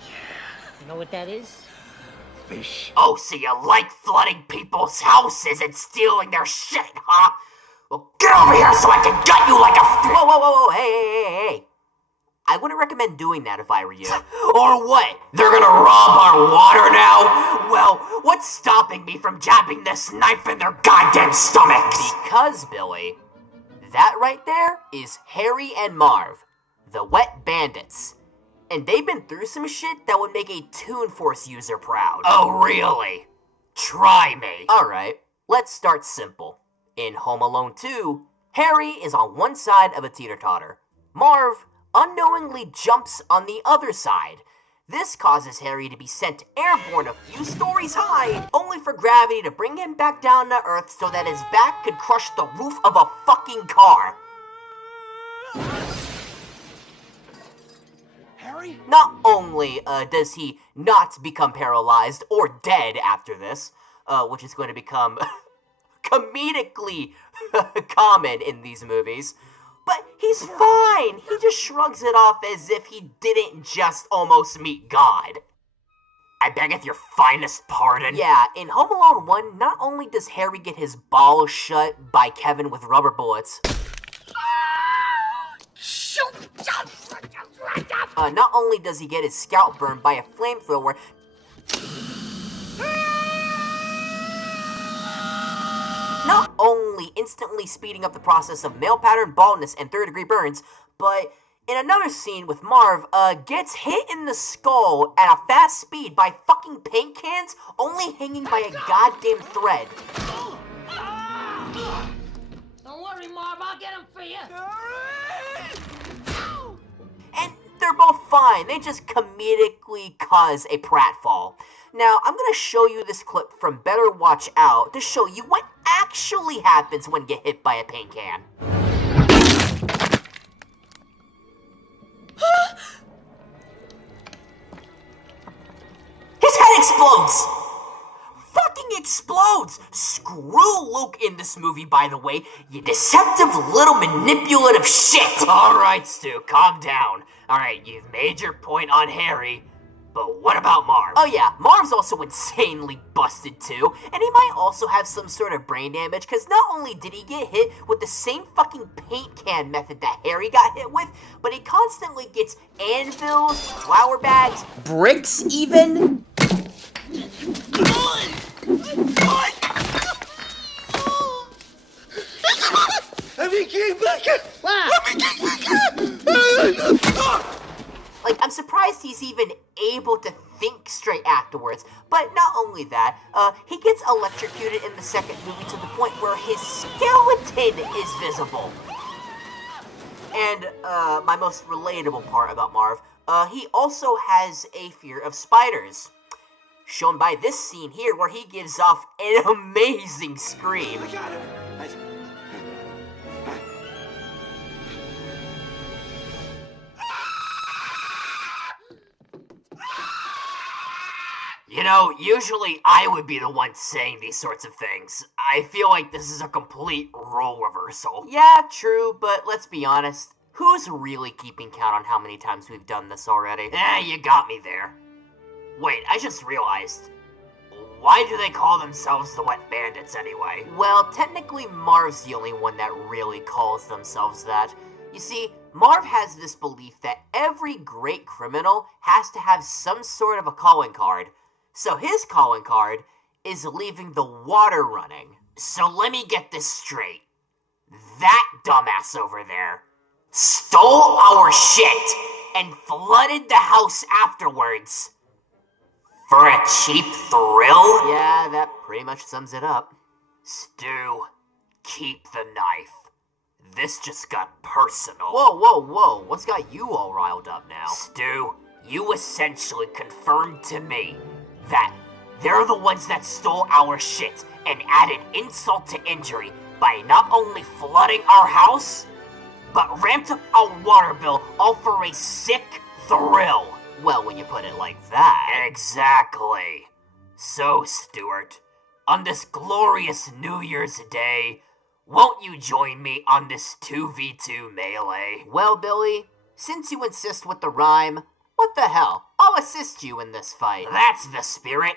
Yeah. You know what that is? Fish. Oh, so you like flooding people's houses and stealing their shit, huh? Well, get over here so I can gut you like a Whoa, whoa, whoa, whoa, hey. I wouldn't recommend doing that if I were you. Or what? They're gonna rob our water now? Well, what's stopping me from jabbing this knife in their goddamn stomachs? Because, Billy, that right there is Harry and Marv, the Wet Bandits. And they've been through some shit that would make a Toon Force user proud. Oh, really? Try me. Alright, let's start simple. In Home Alone 2, Harry is on one side of a teeter-totter. Marv unknowingly jumps on the other side. This causes Harry to be sent airborne a few stories high, only for gravity to bring him back down to Earth so that his back could crush the roof of a fucking car. Harry? Not only does he not become paralyzed or dead after this, which is going to become comedically common in these movies, but he's fine. He just shrugs it off as if he didn't just almost meet God. I beggeth your finest pardon. Yeah, in Home Alone 1, not only does Harry get his balls shut by Kevin with rubber bullets, not only does he get his scalp burned by a flamethrower, not only instantly speeding up the process of male pattern baldness and third-degree burns, but in another scene with Marv, gets hit in the skull at a fast speed by fucking paint cans, only hanging by a goddamn thread. Don't worry, Marv, I'll get him for you. And they're both fine. They just comedically cause a pratfall. Now, I'm gonna show you this clip from Better Watch Out to show you what actually happens when you get hit by a paint can. in this movie, by the way. You deceptive little manipulative shit! Alright, Stu, calm down. Alright, you've made your point on Harry, but what about Marv? Oh yeah, Marv's also insanely busted too, and he might also have some sort of brain damage, because not only did he get hit with the same fucking paint can method that Harry got hit with, but he constantly gets anvils, flour bags, Bricks, even? Like, I'm surprised he's even able to think straight afterwards. But not only that, he gets electrocuted in the second movie to the point where his skeleton is visible. And, my most relatable part about Marv, he also has a fear of spiders. Shown by this scene here where he gives off an amazing scream. You know, usually I would be the one saying these sorts of things. I feel like this is a complete role reversal. Yeah, true, but let's be honest. Who's really keeping count on how many times we've done this already? You got me there. Wait, I just realized. Why do they call themselves the Wet Bandits anyway? Well, technically Marv's the only one that really calls themselves that. You see, Marv has this belief that every great criminal has to have some sort of a calling card. So his calling card is leaving the water running. So let me get this straight. That dumbass over there stole our shit and flooded the house afterwards. For a cheap thrill? Yeah, that pretty much sums it up. Stu, keep the knife. This just got personal. Whoa. What's got you all riled up now? Stu, you essentially confirmed to me that they're the ones that stole our shit and added insult to injury by not only flooding our house, but ramped up our water bill all for a sick thrill. Well, when you put it like that. Exactly. So, Stuart, on this glorious New Year's Day, won't you join me on this 2v2 melee? Well, Billy, since you insist with the rhyme, what the hell? I'll assist you in this fight. That's the spirit.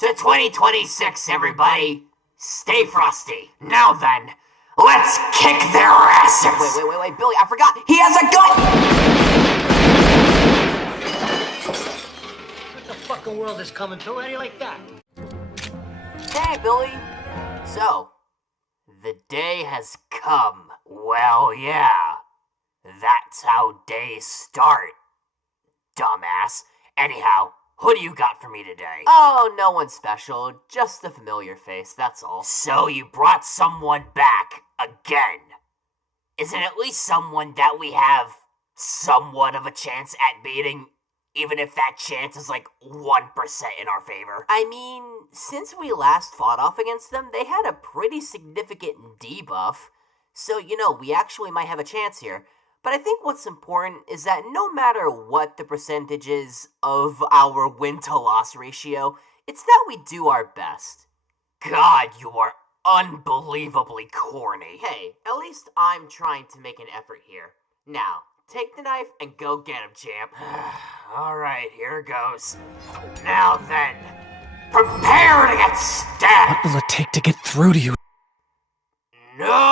To 2026, everybody. Stay frosty. Now then, let's kick their asses. Wait, Billy, I forgot. He has a gun! What the fucking world is coming to? How do you like that? Hey, Billy. So, the day has come. Well, yeah. That's how days start. Dumbass. Anyhow, who do you got for me today? Oh, no one special. Just a familiar face, that's all. So you brought someone back again. Is it at least someone that we have somewhat of a chance at beating? Even if that chance is like 1% in our favor. I mean, since we last fought off against them, they had a pretty significant debuff. So, you know, we actually might have a chance here. But I think what's important is that no matter what the percentage is of our win-to-loss ratio, it's that we do our best. God, you are unbelievably corny. Hey, at least I'm trying to make an effort here. Now, take the knife and go get him, champ. Alright, here goes. Now then, prepare to get stabbed! What will it take to get through to you? No.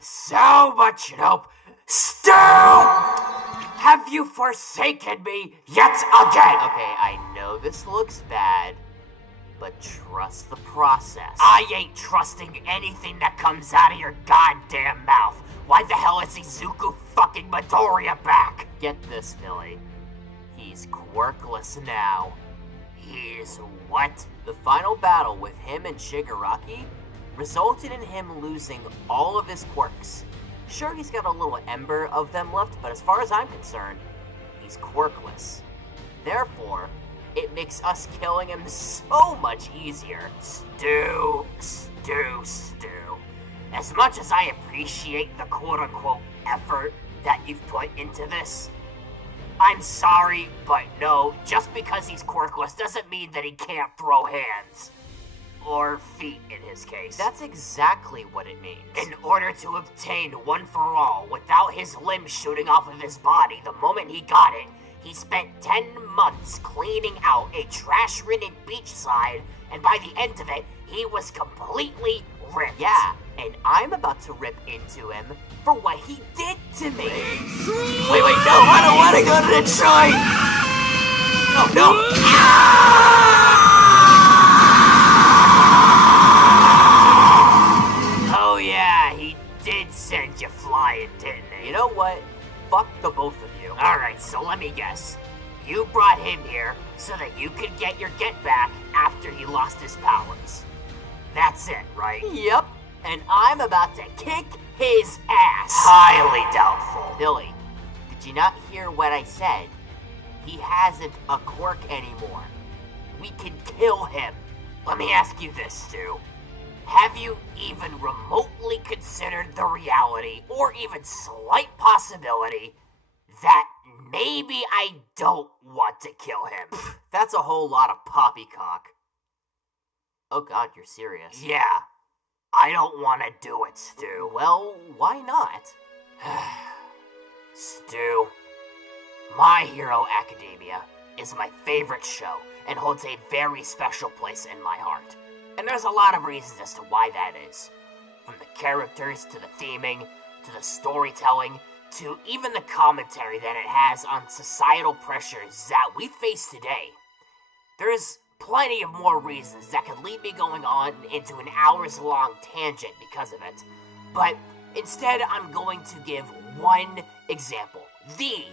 So much nope. Stu! Have you forsaken me yet again? Okay, I know this looks bad, but trust the process. I ain't trusting anything that comes out of your goddamn mouth. Why the hell is Izuku fucking Midoriya back? Get this, Billy. He's quirkless now. He's what? The final battle with him and Shigaraki resulted in him losing all of his quirks. Sure, he's got a little ember of them left, but as far as I'm concerned, he's quirkless. Therefore, it makes us killing him so much easier. Stu. As much as I appreciate the quote-unquote effort that you've put into this, I'm sorry, but no, just because he's quirkless doesn't mean that he can't throw hands. or feet in his case. That's exactly what it means. In order to obtain one for all without his limbs shooting off of his body the moment he got it, he spent 10 months cleaning out a trash-ridden beachside, and by the end of it, he was completely ripped. Yeah, and I'm about to rip into him for what he did to me. Wait, no, I don't want to go to Detroit! No. Oh yeah, he did send you flying, didn't he? You know what? Fuck the both of you. Alright, so let me guess. You brought him here so that you could get your get back after he lost his powers. That's it, right? Yep, and I'm about to kick his ass. Highly doubtful. Billy, did you not hear what I said? He hasn't a quirk anymore. We can kill him. Let me ask you this, Stu. Have you even remotely considered the reality, or even slight possibility, that maybe I don't want to kill him? That's a whole lot of poppycock. Oh god, you're serious. Yeah. I don't want to do it, Stu. Well, why not? Stu, My Hero Academia is my favorite show and holds a very special place in my heart. And there's a lot of reasons as to why that is. From the characters, to the theming, to the storytelling, to even the commentary that it has on societal pressures that we face today. There's plenty of more reasons that could lead me going on into an hours-long tangent because of it. But instead, I'm going to give one example. The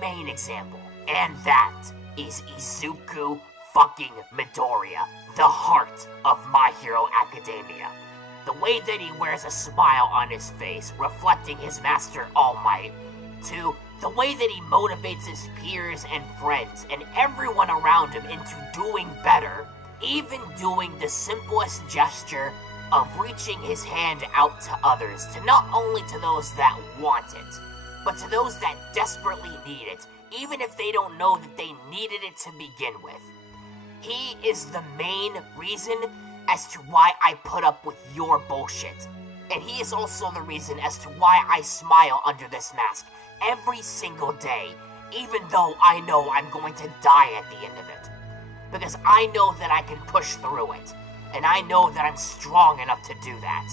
main example. And that is Izuku fucking Midoriya, the heart of My Hero Academia. The way that he wears a smile on his face, reflecting his master All Might, to the way that he motivates his peers and friends and everyone around him into doing better, even doing the simplest gesture of reaching his hand out to others, to not only to those that want it, but to those that desperately need it, even if they don't know that they needed it to begin with. He is the main reason as to why I put up with your bullshit. And he is also the reason as to why I smile under this mask every single day, even though I know I'm going to die at the end of it. Because I know that I can push through it, and I know that I'm strong enough to do that.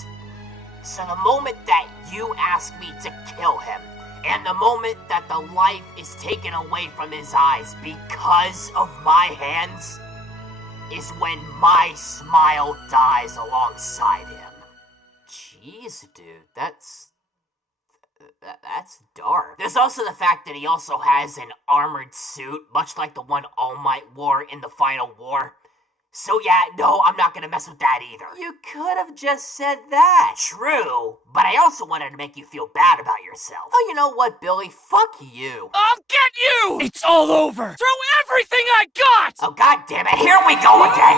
So the moment that you ask me to kill him, and the moment that the life is taken away from his eyes because of my hands, is when my smile dies alongside him. Jeez, dude, that's dark. There's also the fact that he also has an armored suit, much like the one All Might wore in the final war. So yeah, no, I'm not gonna mess with that either. You could have just said that. True, but I also wanted to make you feel bad about yourself. Oh, you know what, Billy? Fuck you. I'll get you! It's all over! Throw everything I got! Oh, god damn it, here we go again!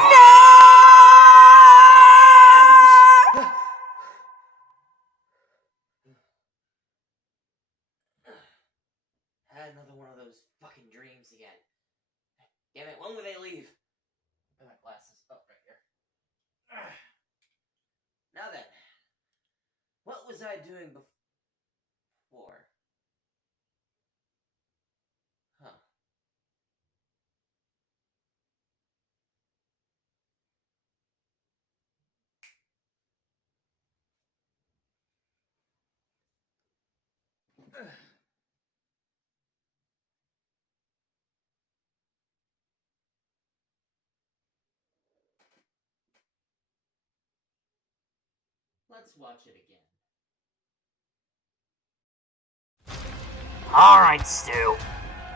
Had another one of those fucking dreams again. Damn it, when will they leave? Where are my glasses? Oh, right here. Now then, what was I doing before? Huh. Let's watch it again. Alright, Stu.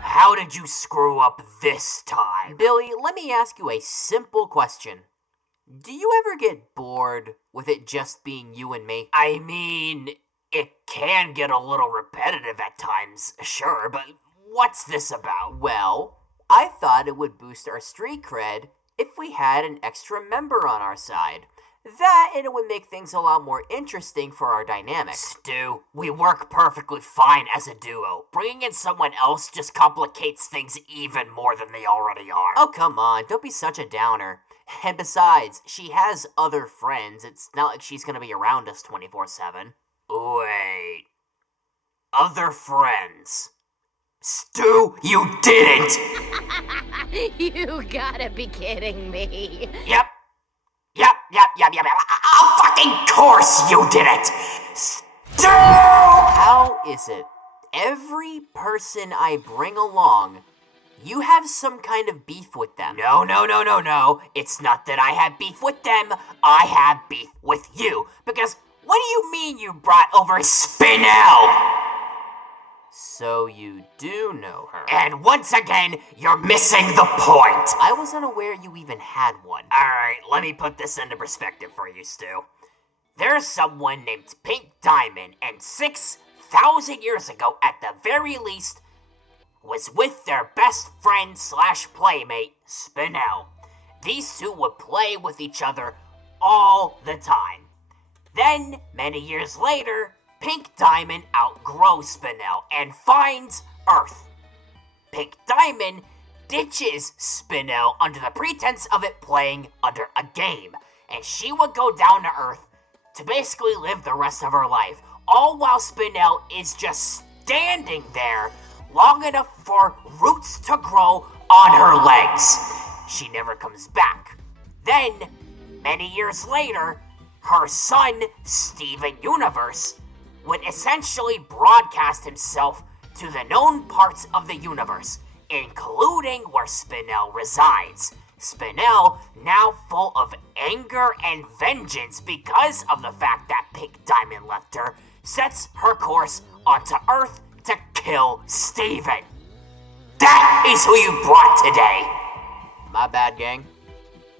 How did you screw up this time? Billy, let me ask you a simple question. Do you ever get bored with it just being you and me? I mean, it can get a little repetitive at times, sure, but what's this about? Well, I thought it would boost our street cred if we had an extra member on our side. That, and it would make things a lot more interesting for our dynamic. Stu, we work perfectly fine as a duo. Bringing in someone else just complicates things even more than they already are. Oh, come on, don't be such a downer. And besides, she has other friends. It's not like she's gonna be around us 24/7. Wait. Other friends? Stu, you didn't! You gotta be kidding me. Yep. Of fucking course you did it! Stu! How is it every person I bring along, you have some kind of beef with them? No. It's not that I have beef with them. I have beef with you. Because what do you mean you brought over Spinel? So you do know her. And once again, you're missing the point. I was unaware you even had one. Alright, let me put this into perspective for you, Stu. There's someone named Pink Diamond, and 6,000 years ago, at the very least, was with their best friend / playmate, Spinel. These two would play with each other all the time. Then, many years later, Pink Diamond outgrows Spinel and finds Earth. Pink Diamond ditches Spinel under the pretense of it playing under a game, and she would go down to Earth to basically live the rest of her life, all while Spinel is just standing there long enough for roots to grow on her legs. She never comes back. Then, many years later, her son, Steven Universe, would essentially broadcast himself to the known parts of the universe, including where Spinel resides. Spinel, now full of anger and vengeance because of the fact that Pink Diamond left her, sets her course onto Earth to kill Steven. That is who you brought today. My bad, gang.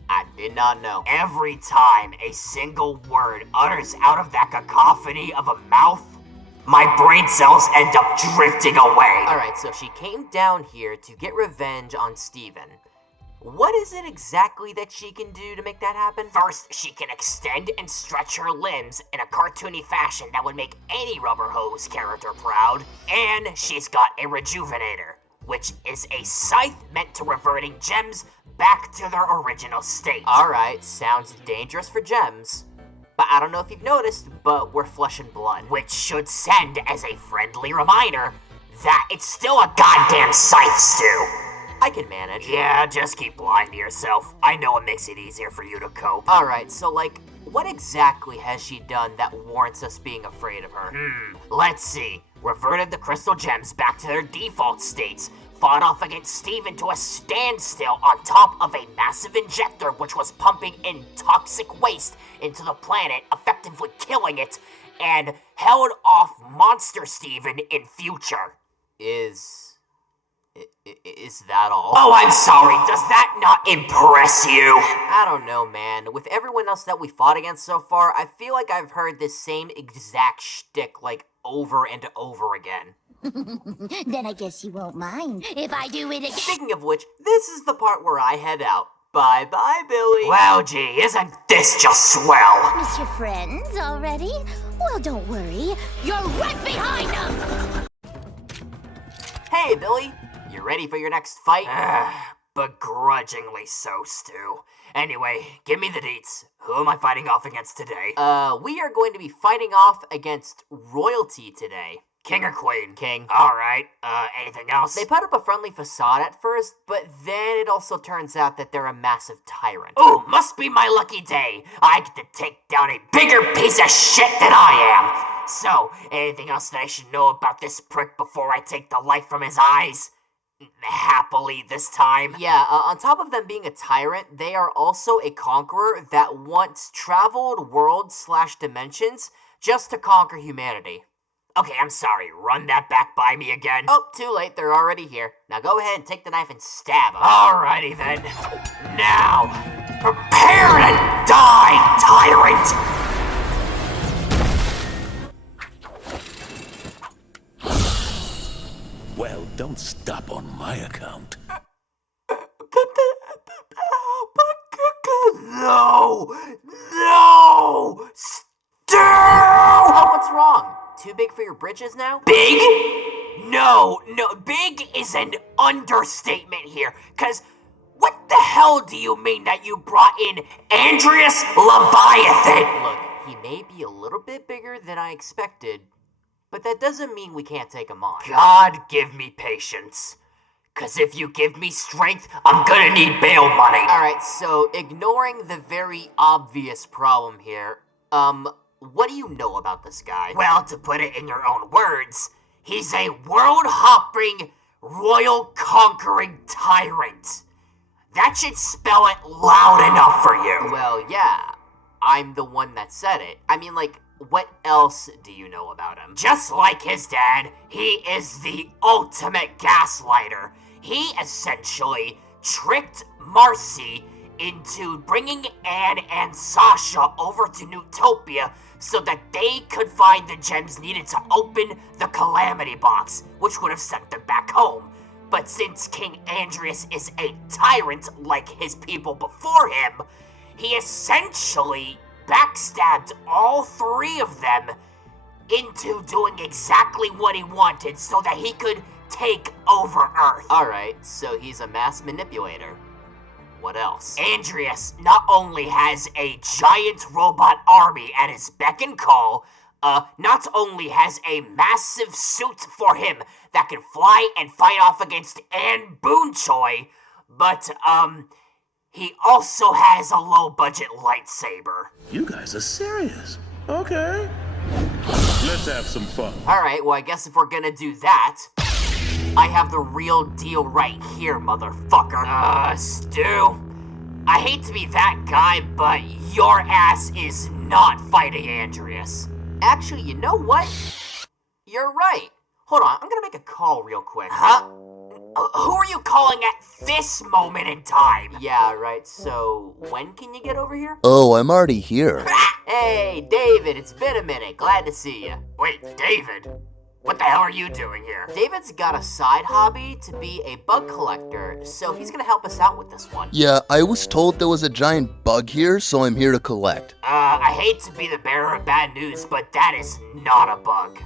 I did not know. Every time a single word utters out of that cacophony of a mouth, my brain cells end up drifting away. Alright, so she came down here to get revenge on Steven. What is it exactly that she can do to make that happen? First, she can extend and stretch her limbs in a cartoony fashion that would make any Rubber Hose character proud. And she's got a Rejuvenator, which is a scythe meant to reverting gems back to their original state. Alright, sounds dangerous for gems. But I don't know if you've noticed, but we're flesh and blood. Which should send as a friendly reminder that it's still a goddamn scythe, Stu. I can manage. Yeah, just keep lying to yourself. I know it makes it easier for you to cope. Alright, so what exactly has she done that warrants us being afraid of her? Let's see. Reverted the crystal gems back to their default states. Fought off against Steven to a standstill on top of a massive injector which was pumping in toxic waste into the planet, effectively killing it, and held off Monster Steven in future. Is that all? Oh, I'm sorry. Does that not impress you? I don't know, man. With everyone else that we fought against so far, I feel like I've heard this same exact shtick, over and over again. Then I guess you won't mind if I do it again. Speaking of which, this is the part where I head out. Bye-bye, Billy. Wow, gee, isn't this just swell? Miss your friends already? Well, don't worry. You're right behind them! Hey, Billy. You ready for your next fight? Begrudgingly so, Stu. Anyway, give me the deets. Who am I fighting off against today? We are going to be fighting off against royalty today. King or queen? King. Alright, anything else? They put up a friendly facade at first, but then it also turns out that they're a massive tyrant. Ooh, must be my lucky day. I get to take down a bigger piece of shit than I am. So, anything else that I should know about this prick before I take the light from his eyes? Happily this time. Yeah, on top of them being a tyrant, they are also a conqueror that once traveled worlds/dimensions just to conquer humanity. Okay, I'm sorry. Run that back by me again. Oh, too late. They're already here. Now go ahead and take the knife and stab them. Alrighty then. Now, prepare to die, tyrant! Well, don't stop on my account. No! Stop! What's wrong? Too big for your britches now? Big? No, big is an understatement here, 'cause What the hell do you mean that you brought in Andreas Leviathan? Look, he may be a little bit bigger than I expected, but that doesn't mean we can't take him on. God give me patience. 'Cause if you give me strength, I'm gonna need bail money. Alright, so ignoring the very obvious problem here, what do you know about this guy? Well, to put it in your own words, he's a world-hopping, royal-conquering tyrant. That should spell it loud enough for you. Well, yeah, I'm the one that said it. I mean, like, what else do you know about him? Just like his dad, he is the ultimate gaslighter. He essentially tricked Marcy into bringing Anne and Sasha over to Newtopia so that they could find the gems needed to open the Calamity Box, which would have sent them back home. But since King Andreas is a tyrant like his people before him, he essentially backstabbed all three of them into doing exactly what he wanted so that he could take over Earth. Alright, so he's a mass manipulator. What else? Andreas not only has a giant robot army at his beck and call, not only has a massive suit for him that can fly and fight off against Anne Boonchoi, but, he also has a low-budget lightsaber. You guys are serious. Okay. Let's have some fun. Alright, well, I guess if we're gonna do that, I have the real deal right here, motherfucker. Stu, I hate to be that guy, but your ass is not fighting Andreas. Actually, you know what? You're right. Hold on, I'm gonna make a call real quick. Huh? Who are you calling at this moment in time? Yeah, right, so when can you get over here? Oh, I'm already here. Hey, David, it's been a minute. Glad to see you. Wait, David? What the hell are you doing here? David's got a side hobby to be a bug collector, so he's gonna help us out with this one. Yeah, I was told there was a giant bug here, so I'm here to collect. I hate to be the bearer of bad news, but that is not a bug.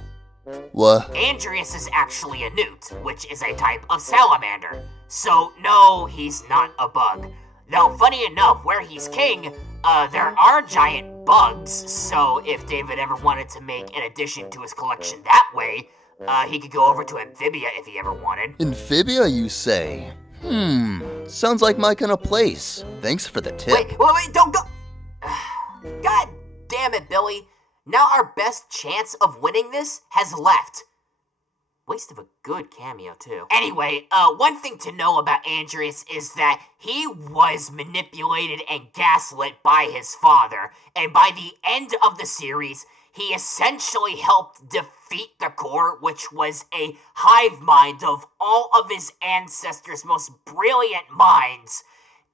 What? Andreas is actually a newt, which is a type of salamander. So, no, he's not a bug. Though, funny enough, where he's king, there are giant bugs, so if David ever wanted to make an addition to his collection that way, he could go over to Amphibia if he ever wanted. Amphibia, you say? Sounds like my kind of place. Thanks for the tip. Wait, don't go! God damn it, Billy. Now our best chance of winning this has left. Waste of a good cameo, too. Anyway, one thing to know about Andreas is that he was manipulated and gaslit by his father, and by the end of the series, he essentially helped defeat the Core, which was a hive mind of all of his ancestors' most brilliant minds.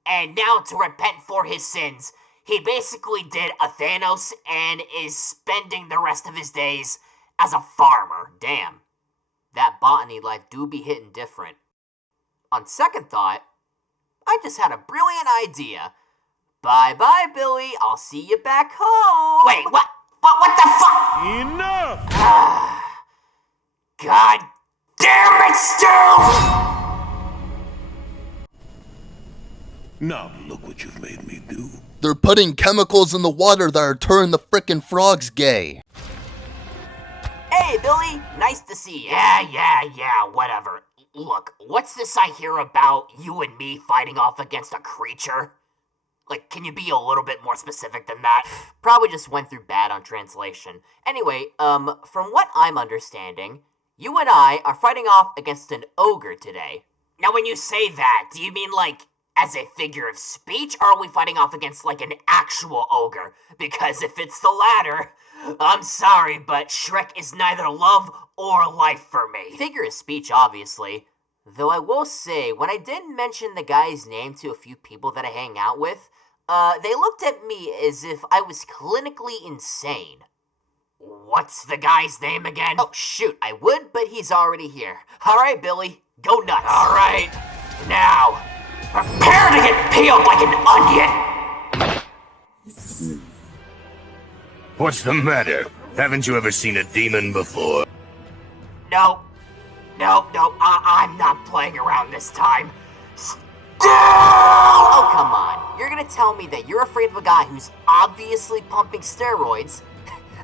And now, to repent for his sins, he basically did a Thanos and is spending the rest of his days as a farmer. Damn. That botany life do be hitting different. On second thought, I just had a brilliant idea. Bye-bye, Billy. I'll see you back home. Wait, what? What the fuck? Enough! God damn it, Stu! Now look what you've made me do. They're putting chemicals in the water that are turning the frickin' frogs gay. Hey, Billy. Nice to see you. Yeah, whatever. Look, what's this I hear about you and me fighting off against a creature? Like, can you be a little bit more specific than that? Probably just went through bad on translation. Anyway, from what I'm understanding, you and I are fighting off against an ogre today. Now, when you say that, do you mean, like, as a figure of speech, or are we fighting off against, like, an actual ogre? Because if it's the latter, I'm sorry, but Shrek is neither love or life for me. Figure of speech, obviously. Though I will say, when I did mention the guy's name to a few people that I hang out with, they looked at me as if I was clinically insane. What's the guy's name again? Oh, shoot, I would, but he's already here. Alright, Billy, go nuts. Alright, now, prepare to get peeled like an onion! What's the matter? Haven't you ever seen a demon before? No, I'm not playing around this time. Oh, come on. You're gonna tell me that you're afraid of a guy who's obviously pumping steroids?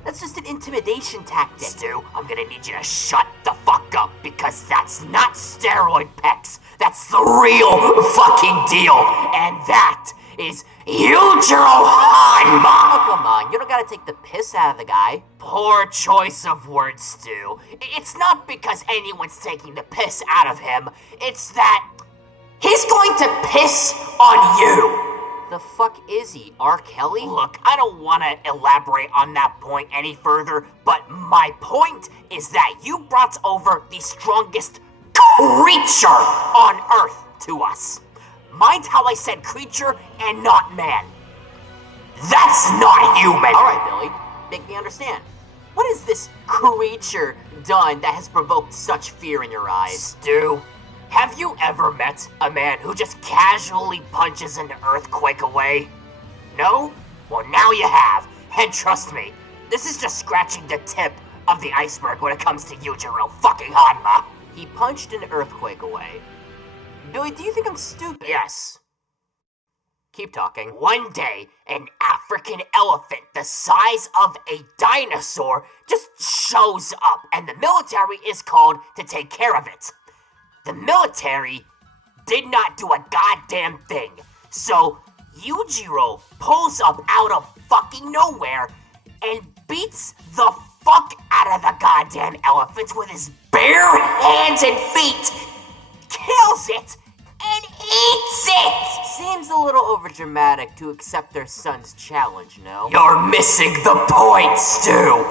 That's just an intimidation tactic. Stu, I'm gonna need you to shut the fuck up, because that's not steroid pecs. That's the real fucking deal. And that is Yujiro Hanma. Oh, come on. You don't gotta take the piss out of the guy. Poor choice of words, Stu. It's not because anyone's taking the piss out of him. It's that he's going to piss on you. The fuck is he, R. Kelly? Look, I don't want to elaborate on that point any further, but my point is that you brought over the strongest creature on Earth to us. Mind how I said creature and not man. That's not human! Alright, Billy, make me understand. What has this creature done that has provoked such fear in your eyes? Stu, have you ever met a man who just casually punches an earthquake away? No? Well, now you have. And trust me, this is just scratching the tip of the iceberg when it comes to Yujiro fucking Hanma. He punched an earthquake away. Billy, do you think I'm stupid? Yes. Keep talking. One day, an African elephant the size of a dinosaur just shows up, and the military is called to take care of it. The military did not do a goddamn thing. So Yujiro pulls up out of fucking nowhere and beats the fuck out of the goddamn elephant with his bare hands and feet, kills it, and eats it! Seems a little overdramatic to accept their son's challenge, no? You're missing the point, Stu!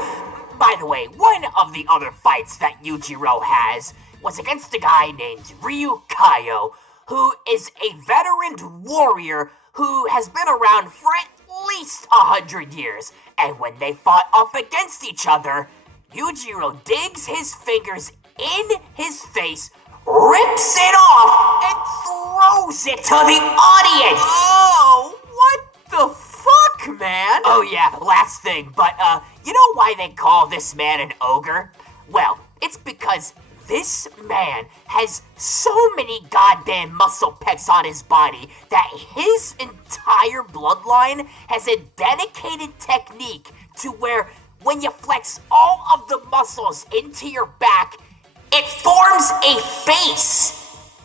By the way, one of the other fights that Yujiro has was against a guy named Ryu Kaio, who is a veteran warrior who has been around for at least 100 years. And when they fought off against each other, Yujiro digs his fingers in his face, rips it off, and throws it to the audience! Oh, what the fuck, man? Oh yeah, last thing, but you know why they call this man an ogre? Well, it's because this man has so many goddamn muscle pecs on his body that his entire bloodline has a dedicated technique to where when you flex all of the muscles into your back, it forms a face.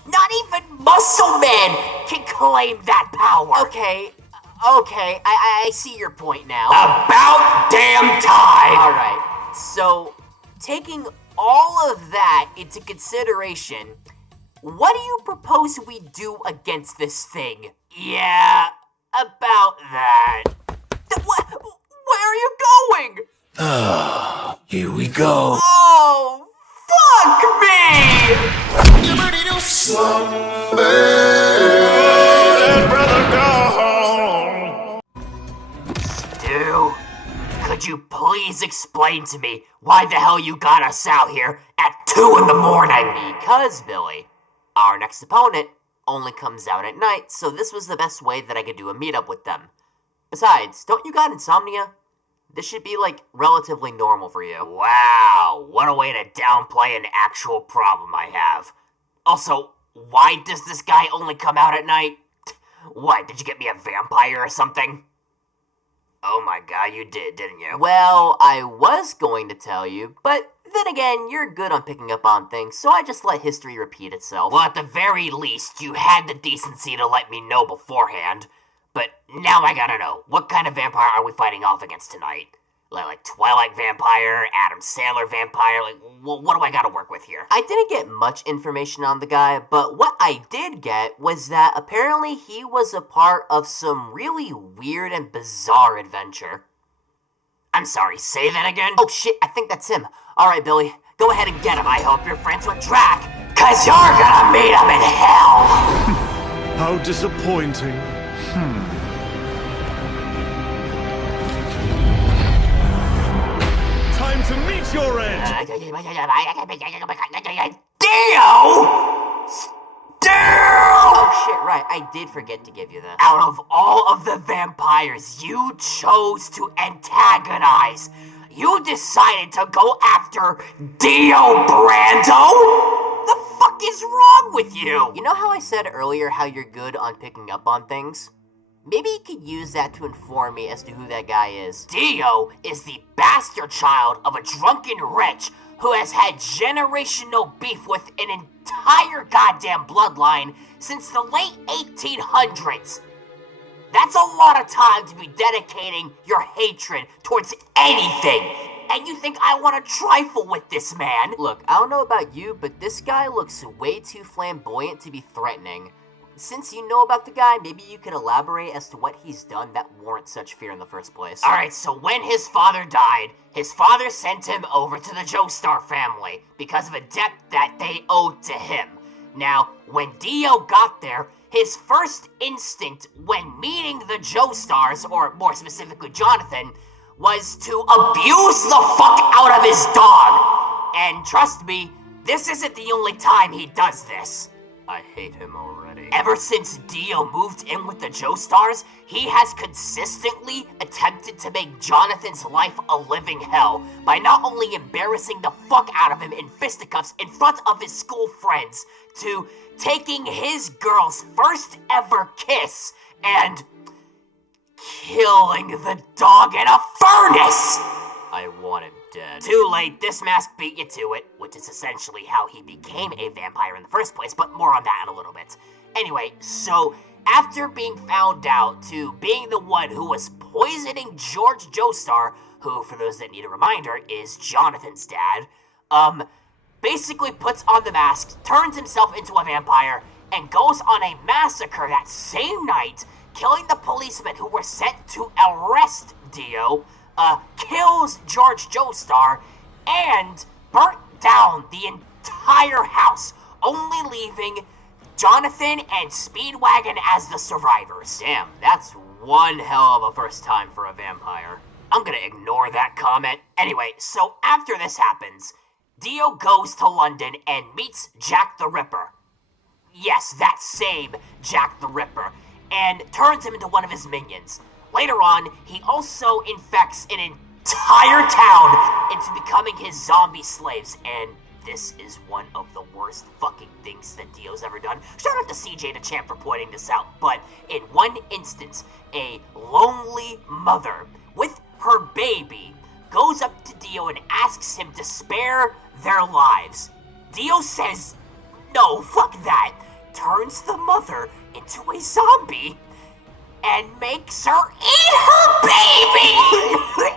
Not even Muscle Man can claim that power. Okay, I see your point now. About damn time! Alright, so taking all of that into consideration, what do you propose we do against this thing? Yeah, about that. Where are you going? Here we go. Oh, fuck me! You ready to brother, go home. Stu, could you please explain to me why the hell you got us out here at 2 in the morning? Because, Billy, our next opponent only comes out at night, so this was the best way that I could do a meetup with them. Besides, don't you got insomnia? This should be, like, relatively normal for you. Wow, what a way to downplay an actual problem I have. Also, why does this guy only come out at night? What, did you get me a vampire or something? Oh my god, you did, didn't you? Well, I was going to tell you, but then again, you're good on picking up on things, so I just let history repeat itself. Well, at the very least, you had the decency to let me know beforehand. But now I gotta know, what kind of vampire are we fighting off against tonight? Like Twilight vampire, Adam Sandler vampire, like, what do I gotta work with here? I didn't get much information on the guy, but what I did get was that apparently he was a part of some really weird and bizarre adventure. I'm sorry, say that again? Oh shit, I think that's him. Alright, Billy, go ahead and get him. I hope you're friends with Drac, cause you're gonna meet him in hell! How disappointing. Time to meet your end! Oh shit, right, I did forget to give you this. Out of all of the vampires you chose to antagonize, you decided to go after Dio Brando? the fuck is wrong with you? You know how I said earlier how you're good on picking up on things? Maybe you could use that to inform me as to who that guy is. Dio is the bastard child of a drunken wretch who has had generational beef with an entire goddamn bloodline since the late 1800s. That's a lot of time to be dedicating your hatred towards anything. And you think I want to trifle with this man? Look, I don't know about you, but this guy looks way too flamboyant to be threatening. Since you know about the guy, maybe you could elaborate as to what he's done that warrants such fear in the first place. Alright, so when his father died, his father sent him over to the Joestar family because of a debt that they owed to him. Now, when Dio got there, his first instinct when meeting the Joestars, or more specifically Jonathan, was to abuse the fuck out of his dog. And trust me, this isn't the only time he does this. I hate him already. Ever since Dio moved in with the Joestars, he has consistently attempted to make Jonathan's life a living hell by not only embarrassing the fuck out of him in fisticuffs in front of his school friends, to taking his girl's first ever kiss and killing the dog in a furnace! I want him dead. Too late, this mask beat you to it, which is essentially how he became a vampire in the first place, but more on that in a little bit. Anyway, so after being found out to being the one who was poisoning George Joestar, who, for those that need a reminder, is Jonathan's dad, basically puts on the mask, turns himself into a vampire, and goes on a massacre that same night, killing the policemen who were sent to arrest Dio, kills George Joestar, and burnt down the entire house, only leaving Jonathan and Speedwagon as the survivors. Damn, that's one hell of a first time for a vampire. I'm gonna ignore that comment. Anyway, so after this happens, Dio goes to London and meets Jack the Ripper. Yes, that same Jack the Ripper, and turns him into one of his minions. Later on, he also infects an entire town into becoming his zombie slaves, and this is one of the worst fucking things that Dio's ever done. Shout out to CJ the Champ for pointing this out, but in one instance, a lonely mother with her baby goes up to Dio and asks him to spare their lives. Dio says, no, fuck that, turns the mother into a zombie, and makes her eat her baby!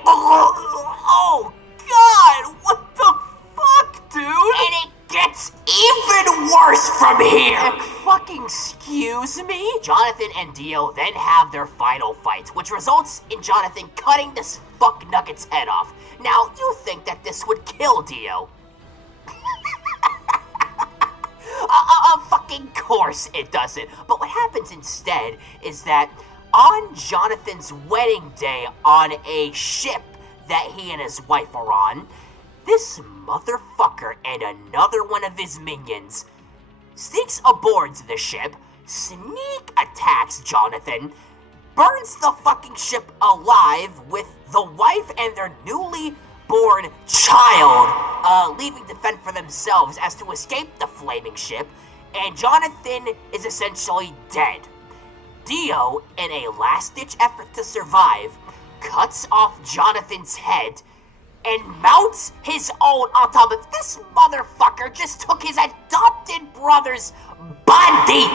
Oh, God, what the fuck, dude? And it gets even worse from here! Fucking excuse me? Jonathan and Dio then have their final fight, which results in Jonathan cutting this fuck nugget's head off. Now, you think that this would kill Dio. Fucking course it doesn't. But what happens instead is that on Jonathan's wedding day on a ship that he and his wife are on, this motherfucker and another one of his minions sneaks aboard the ship, sneak attacks Jonathan, burns the fucking ship alive with the wife and their newly born child, leaving to fend for themselves as to escape the flaming ship, and Jonathan is essentially dead. Dio, in a last-ditch effort to survive, cuts off Jonathan's head and mounts his own on top of this motherfucker. Just took his adopted brother's body.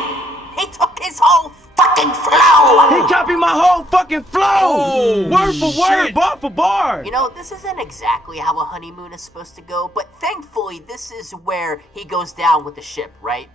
He took his whole fucking flow. He copied my whole fucking flow. Oh, word for word, bar for bar. You know, this isn't exactly how a honeymoon is supposed to go, but thankfully this is where he goes down with the ship, right?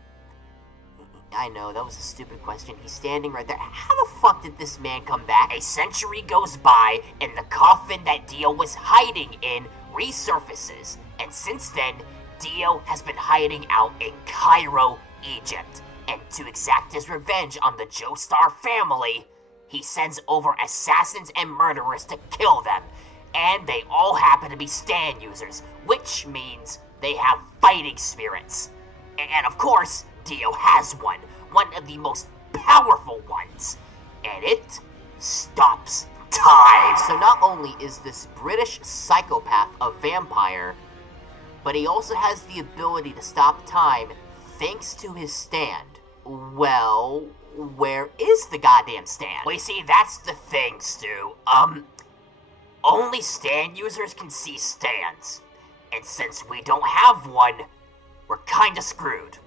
I know, that was a stupid question. He's standing right there. How the fuck did this man come back? A century goes by, and the coffin that Dio was hiding in resurfaces. And since then, Dio has been hiding out in Cairo, Egypt. And to exact his revenge on the Joestar family, he sends over assassins and murderers to kill them. And they all happen to be stand users, which means they have fighting spirits. And of course, Dio has one of the most powerful ones, and it stops time. So not only is this British psychopath a vampire, but he also has the ability to stop time thanks to his stand. Well, where is the goddamn stand? Well, you see, that's the thing, Stu. Only stand users can see stands. And since we don't have one, we're kinda screwed.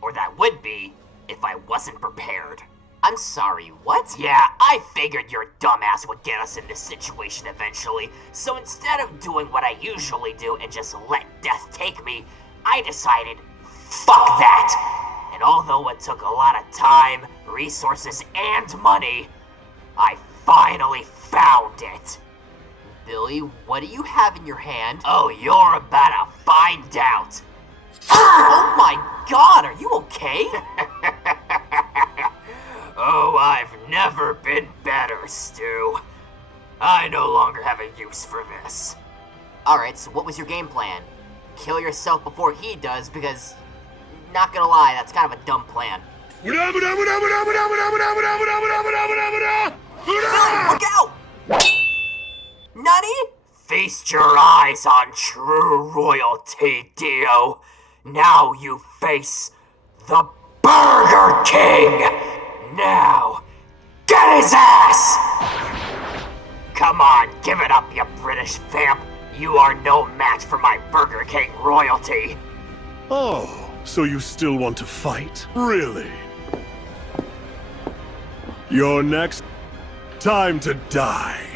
Or that would be, if I wasn't prepared. I'm sorry, what? Yeah, I figured your dumbass would get us in this situation eventually, so instead of doing what I usually do and just let death take me, I decided, fuck that! And although it took a lot of time, resources, and money, I finally found it. Billy, what do you have in your hand? Oh, you're about to find out. Oh my god, are you okay? Oh, I've never been better, Stu. I no longer have a use for this. Alright, so what was your game plan? Kill yourself before he does, because, not gonna lie, that's kind of a dumb plan. Billy, look out! Nutty? Feast your eyes on true royalty, Dio. Now you face the Burger King! Now, get his ass! Come on, give it up, you British vamp. You are no match for my Burger King royalty. Oh, so you still want to fight? Really? You're next. Time to die.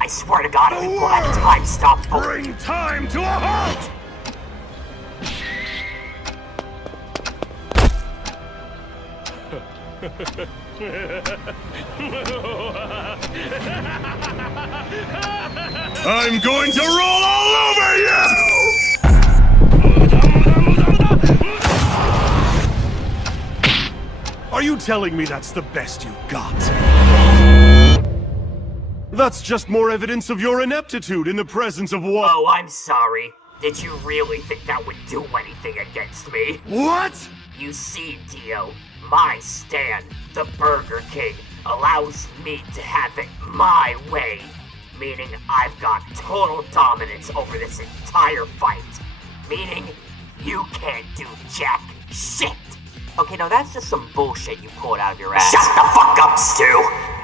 I swear to God, if we pull that time stop... Bring time to a halt! I'm going to roll all over you! Are you telling me that's the best you got? That's just more evidence of your ineptitude in the presence of one. Oh, I'm sorry. Did you really think that would do anything against me? What? You see, Dio, my stand, the Burger King, allows me to have it my way. Meaning I've got total dominance over this entire fight. Meaning you can't do jack shit. Okay, now that's just some bullshit you pulled out of your ass. Shut the fuck up, Stu!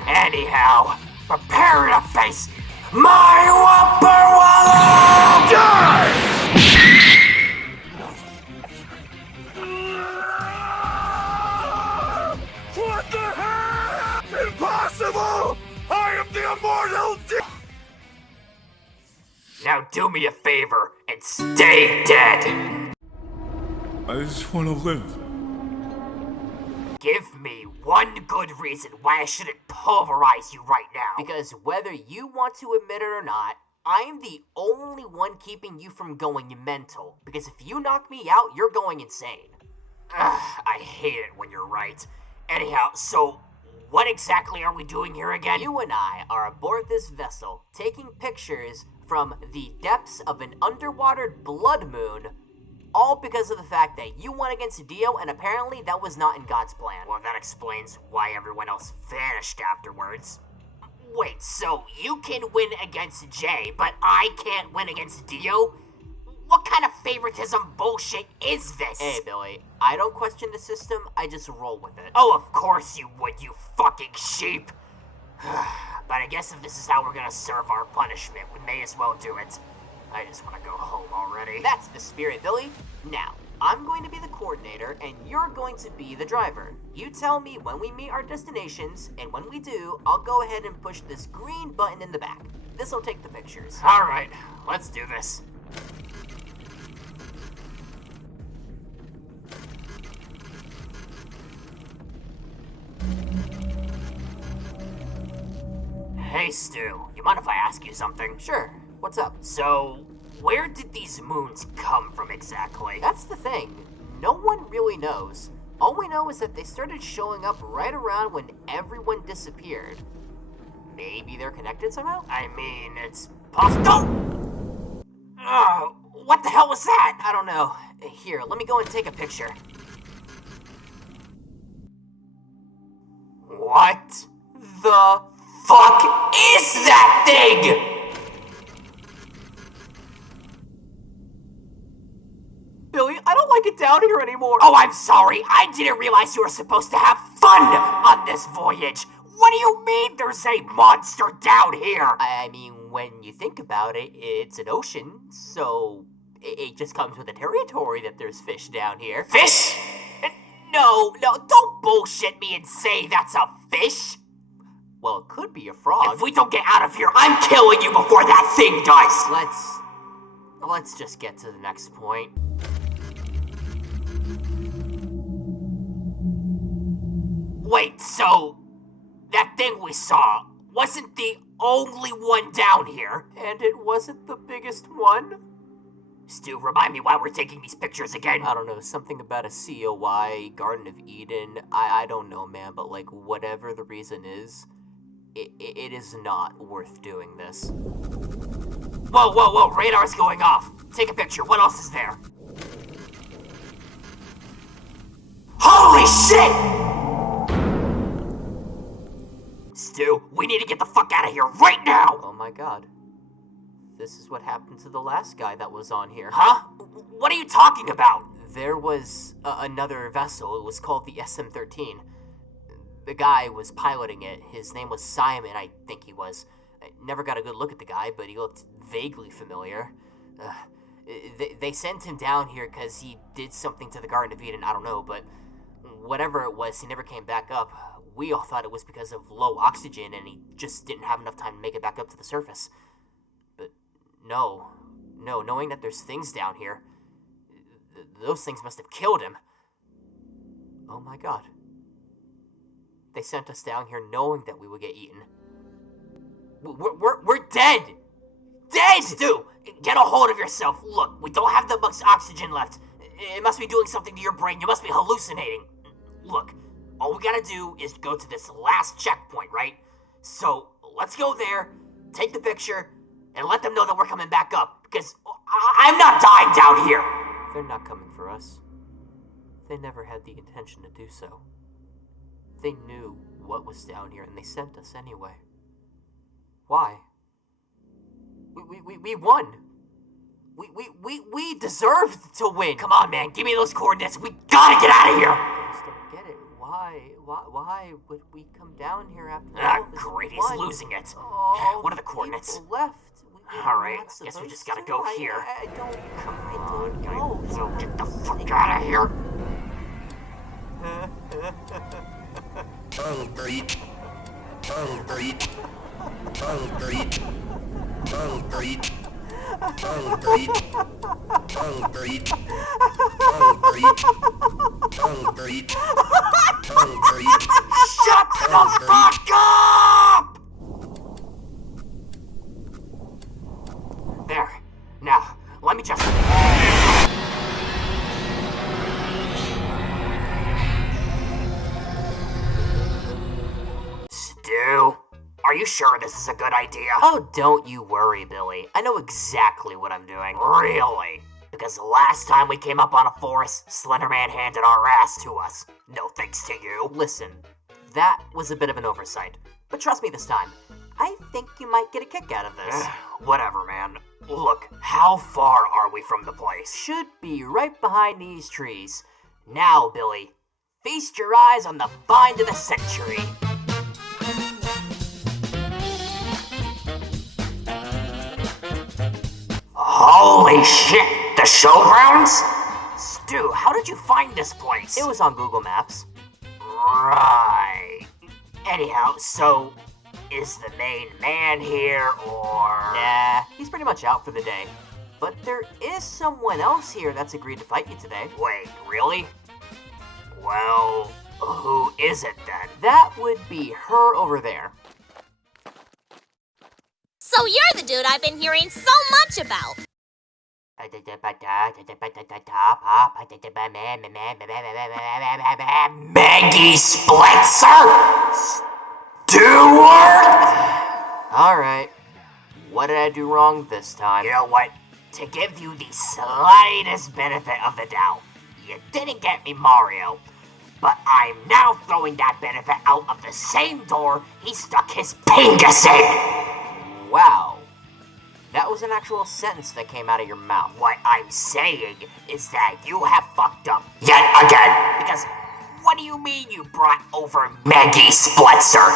Anyhow, prepare to face my Whopper Wallow! Die! What the hell? Impossible! I am the immortal Now do me a favor and stay dead! I just want to live. Give me one good reason why I shouldn't pulverize you right now. Because whether you want to admit it or not, I am the only one keeping you from going mental. Because if you knock me out, you're going insane. Ugh, I hate it when you're right. Anyhow, so what exactly are we doing here again? You and I are aboard this vessel, taking pictures from the depths of an underwater blood moon, all because of the fact that you won against Dio, and apparently that was not in God's plan. Well, that explains why everyone else vanished afterwards. Wait, so you can win against Jay, but I can't win against Dio? What kind of favoritism bullshit is this? Hey, Billy, I don't question the system, I just roll with it. Oh, of course you would, you fucking sheep. But I guess if this is how we're gonna serve our punishment, we may as well do it. I just want to go home already. That's the spirit, Billy. Now, I'm going to be the coordinator, and you're going to be the driver. You tell me when we meet our destinations, and when we do, I'll go ahead and push this green button in the back. This'll take the pictures. Alright, let's do this. Hey, Stu, you mind if I ask you something? Sure. What's up? So, where did these moons come from exactly? That's the thing. No one really knows. All we know is that they started showing up right around when everyone disappeared. Maybe they're connected somehow? I mean, it's possible. What the hell was that? I don't know. Here, let me go and take a picture. What the fuck is that thing? get down here anymore. Oh, I'm sorry. I didn't realize you were supposed to have fun on this voyage. What do you mean there's a monster down here? I mean, when you think about it, it's an ocean, so it just comes with the territory that there's fish down here. Fish? No, don't bullshit me and say that's a fish. Well, it could be a frog. If we don't get out of here, I'm killing you before that thing does. Let's just get to the next point. Wait, so that thing we saw wasn't the only one down here? And it wasn't the biggest one? Stu, remind me why we're taking these pictures again. I don't know, something about a COI, Garden of Eden. I don't know, man, but like, whatever the reason is, it is not worth doing this. Whoa, radar's going off. Take a picture, what else is there? Holy shit! Stu, we need to get the fuck out of here right now! Oh my god. This is what happened to the last guy that was on here. Huh? What are you talking about? There was another vessel. It was called the SM-13. The guy was piloting it. His name was Simon, I think he was. I never got a good look at the guy, but he looked vaguely familiar. They sent him down here because he did something to the Garden of Eden. I don't know, but whatever it was, he never came back up. We all thought it was because of low oxygen, and he just didn't have enough time to make it back up to the surface. But no, knowing that there's things down here, those things must have killed him. Oh my god. They sent us down here knowing that we would get eaten. We're dead! Dead! Stu, get a hold of yourself. Look, we don't have that much oxygen left. It must be doing something to your brain. You must be hallucinating. Look, all we gotta do is go to this last checkpoint, right? So, let's go there, take the picture, and let them know that we're coming back up. Because I'm not dying down here! They're not coming for us. They never had the intention to do so. They knew what was down here, and they sent us anyway. Why? We won. We deserved to win. Come on, man, give me those coordinates. We gotta get out of here! I just don't get it. Why would we come down here after all this? Great, he's won? losing it. What are the coordinates? Left. Alright, guess we just gotta go here. I don't know. So get the fuck out of here. Concrete. Concrete. Concrete. Concrete. Concrete. Concrete. Concrete. Concrete. Concrete. Shut the fuck up! There. Now, let me just... Stu, are you sure this is a good idea? Oh, don't you worry, Billy. I know exactly what I'm doing. Really? Because the last time we came up on a forest, Slenderman handed our ass to us. No thanks to you. Listen, that was a bit of an oversight. But trust me this time, I think you might get a kick out of this. Whatever, man. Look, how far are we from the place? Should be right behind these trees. Now, Billy, feast your eyes on the find of the century. Holy shit! The showgrounds? Stu, how did you find this place? It was on Google Maps. Right. Anyhow, so... is the main man here, or...? Nah, he's pretty much out for the day. But there is someone else here that's agreed to fight you today. Wait, really? Well, who is it then? That would be her over there. So you're the dude I've been hearing so much about. Maggie Splitzer? Stewart? Alright. What did I do wrong this time? You know what? To give you the slightest benefit of the doubt, you didn't get me Mario. But I'm now throwing that benefit out of the same door he stuck his pingus in. Wow. That was an actual sentence that came out of your mouth. What I'm saying is that you have fucked up yet again. Because what do you mean you brought over Maggie Splitzer?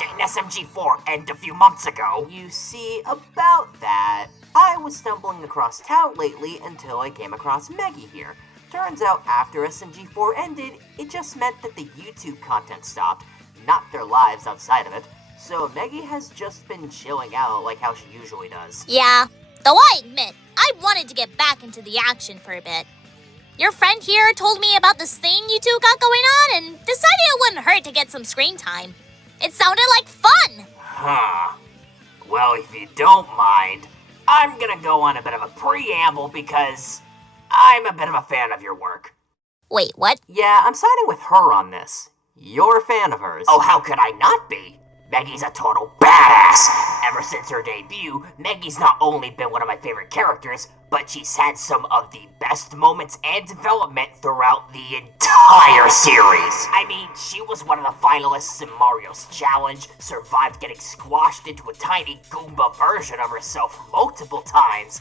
An SMG4 and a few months ago. You see, about that, I was stumbling across town lately until I came across Maggie here. Turns out after SMG4 ended, it just meant that the YouTube content stopped, not their lives outside of it. So Maggie has just been chilling out like how she usually does. Yeah, though I admit, I wanted to get back into the action for a bit. Your friend here told me about this thing you two got going on and decided it wouldn't hurt to get some screen time. It sounded like fun! Huh. Well, if you don't mind, I'm gonna go on a bit of a preamble because I'm a bit of a fan of your work. Wait, what? Yeah, I'm siding with her on this. You're a fan of hers. Oh, how could I not be? Maggie's a total badass! Ever since her debut, Maggie's not only been one of my favorite characters, but she's had some of the best moments and development throughout the entire series. I mean, she was one of the finalists in Mario's Challenge, survived getting squashed into a tiny Goomba version of herself multiple times,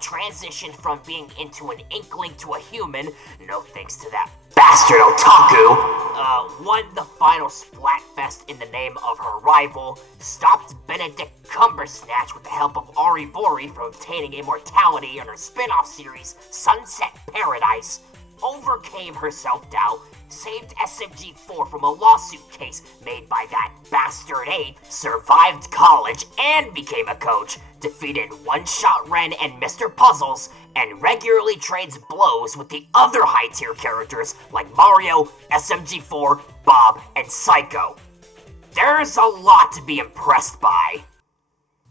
transitioned from being into an inkling to a human, no thanks to that bastard otaku, won the final Splatfest in the name of her rival, stopped Benedict Cumbersnatch with the help of Ari Bori from obtaining immortality in her spin-off series, Sunset Paradise, overcame her self-doubt, saved SMG4 from a lawsuit case made by that bastard ape, survived college and became a coach, defeated One-Shot Ren and Mr. Puzzles, and regularly trades blows with the other high-tier characters like Mario, SMG4, Bob, and Psycho. There's a lot to be impressed by.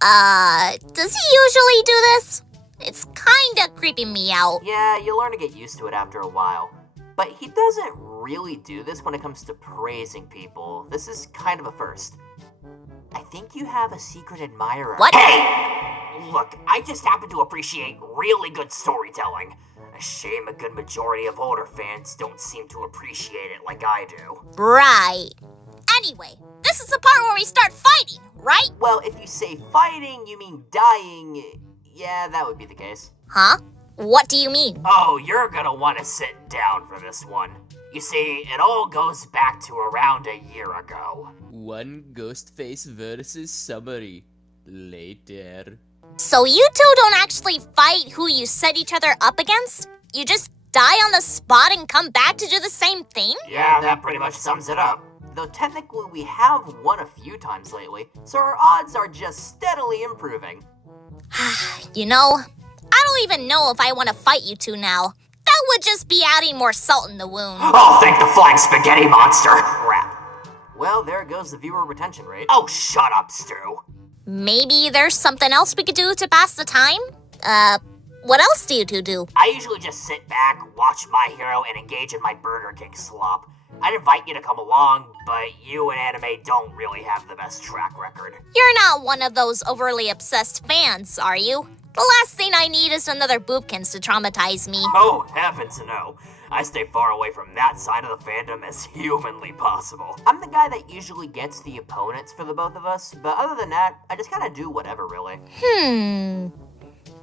Does he usually do this? It's kinda creeping me out. Yeah, you'll learn to get used to it after a while. But he doesn't really do this when it comes to praising people. This is kind of a first. I think you have a secret admirer. What? Hey! Look, I just happen to appreciate really good storytelling. A shame a good majority of older fans don't seem to appreciate it like I do. Right. Anyway, this is the part where we start fighting, right? Well, if you say fighting, you mean dying. Yeah, that would be the case. Huh? What do you mean? Oh, you're gonna want to sit down for this one. You see, it all goes back to around a year ago. One Ghostface versus summary. Later. So you two don't actually fight who you set each other up against? You just die on the spot and come back to do the same thing? Yeah, that pretty much sums it up. Though technically we have won a few times lately, so our odds are just steadily improving. You know, I don't even know if I want to fight you two now. That would just be adding more salt in the wound. Oh, thank the flying spaghetti monster! Crap. Well, there goes the viewer retention rate. Oh, shut up, Stu. Maybe there's something else we could do to pass the time? What else do you two do? I usually just sit back, watch My Hero, and engage in my Burger King slop. I'd invite you to come along, but you and anime don't really have the best track record. You're not one of those overly obsessed fans, are you? The last thing I need is another boopkins to traumatize me. Oh, heavens no. I stay far away from that side of the fandom as humanly possible. I'm the guy that usually gets the opponents for the both of us, but other than that, I just kind of do whatever, really.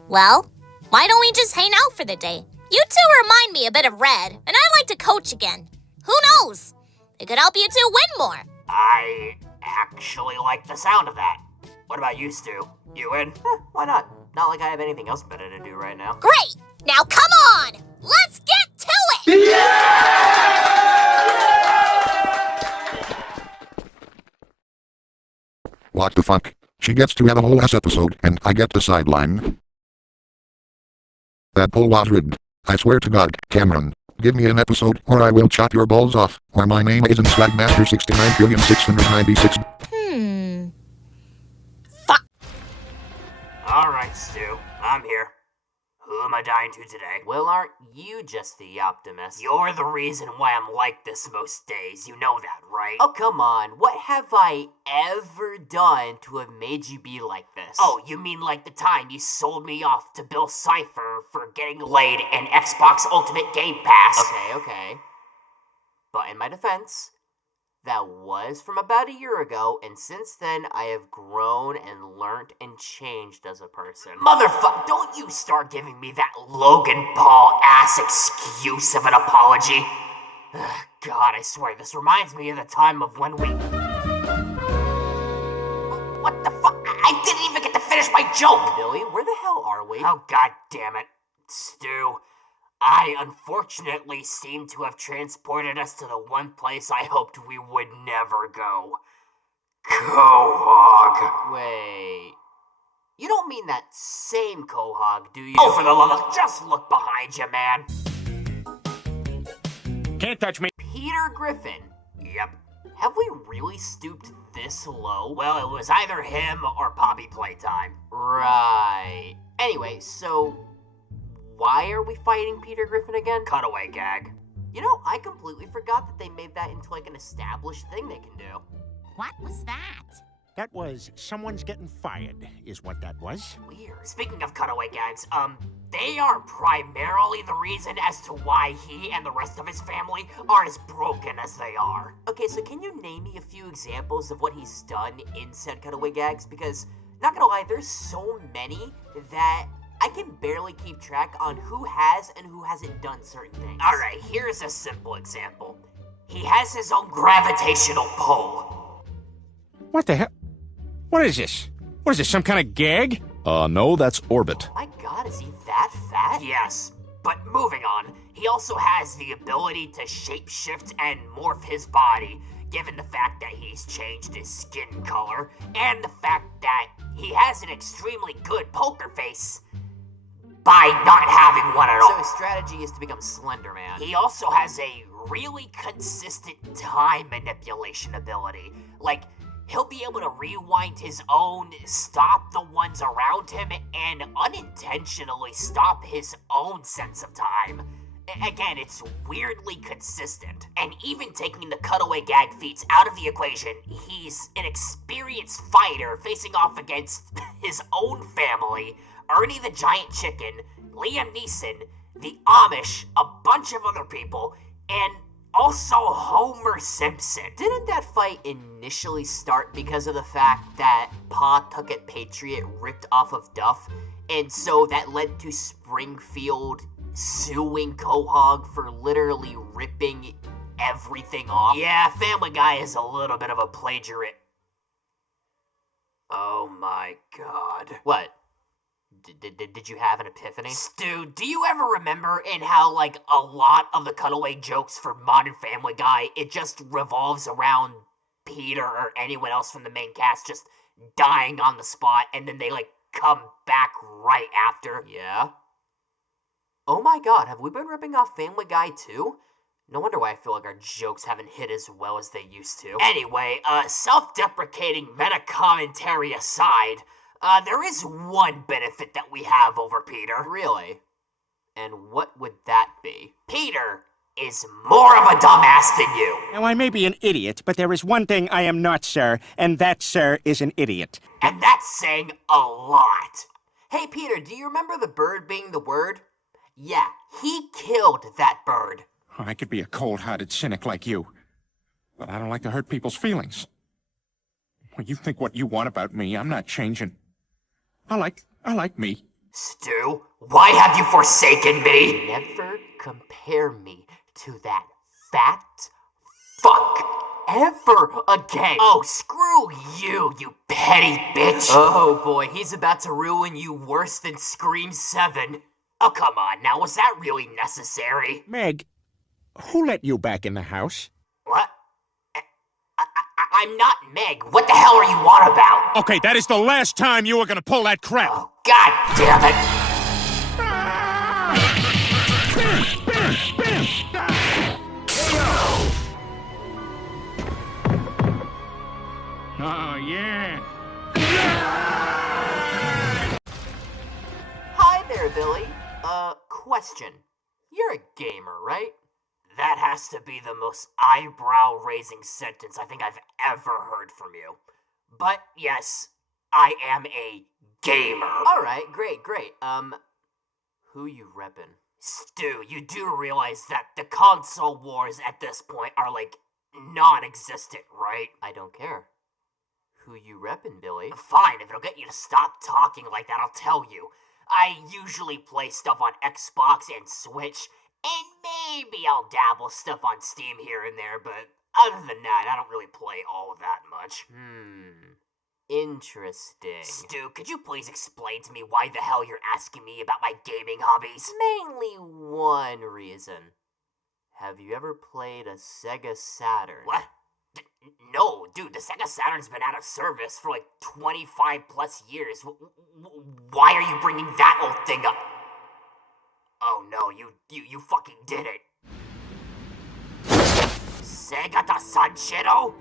Well, why don't we just hang out for the day? You two remind me a bit of Red, and I'd like to coach again. Who knows? It could help you two win more. I actually like the sound of that. What about you, Stu? You in? Why not? Not like I have anything else better to do right now. Great! Now come on! Let's get to it! What the fuck? She gets to have a whole ass episode, and I get the sideline. That poll was rigged. I swear to God, Kamren. Give me an episode, or I will chop your balls off, or my name isn't Swagmaster 69,696. Fuck. Alright, Stu. I'm here. Who am I dying to today? Well, aren't you just the optimist? You're the reason why I'm like this most days. You know that, right? Oh, come on. What have I ever done to have made you be like this? Oh, you mean like the time you sold me off to Bill Cipher for getting laid in Xbox Ultimate Game Pass? Okay. But in my defense, That was from about a year ago, and since then I have grown and learnt and changed as a person. Motherfucker, don't you start giving me that Logan Paul ass excuse of an apology. Ugh, God, I swear, this reminds me of the time of when we... What the fuck? I didn't even get to finish my joke! Billy, where the hell are we? Oh, God damn it. Stu, I unfortunately seem to have transported us to the one place I hoped we would never go. Quahog. Wait... You don't mean that same Quahog, do you? Oh, for the love of... Just look behind you, man. Can't touch me. Peter Griffin. Yep. Have we really stooped this low? Well, it was either him or Poppy Playtime. Right. Anyway, so... why are we fighting Peter Griffin again? Cutaway gag. You know, I completely forgot that they made that into like an established thing they can do. What was that? That was someone's getting fired, is what that was. Weird. Speaking of cutaway gags, they are primarily the reason as to why he and the rest of his family are as broken as they are. Okay, so can you name me a few examples of what he's done in said cutaway gags? Because, not gonna lie, there's so many that I can barely keep track on who has and who hasn't done certain things. Alright, here's a simple example. He has his own gravitational pull. What the hell? What is this? What is this, some kind of gag? No, that's Orbit. Oh my God, is he that fat? Yes, but moving on, he also has the ability to shapeshift and morph his body, given the fact that he's changed his skin color, and the fact that he has an extremely good poker face by not having one at all. So his strategy is to become Slender Man. He also has a really consistent time manipulation ability. Like, he'll be able to rewind his own, stop the ones around him, and unintentionally stop his own sense of time. Again, it's weirdly consistent. And even taking the cutaway gag feats out of the equation, he's an experienced fighter facing off against his own family, Ernie the Giant Chicken, Liam Neeson, the Amish, a bunch of other people, and also Homer Simpson. Didn't that fight initially start because of the fact that Pawtucket Patriot ripped off of Duff, and so that led to Springfield suing Quahog for literally ripping everything off? Yeah, Family Guy is a little bit of a plagiarist. Oh my God. What? Did you have an epiphany? Stu, do you ever remember in how, like, a lot of the cutaway jokes for Modern Family Guy, it just revolves around Peter or anyone else from the main cast just dying on the spot, and then they, like, come back right after? Yeah. Oh my God, have we been ripping off Family Guy too? No wonder why I feel like our jokes haven't hit as well as they used to. Anyway, self-deprecating meta-commentary aside, there is one benefit that we have over Peter. Really? And what would that be? Peter is more of a dumbass than you. Now, I may be an idiot, but there is one thing I am not, sir, and that, sir, is an idiot. And that's saying a lot. Hey, Peter, do you remember the bird being the word? Yeah, he killed that bird. I could be a cold-hearted cynic like you, but I don't like to hurt people's feelings. Well, you think what you want about me, I'm not changing. I like me. Stu, why have you forsaken me? Never compare me to that fat fuck ever again. Oh, screw you, you petty bitch. Oh boy, he's about to ruin you worse than Scream 7. Oh, come on now, was that really necessary? Meg, who let you back in the house? What? I'm not Meg. What the hell are you on about? Okay, that is the last time you are gonna pull that crap. Oh, God damn it. Oh, yeah. Hi there, Billy. Question. You're a gamer, right? That has to be the most eyebrow-raising sentence I think I've ever heard from you. But yes, I am a gamer. Alright, great. Who you reppin'? Stu, you do realize that the console wars at this point are like non-existent, right? I don't care. Who you reppin', Billy? Fine, if it'll get you to stop talking like that, I'll tell you. I usually play stuff on Xbox and Switch, and maybe I'll dabble stuff on Steam here and there, but other than that, I don't really play all of that much. Interesting. Stu, could you please explain to me why the hell you're asking me about my gaming hobbies? Mainly one reason. Have you ever played a Sega Saturn? What? No, dude, the Sega Saturn's been out of service for like 25 plus years. Why are you bringing that old thing up? Oh no, you fucking did it. Sega to Sanshiro?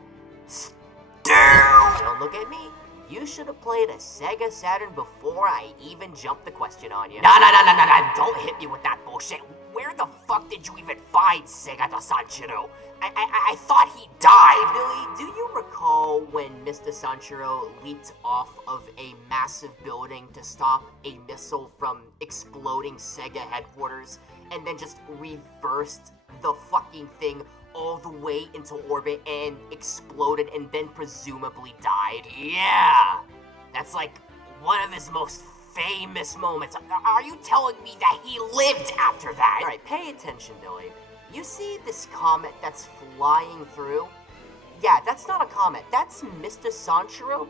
Don't look at me. You should have played a Sega Saturn before I even jumped the question on you. No, don't hit me with that bullshit. Where the fuck did you even find Sega to Sanshiro? I thought he died. Billy, do you recall when Mr. Sanshiro leaped off of a massive building to stop a missile from exploding Sega headquarters and then just reversed the fucking thing all the way into orbit and exploded and then presumably died? Yeah, that's like one of his most famous moments. Are you telling me that he lived after that? Alright, pay attention, Billy. You see this comet that's flying through? Yeah, that's not a comet. That's Mr. Sanshiro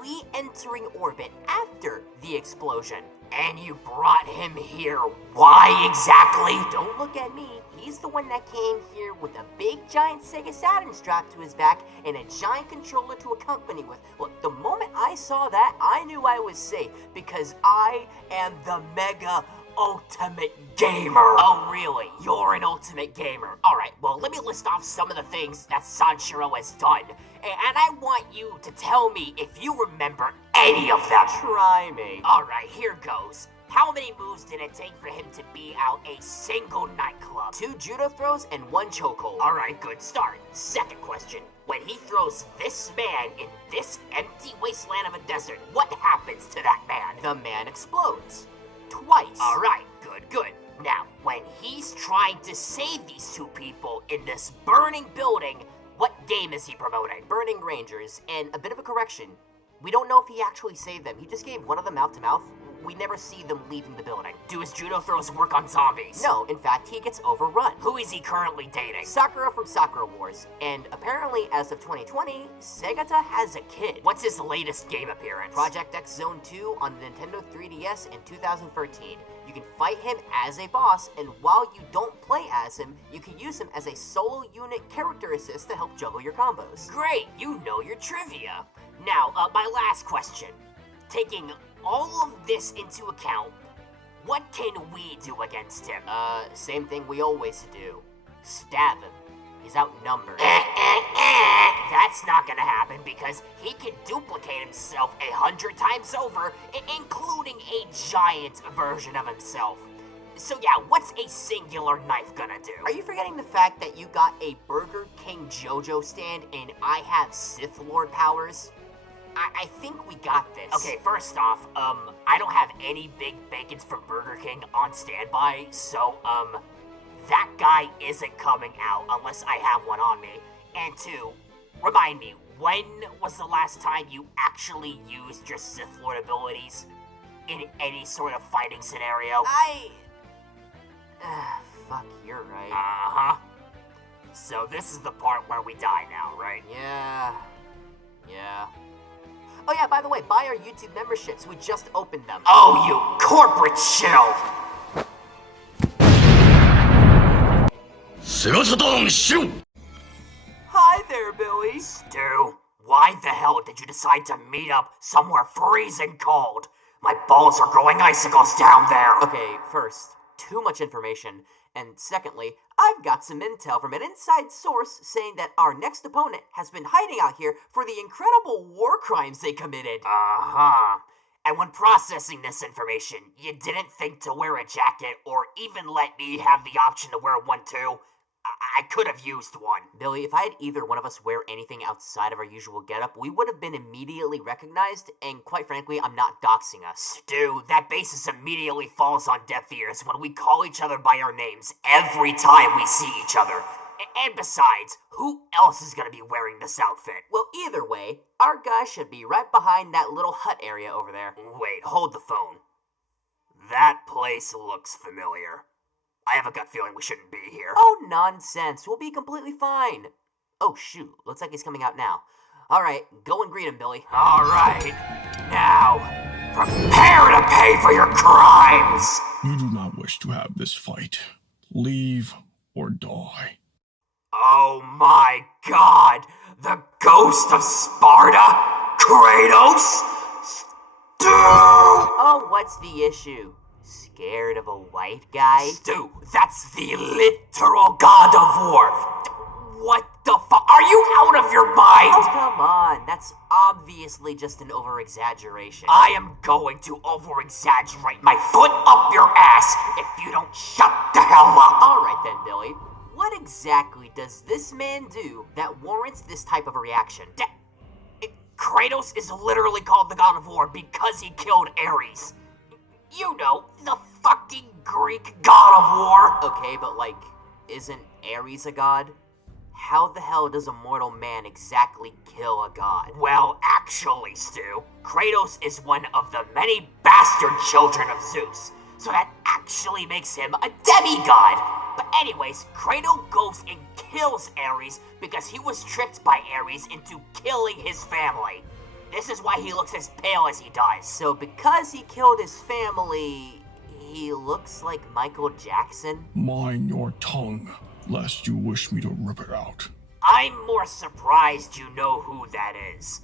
re-entering orbit after the explosion. And you brought him here. Why exactly? Don't look at me. He's the one that came here with a big giant Sega Saturn strapped to his back and a giant controller to accompany with. Look, the moment I saw that, I knew I was safe because I am the mega ultimate gamer. Oh, really? You're an ultimate gamer. Alright, well, let me list off some of the things that Sanshiro has done. And I want you to tell me if you remember any of them. Try me. Alright, here goes. How many moves did it take for him to be out a single nightclub? 2 judo throws and 1 chokehold. Alright, good start. Second question. When he throws this man in this empty wasteland of a desert, what happens to that man? The man explodes. Twice. Alright, good. Now, when he's trying to save these 2 people in this burning building, what game is he promoting? Burning Rangers, and a bit of a correction. We don't know if he actually saved them. He just gave one of them mouth to mouth. We never see them leaving the building. Do his judo throws work on zombies? No, in fact, he gets overrun. Who is he currently dating? Sakura from Sakura Wars. And apparently, as of 2020, Segata has a kid. What's his latest game appearance? Project X Zone 2 on the Nintendo 3DS in 2013. You can fight him as a boss, and while you don't play as him, you can use him as a solo unit character assist to help juggle your combos. Great, you know your trivia. Now, my last question. Taking all of this into account, what can we do against him? Same thing we always do. Stab him. He's outnumbered. That's not gonna happen because he can duplicate himself 100 times over, including a giant version of himself. So yeah, what's a singular knife gonna do? Are you forgetting the fact that you got a Burger King JoJo stand and I have Sith Lord powers? I think we got this. Okay, first off, I don't have any big bacons from Burger King on standby, so, that guy isn't coming out unless I have one on me. And 2, remind me, when was the last time you actually used your Sith Lord abilities in any sort of fighting scenario? Fuck, you're right. Uh-huh. So this is the part where we die now, right? Yeah. Oh yeah, by the way, buy our YouTube memberships. We just opened them. Oh, you corporate shill! Hi there, Billy. Stu, why the hell did you decide to meet up somewhere freezing cold? My balls are growing icicles down there. Okay, first, too much information. And secondly, I've got some intel from an inside source saying that our next opponent has been hiding out here for the incredible war crimes they committed. Uh-huh. And when processing this information, you didn't think to wear a jacket or even let me have the option to wear one too? I could have used one. Billy, if I had either one of us wear anything outside of our usual getup, we would have been immediately recognized, and quite frankly, I'm not doxing us. Stu, that basis immediately falls on deaf ears when we call each other by our names every time we see each other. And besides, who else is gonna be wearing this outfit? Well, either way, our guy should be right behind that little hut area over there. Wait, hold the phone. That place looks familiar. I have a gut feeling we shouldn't be here. Oh, nonsense. We'll be completely fine. Oh, shoot. Looks like he's coming out now. All right, go and greet him, Billy. All right. Now, prepare to pay for your crimes! You do not wish to have this fight. Leave or die. Oh my god! The ghost of Sparta? Kratos? Stu! Oh, what's the issue? Scared of a white guy? Stu, that's the literal god of war. What the fuck? Are you out of your mind? Oh, come on. That's obviously just an over-exaggeration. I am going to over-exaggerate my foot up your ass if you don't shut the hell up. All right then, Billy. What exactly does this man do that warrants this type of a reaction? Kratos is literally called the god of war because he killed Ares. You know, the fucking Greek god of war. Okay, but like, isn't Ares a god? How the hell does a mortal man exactly kill a god? Well, actually, Stu, Kratos is one of the many bastard children of Zeus, so that actually makes him a demigod. But anyways, Kratos goes and kills Ares because he was tricked by Ares into killing his family. This is why he looks as pale as he does. So because he killed his family, he looks like Michael Jackson? Mind your tongue, lest you wish me to rip it out. I'm more surprised you know who that is.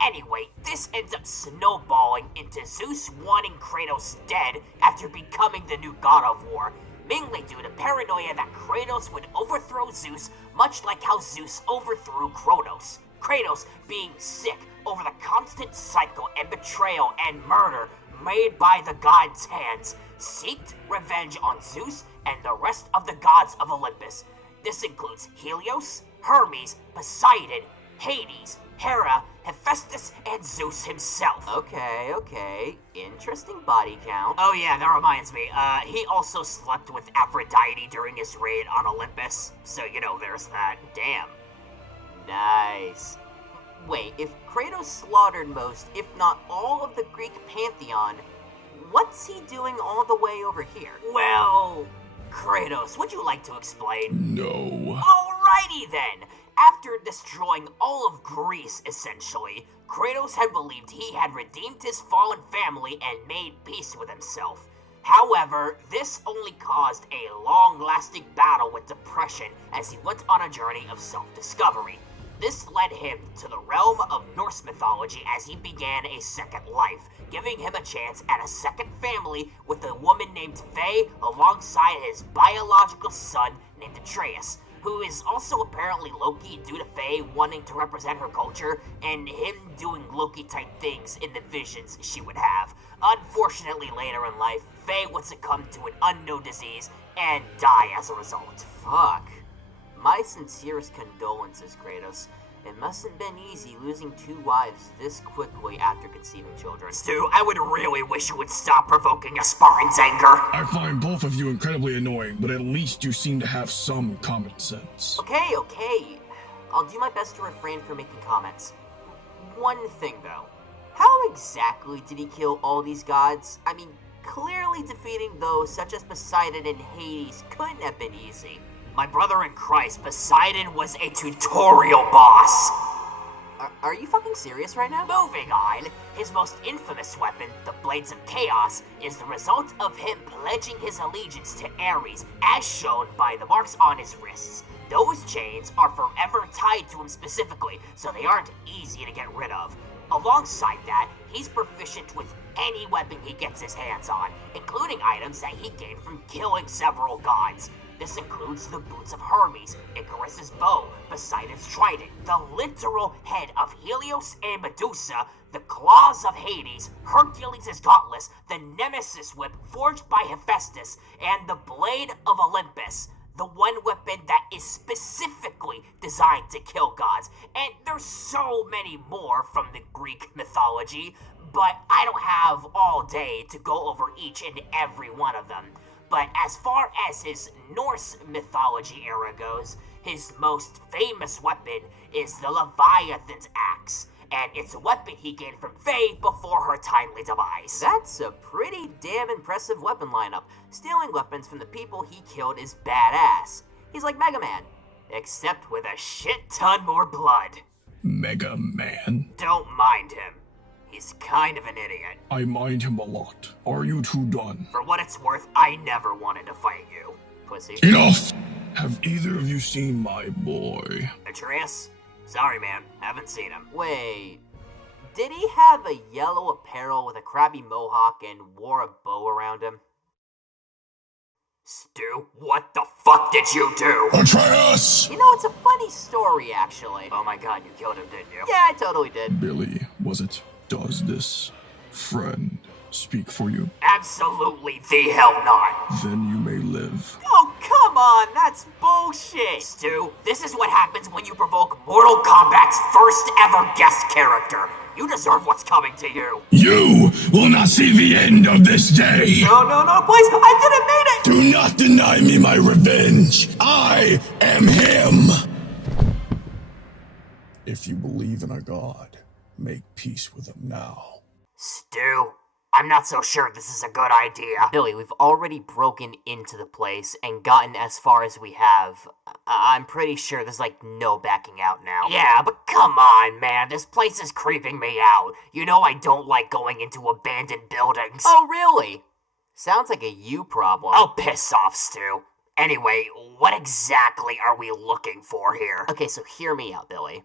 Anyway, this ends up snowballing into Zeus wanting Kratos dead after becoming the new god of war, mainly due to paranoia that Kratos would overthrow Zeus, much like how Zeus overthrew Kronos. Kratos being sick over the constant cycle and betrayal and murder made by the gods' hands, seeked revenge on Zeus and the rest of the gods of Olympus. This includes Helios, Hermes, Poseidon, Hades, Hera, Hephaestus, and Zeus himself. Okay. Interesting body count. Oh yeah, that reminds me. He also slept with Aphrodite during his raid on Olympus. So, you know, there's that. Damn. Nice. Wait, if Kratos slaughtered most, if not all of the Greek pantheon, what's he doing all the way over here? Well, Kratos, would you like to explain? No. Alrighty then. After destroying all of Greece, essentially, Kratos had believed he had redeemed his fallen family and made peace with himself. However, this only caused a long-lasting battle with depression as he went on a journey of self-discovery. This led him to the realm of Norse mythology as he began a second life, giving him a chance at a second family with a woman named Faye alongside his biological son named Atreus, who is also apparently Loki due to Faye wanting to represent her culture and him doing Loki-type things in the visions she would have. Unfortunately, later in life, Faye would succumb to an unknown disease and die as a result. Fuck. My sincerest condolences, Kratos. It mustn't been easy losing 2 wives this quickly after conceiving children. Stu, I would really wish you would stop provoking a Spartan's anger. I find both of you incredibly annoying, but at least you seem to have some common sense. Okay. I'll do my best to refrain from making comments. One thing, though. How exactly did he kill all these gods? I mean, clearly defeating those such as Poseidon and Hades couldn't have been easy. My brother in Christ, Poseidon was a tutorial boss. Are you fucking serious right now? Moving on, his most infamous weapon, the Blades of Chaos, is the result of him pledging his allegiance to Ares, as shown by the marks on his wrists. Those chains are forever tied to him specifically, so they aren't easy to get rid of. Alongside that, he's proficient with any weapon he gets his hands on, including items that he gained from killing several gods. This includes the boots of Hermes, Icarus's bow, Poseidon's trident, the literal head of Helios and Medusa, the claws of Hades, Hercules' gauntlets, the Nemesis whip forged by Hephaestus, and the blade of Olympus, the one weapon that is specifically designed to kill gods. And there's so many more from the Greek mythology, but I don't have all day to go over each and every one of them. But as far as his Norse mythology era goes, his most famous weapon is the Leviathan's axe, and it's a weapon he gained from Faye before her timely demise. That's a pretty damn impressive weapon lineup. Stealing weapons from the people he killed is badass. He's like Mega Man, except with a shit ton more blood. Mega Man? Don't mind him. He's kind of an idiot. I mind him a lot. Are you two done? For what it's worth, I never wanted to fight you, pussy. Enough! Have either of you seen my boy? Atreus? Sorry, man. Haven't seen him. Wait, did he have a yellow apparel with a crabby mohawk and wore a bow around him? Stu, what the fuck did you do? Atreus! You know, it's a funny story, actually. Oh my god, you killed him, didn't you? Yeah, I totally did. Billy, was it? Does this friend speak for you? Absolutely the hell not. Then you may live. Oh, come on, that's bullshit. Stu, this is what happens when you provoke Mortal Kombat's first ever guest character. You deserve what's coming to you. You will not see the end of this day. No, please, I didn't mean Do it. not deny me my revenge. I am him. If you believe in a god, make peace with him now. Stu, I'm not so sure this is a good idea. Billy, we've already broken into the place and gotten as far as we have. I'm pretty sure there's like no backing out now. Yeah, but come on, man. This place is creeping me out. You know I don't like going into abandoned buildings. Oh, really? Sounds like a you problem. Oh, piss off, Stu. Anyway, what exactly are we looking for here? Okay, so hear me out, Billy.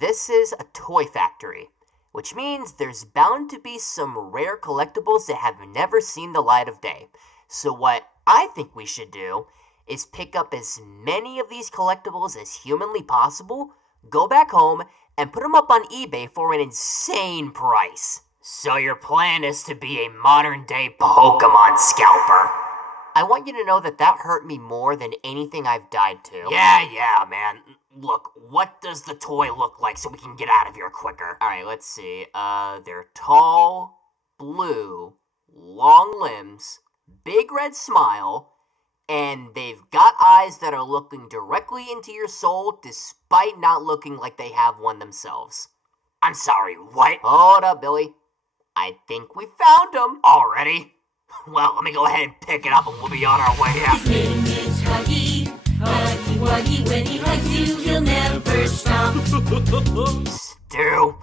This is a toy factory, which means there's bound to be some rare collectibles that have never seen the light of day. So what I think we should do is pick up as many of these collectibles as humanly possible, go back home, and put them up on eBay for an insane price. So your plan is to be a modern-day Pokemon scalper. I want you to know that that hurt me more than anything I've died to. Yeah, man. Look, what does the toy look like so we can get out of here quicker? Alright, let's see. They're tall, blue, long limbs, big red smile, and they've got eyes that are looking directly into your soul despite not looking like they have one themselves. I'm sorry, what? Hold up, Billy. I think we found them. Already? Well, let me go ahead and pick it up and we'll be on our way out. His name is Huggy. Huggy Wuggy, when he hugs you, he'll never stop. Stu,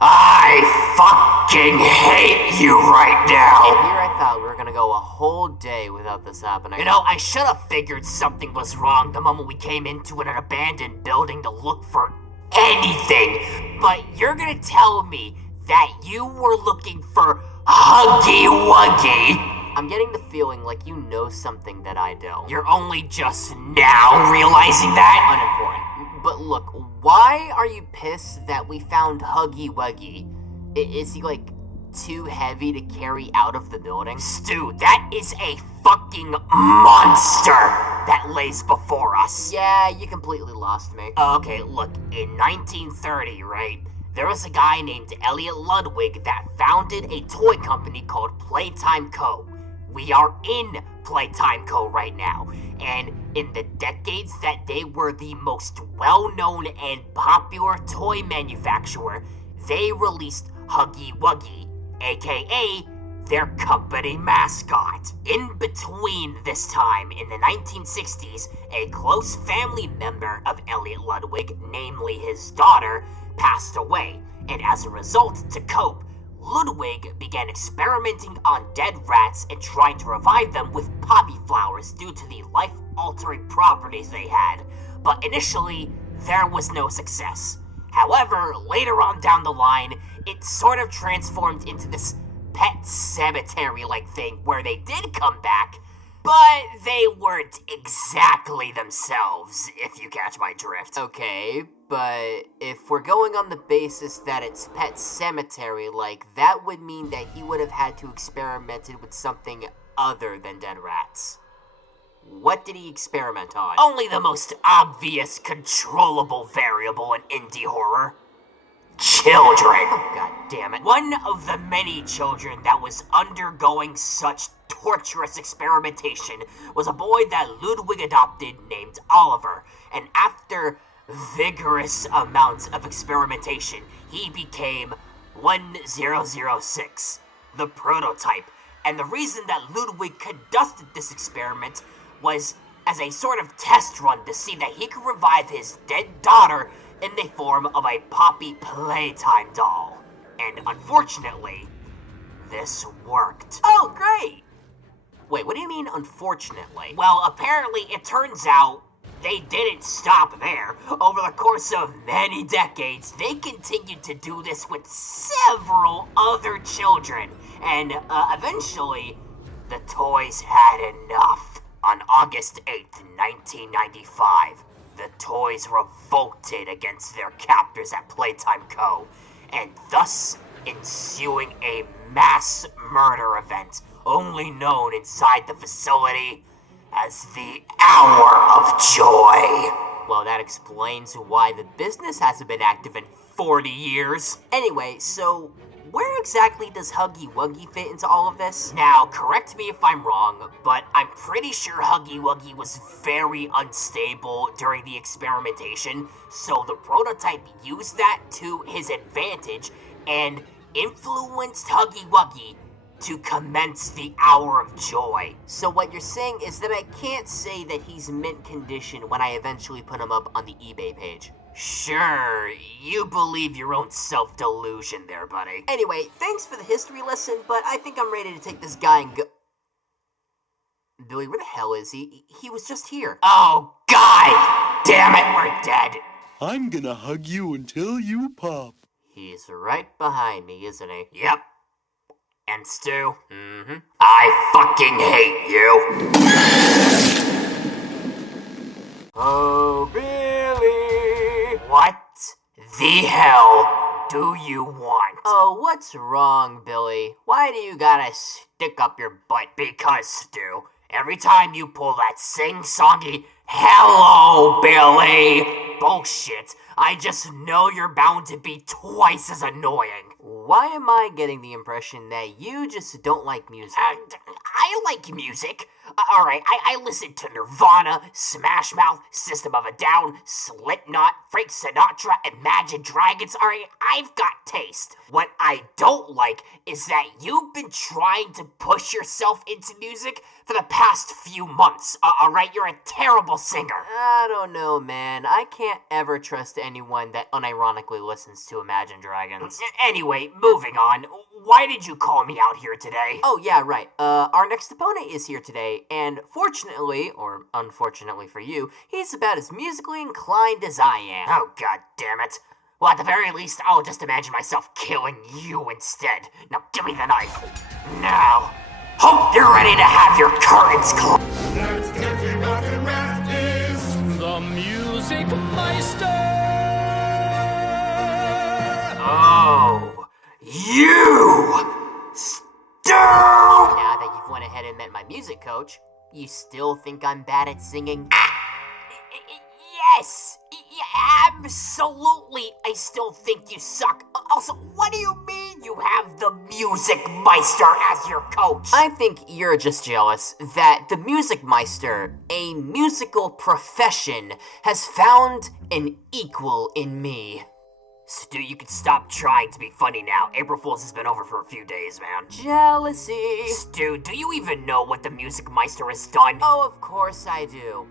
I fucking hate you right now. And here I thought we were gonna go a whole day without this happening. You know, I should have figured something was wrong the moment we came into an abandoned building to look for anything. But you're gonna tell me that you were looking for Huggy Wuggy? I'm getting the feeling like you know something that I don't. You're only just now realizing that? Unimportant. But look, why are you pissed that we found Huggy Wuggy? Is he, like, too heavy to carry out of the building? Stu, that is a fucking monster that lays before us. Yeah, you completely lost me. Okay, look, in 1930, right? There was a guy named Elliot Ludwig that founded a toy company called Playtime Co. We are in Playtime Co. right now, and in the decades that they were the most well-known and popular toy manufacturer, they released Huggy Wuggy, aka their company mascot. In between this time, in the 1960s, a close family member of Elliot Ludwig, namely his daughter, passed away, and as a result, to cope, Ludwig began experimenting on dead rats and trying to revive them with poppy flowers due to the life-altering properties they had. But initially, there was no success. However, later on down the line, it sort of transformed into this pet cemetery-like thing where they did come back, but they weren't exactly themselves, if you catch my drift. Okay, but if we're going on the basis that it's Pet Cemetery, like, that would mean that he would have had to experimented with something other than dead rats. What did he experiment on? Only the most obvious controllable variable in indie horror. Children. Oh, God damn it. One of the many children that was undergoing such torturous experimentation was a boy that Ludwig adopted named Oliver, and after vigorous amounts of experimentation, he became 1006, the prototype. And the reason that Ludwig conducted this experiment was as a sort of test run to see that he could revive his dead daughter in the form of a Poppy Playtime doll. And unfortunately, this worked. Oh, great! Wait, what do you mean, unfortunately? Well, apparently it turns out they didn't stop there. Over the course of many decades, they continued to do this with several other children. And eventually, the toys had enough. On August 8th, 1995, the toys revolted against their captors at Playtime Co., and thus ensuing a mass murder event only known inside the facility as the Hour of Joy. Well, that explains why the business hasn't been active in 40 years. Anyway, so where exactly does Huggy Wuggy fit into all of this? Now, correct me if I'm wrong, but I'm pretty sure Huggy Wuggy was very unstable during the experimentation, so the prototype used that to his advantage and influenced Huggy Wuggy to commence the Hour of Joy. So what you're saying is that I can't say that he's mint condition when I eventually put him up on the eBay page. Sure, you believe your own self-delusion there, buddy. Anyway, thanks for the history lesson, but I think I'm ready to take this guy and go... Billy, where the hell is he? He was just here. Oh, God! Damn it, we're dead! I'm gonna hug you until you pop. He's right behind me, isn't he? Yep. And Stu? Mm-hmm. I fucking hate you! Oh, Billy! What the hell do you want? Oh, what's wrong, Billy? Why do you gotta stick up your butt? Because, Stu, every time you pull that sing-songy "Hello, Billy" bullshit, I just know you're bound to be twice as annoying. Why am I getting the impression that you just don't like music? I like music. Alright, I listen to Nirvana, Smash Mouth, System of a Down, Slipknot, Frank Sinatra, Imagine Dragons. Alright, I've got taste. What I don't like is that you've been trying to push yourself into music for the past few months. Alright, you're a terrible singer. I don't know, man. I can't ever trust anyone that unironically listens to Imagine Dragons. Anyway, moving on. Why did you call me out here today? Oh, yeah, right. Our next opponent is here today, and fortunately, or unfortunately for you, he's about as musically inclined as I am. Oh, god damn it. Well, at the very least, I'll just imagine myself killing you instead. Now, give me the knife. Now. Hope you're ready to have your curtains closed. Let's get you rockin' rap is the Music Meister. Oh, you! Stu! Now that you've went ahead and met my music coach, you still think I'm bad at singing? Yes! Absolutely, I still think you suck. Also, what do you mean you have the Music Meister as your coach? I think you're just jealous that the Music Meister, a musical profession, has found an equal in me. Stu, you can stop trying to be funny now. April Fool's has been over for a few days, man. Jealousy. Stu, do you even know what the Music Meister has done? Oh, of course I do.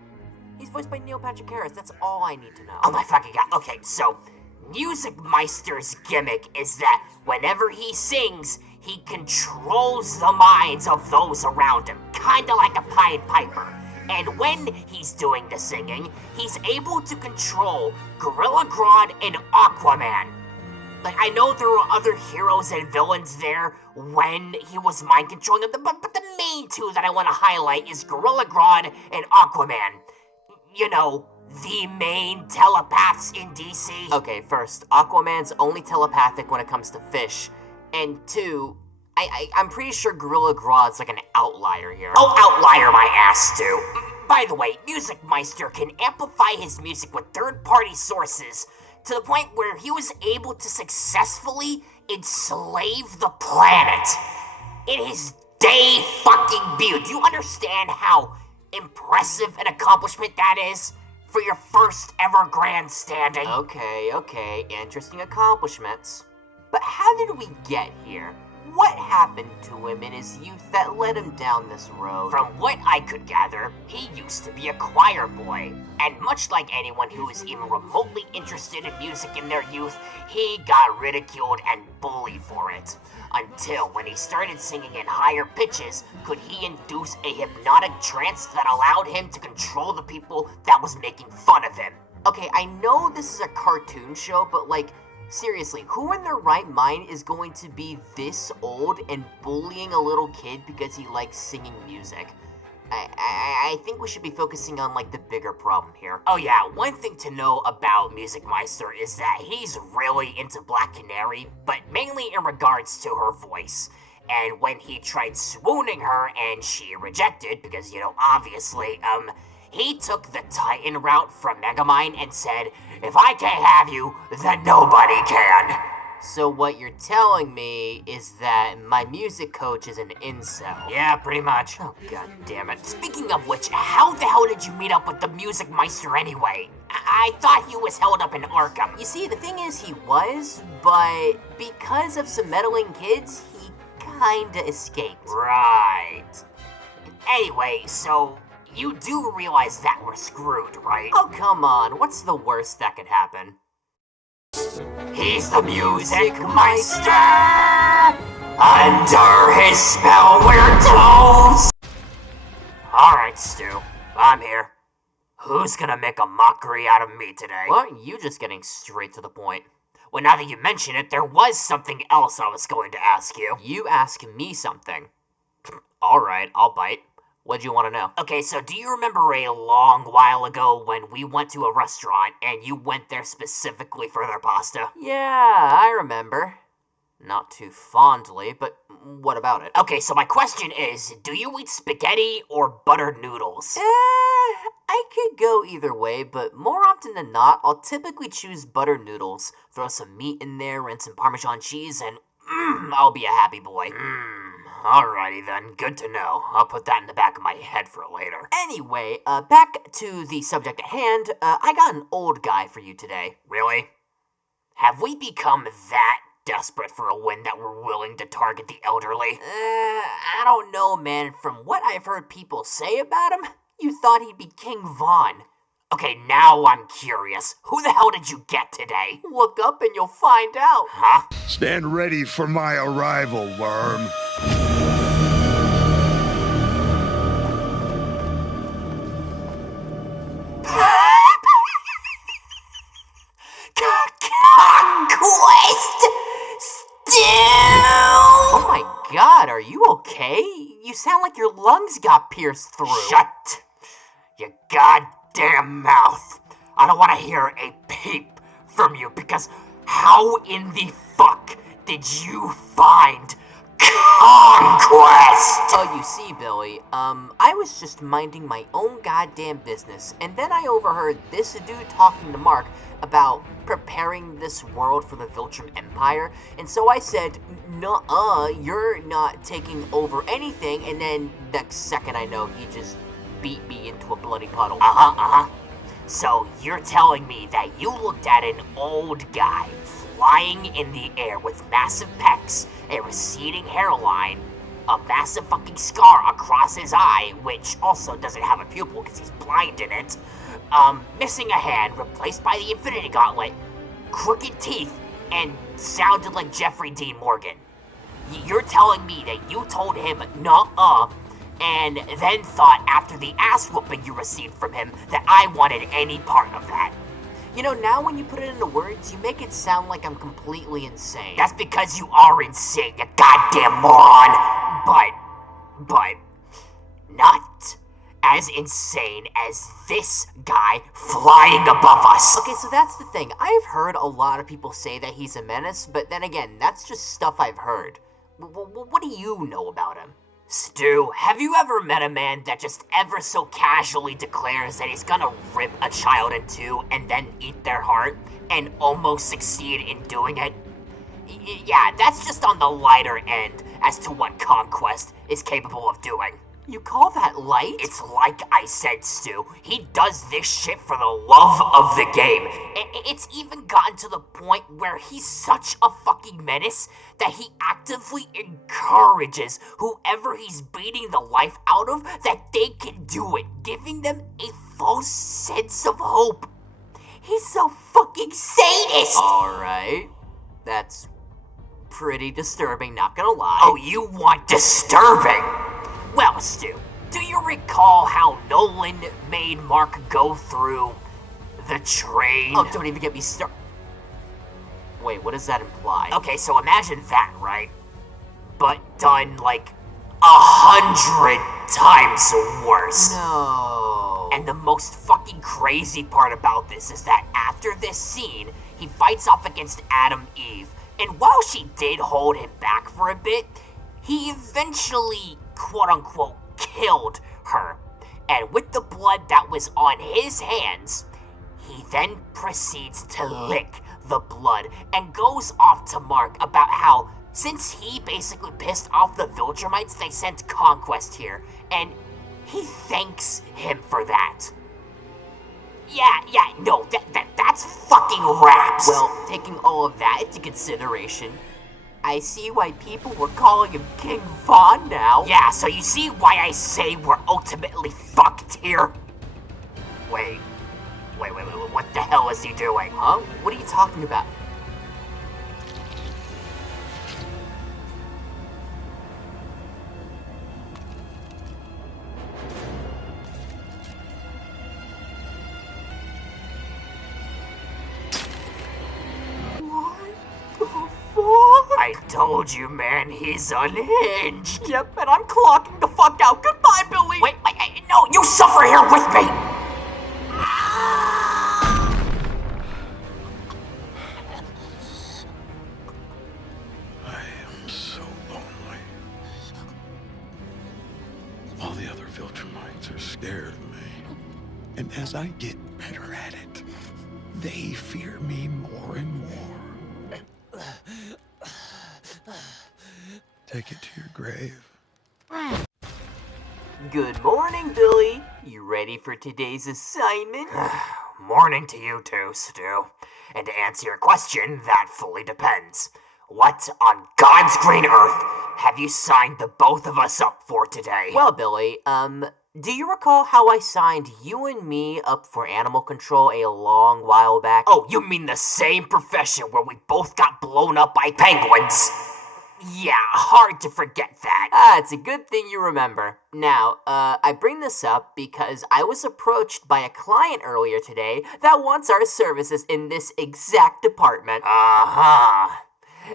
He's voiced by Neil Patrick Harris. That's all I need to know. Oh my fucking god. Okay, so Music Meister's gimmick is that whenever he sings, he controls the minds of those around him, kinda like a Pied Piper. And when he's doing the singing, he's able to control Gorilla Grodd and Aquaman. Like, I know there were other heroes and villains there when he was mind controlling them, but the main two that I want to highlight is Gorilla Grodd and Aquaman. You know, the main telepaths in DC. Okay, first, Aquaman's only telepathic when it comes to fish. And two, I'm pretty sure Gorilla Grodd's like an outlier here. Oh, outlier my ass too. By the way, Music Meister can amplify his music with third-party sources to the point where he was able to successfully enslave the planet. In his Day fucking view. Do you understand how impressive an accomplishment that is? For your first ever grandstanding. Okay, interesting accomplishments. But how did we get here? What happened to him in his youth that led him down this road? From what I could gather, he used to be a choir boy. And much like anyone who is even remotely interested in music in their youth, he got ridiculed and bullied for it. Until when he started singing in higher pitches, could he induce a hypnotic trance that allowed him to control the people that was making fun of him. Okay, I know this is a cartoon show, but like, seriously, who in their right mind is going to be this old and bullying a little kid because he likes singing music? I think we should be focusing on, like, the bigger problem here. Oh yeah, one thing to know about Music Meister is that he's really into Black Canary, but mainly in regards to her voice. And when he tried swooning her and she rejected, because, you know, obviously, he took the Titan route from Megamind and said, if I can't have you, then nobody can. So what you're telling me is that my music coach is an incel. Yeah, pretty much. Oh, god damn it. Speaking of which, how the hell did you meet up with the Music Meister anyway? I thought he was held up in Arkham. You see, the thing is he was, but because of some meddling kids, he kinda escaped. Right. Anyway, so you do realize that we're screwed, right? Oh, come on. What's the worst that could happen? He's the Music Meister! Under his spell, we're toast! Alright, Stu. I'm here. Who's gonna make a mockery out of me today? Why aren't you just getting straight to the point? Well, now that you mention it, there was something else I was going to ask you. You ask me something. Alright, I'll bite. What do you want to know? Okay, so do you remember a long while ago when we went to a restaurant and you went there specifically for their pasta? Yeah, I remember. Not too fondly, but what about it? Okay, so my question is, do you eat spaghetti or buttered noodles? I could go either way, but more often than not, I'll typically choose buttered noodles. Throw some meat in there and some Parmesan cheese and I'll be a happy boy. Alrighty then, good to know. I'll put that in the back of my head for later. Anyway, back to the subject at hand, I got an old guy for you today. Really? Have we become that desperate for a win that we're willing to target the elderly? I don't know, man. From what I've heard people say about him, you thought he'd be King Von. Okay, now I'm curious. Who the hell did you get today? Look up and you'll find out. Huh? Stand ready for my arrival, worm. Oh my god, are you okay? You sound like your lungs got pierced through. Shut your goddamn mouth. I don't want to hear a peep from you because how in the fuck did you find Conquest? Oh, you see, Billy, I was just minding my own goddamn business, and then I overheard this dude talking to Mark about preparing this world for the Viltrum Empire, and so I said, nuh-uh, you're not taking over anything, and then next second I know he just beat me into a bloody puddle. So you're telling me that you looked at an old guy flying in the air with massive pecs, a receding hairline, a massive fucking scar across his eye, which also doesn't have a pupil because he's blind in it, missing a hand, replaced by the Infinity Gauntlet, crooked teeth, and sounded like Jeffrey Dean Morgan. You're telling me that you told him nuh-uh, and then thought after the ass whooping you received from him that I wanted any part of that. You know, now when you put it into words, you make it sound like I'm completely insane. That's because you are insane, you goddamn moron! But, not as insane as this guy flying above us. Okay, so that's the thing. I've heard a lot of people say that he's a menace, but then again, that's just stuff I've heard. What do you know about him? Stu, have you ever met a man that just ever so casually declares that he's gonna rip a child in two and then eat their heart, and almost succeed in doing it? Yeah, that's just on the lighter end, as to what Conquest is capable of doing. You call that light? It's like I said, Stu. He does this shit for the love of the game. It's even gotten to the point where he's such a fucking menace that he actively encourages whoever he's beating the life out of that they can do it, giving them a false sense of hope. He's a fucking sadist! Alright. That's pretty disturbing, not gonna lie. Oh, you want disturbing? Well, Stu, do you recall how Nolan made Mark go through the train? Oh, don't even get me started. Wait, what does that imply? Okay, so imagine that, right? But done like 100 times worse. No. And the most fucking crazy part about this is that after this scene, he fights off against Adam Eve. And while she did hold him back for a bit, he eventually, quote-unquote, killed her. And with the blood that was on his hands, he then proceeds to lick the blood and goes off to Mark about how, since he basically pissed off the Viltrumites, they sent Conquest here, and he thanks him for that. No, that's fucking raps. Well, taking all of that into consideration, I see why people were calling him King Von now. Yeah, so you see why I say we're ultimately fucked here? Wait, what the hell is he doing? Huh? What are you talking about? I told you, man, he's unhinged. Yep, and I'm clocking the fuck out. Goodbye, Billy! Wait, no, you suffer here with me! I am so lonely. All the other Viltrumites are scared of me. And as I get better at it, they fear me more and more. Take it to your grave. Good morning, Billy. You ready for today's assignment? Morning to you too, Stu. And to answer your question, that fully depends. What on God's green earth have you signed the both of us up for today? Well, Billy, do you recall how I signed you and me up for animal control a long while back? Oh, you mean the same profession where we both got blown up by penguins? Yeah, hard to forget that. It's a good thing you remember. Now, I bring this up because I was approached by a client earlier today that wants our services in this exact department. Uh-huh.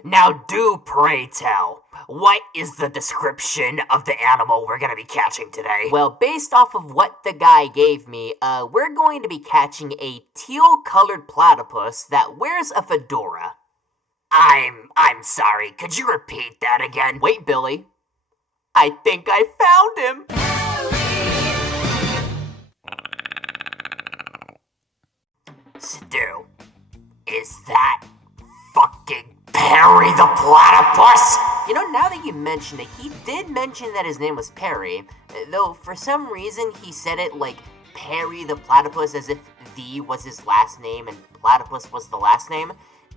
Now do pray tell, what is the description of the animal we're gonna be catching today? Well, based off of what the guy gave me, we're going to be catching a teal-colored platypus that wears a fedora. I'm sorry, could you repeat that again? Wait, Billy. I think I found him! Stu, is that fucking Perry the Platypus? You know, now that you mention it, he did mention that his name was Perry, though for some reason he said it like Perry the Platypus as if the was his last name and platypus was the last name.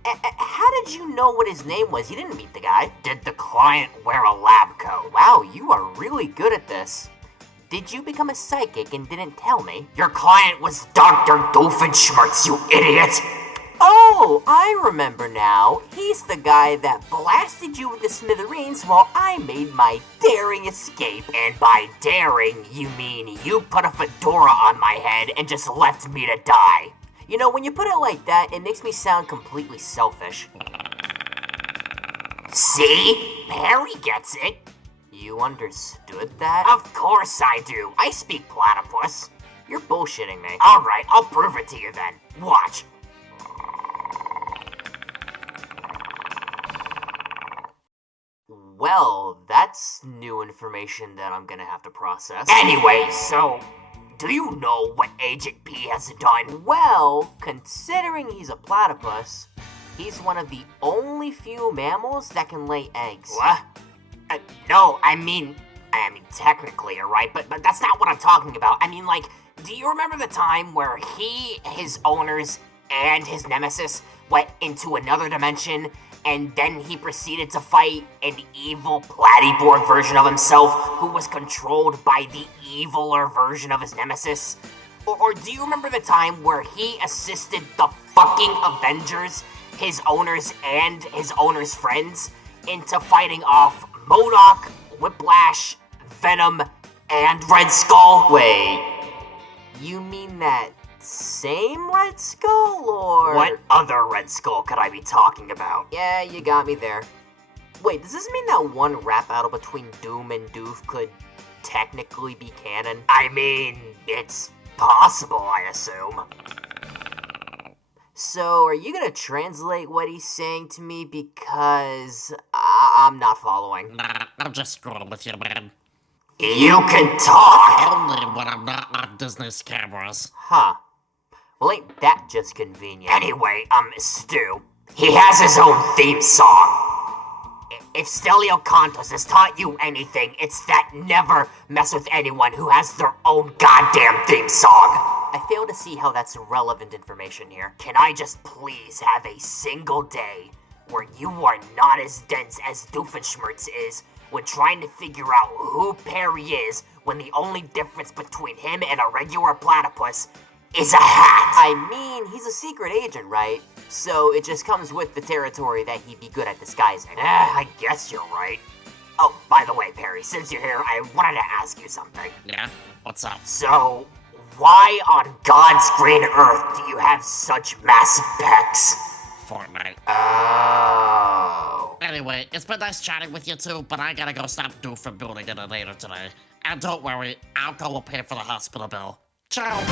How did you know what his name was? You didn't meet the guy. Did the client wear a lab coat? Wow, you are really good at this. Did you become a psychic and didn't tell me? Your client was Dr. Doofenshmirtz, you idiot! Oh, I remember now. He's the guy that blasted you with the smithereens while I made my daring escape. And by daring, you mean you put a fedora on my head and just left me to die. You know, when you put it like that, it makes me sound completely selfish. See? Perry gets it. You understood that? Of course I do. I speak platypus. You're bullshitting me. Alright, I'll prove it to you then. Watch. Well, that's new information that I'm gonna have to process. Anyway, so, do you know what Agent P has done? Well, considering he's a platypus, he's one of the only few mammals that can lay eggs. What? No, I mean, technically, you're right, but that's not what I'm talking about. I mean, like, do you remember the time where he, his owners, and his nemesis went into another dimension, and then he proceeded to fight an evil platyborg version of himself who was controlled by the eviler version of his nemesis? Or do you remember the time where he assisted the fucking Avengers, his owners, and his owners' friends, into fighting off MODOK, Whiplash, Venom, and Red Skull? Wait, you mean that same Red Skull, or...? What other Red Skull could I be talking about? Yeah, you got me there. Wait, does this mean that one rap battle between Doom and Doof could technically be canon? I mean, it's possible, I assume. So, are you gonna translate what he's saying to me? Because I'm not following. I'm just screwing with you, man. You can talk! Only when I'm not on Disney's cameras. Huh. Well, ain't that just convenient? Anyway, Stu, he has his own theme song. If Stelio Cantos has taught you anything, it's that never mess with anyone who has their own goddamn theme song. I fail to see how that's relevant information here. Can I just please have a single day where you are not as dense as Doofenshmirtz is when trying to figure out who Perry is when the only difference between him and a regular platypus is a hat? I mean, he's a secret agent, right? So it just comes with the territory that he'd be good at disguising. I guess you're right. Oh, by the way, Perry, since you're here, I wanted to ask you something. Yeah? What's up? So, why on God's green earth do you have such massive pecs? Fortnite. Oh. Anyway, it's been nice chatting with you too, but I gotta go stop Doof from building it later today. And don't worry, Alco will pay for the hospital bill. Ciao.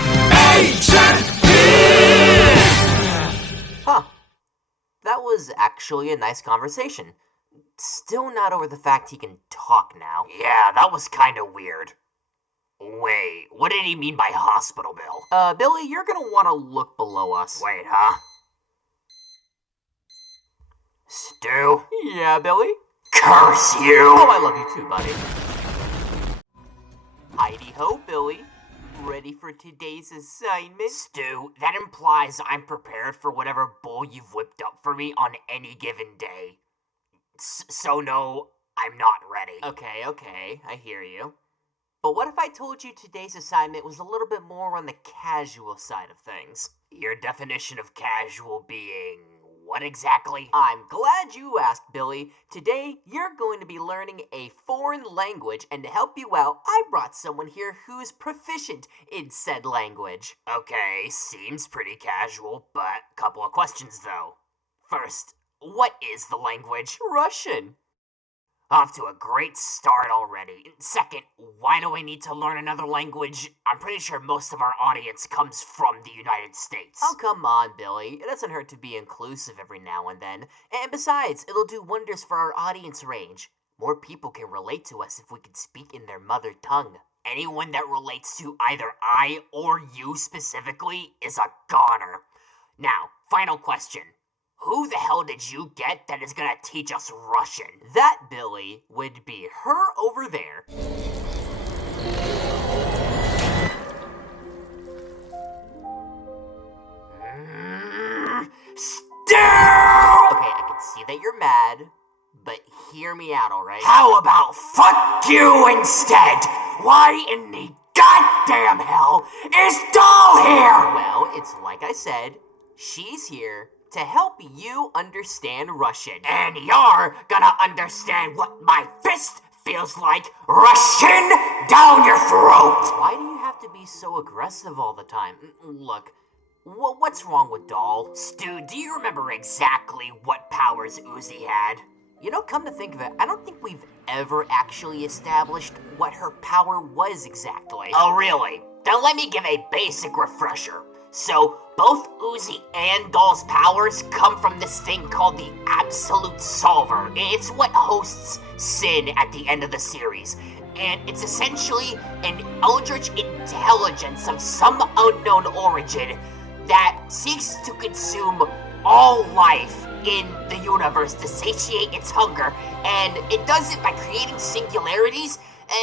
Huh. That was actually a nice conversation. Still not over the fact he can talk now. Yeah, that was kinda weird. Wait, what did he mean by hospital bill? Billy, you're gonna want to look below us. Wait, huh? Stu? Yeah, Billy? Curse you! Oh, I love you too, buddy. Heidi-ho, Billy. Ready for today's assignment? Stu, that implies I'm prepared for whatever bull you've whipped up for me on any given day. So no, I'm not ready. Okay, I hear you. But what if I told you today's assignment was a little bit more on the casual side of things? Your definition of casual being what exactly? I'm glad you asked, Billy. Today, you're going to be learning a foreign language, and to help you out, I brought someone here who's proficient in said language. Okay, seems pretty casual, but couple of questions though. First, what is the language? Russian. Off to a great start already. Second, why do I need to learn another language? I'm pretty sure most of our audience comes from the United States. Oh, come on, Billy. It doesn't hurt to be inclusive every now and then. And besides, it'll do wonders for our audience range. More people can relate to us if we can speak in their mother tongue. Anyone that relates to either I or you specifically is a goner. Now, final question. Who the hell did you get that is gonna teach us Russian? That, Billy, would be her over there. Okay, I can see that you're mad, but hear me out, alright? How about fuck you instead? Why in the goddamn hell is Doll here? Well, it's like I said, she's here to help you understand Russian. And you're gonna understand what my fist feels like rushing down your throat! Why do you have to be so aggressive all the time? Look, what's wrong with Doll? Stu, do you remember exactly what powers Uzi had? You know, come to think of it, I don't think we've ever actually established what her power was exactly. Oh, really? Then let me give a basic refresher. So, both Uzi and Doll's powers come from this thing called the Absolute Solver. It's what hosts Sin at the end of the series. And it's essentially an eldritch intelligence of some unknown origin that seeks to consume all life in the universe to satiate its hunger, and it does it by creating singularities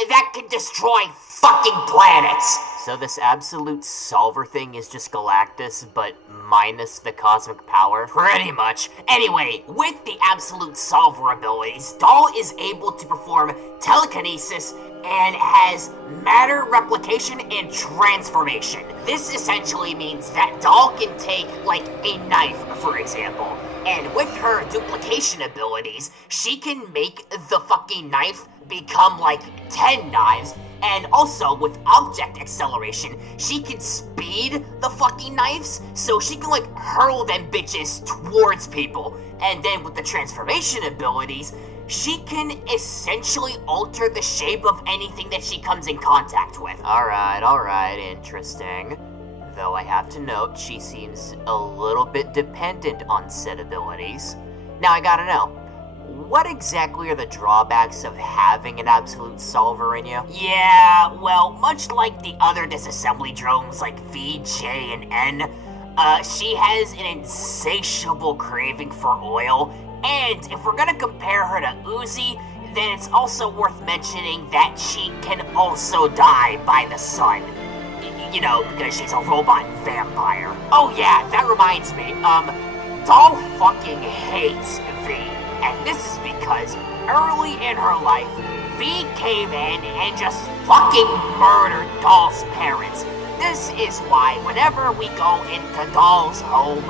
that can destroy fucking planets. So this absolute solver thing is just Galactus, but minus the cosmic power? Pretty much. Anyway, with the absolute solver abilities, Doll is able to perform telekinesis and has matter replication and transformation. This essentially means that Doll can take, like, a knife, for example, and with her duplication abilities, she can make the fucking knife become like 10 knives, and also with object acceleration, she can speed the fucking knives, so she can like hurl them bitches towards people. And then with the transformation abilities, she can essentially alter the shape of anything that she comes in contact with. Alright, interesting. Though I have to note, she seems a little bit dependent on said abilities. Now I gotta know, what exactly are the drawbacks of having an absolute solver in you? Yeah, well, much like the other disassembly drones like V, J, and N, she has an insatiable craving for oil, and if we're gonna compare her to Uzi, then it's also worth mentioning that she can also die by the sun. You know, because she's a robot vampire. Oh yeah, that reminds me, Doll fucking hates V. And this is because early in her life, V came in and just fucking murdered Doll's parents. This is why whenever we go into Doll's home,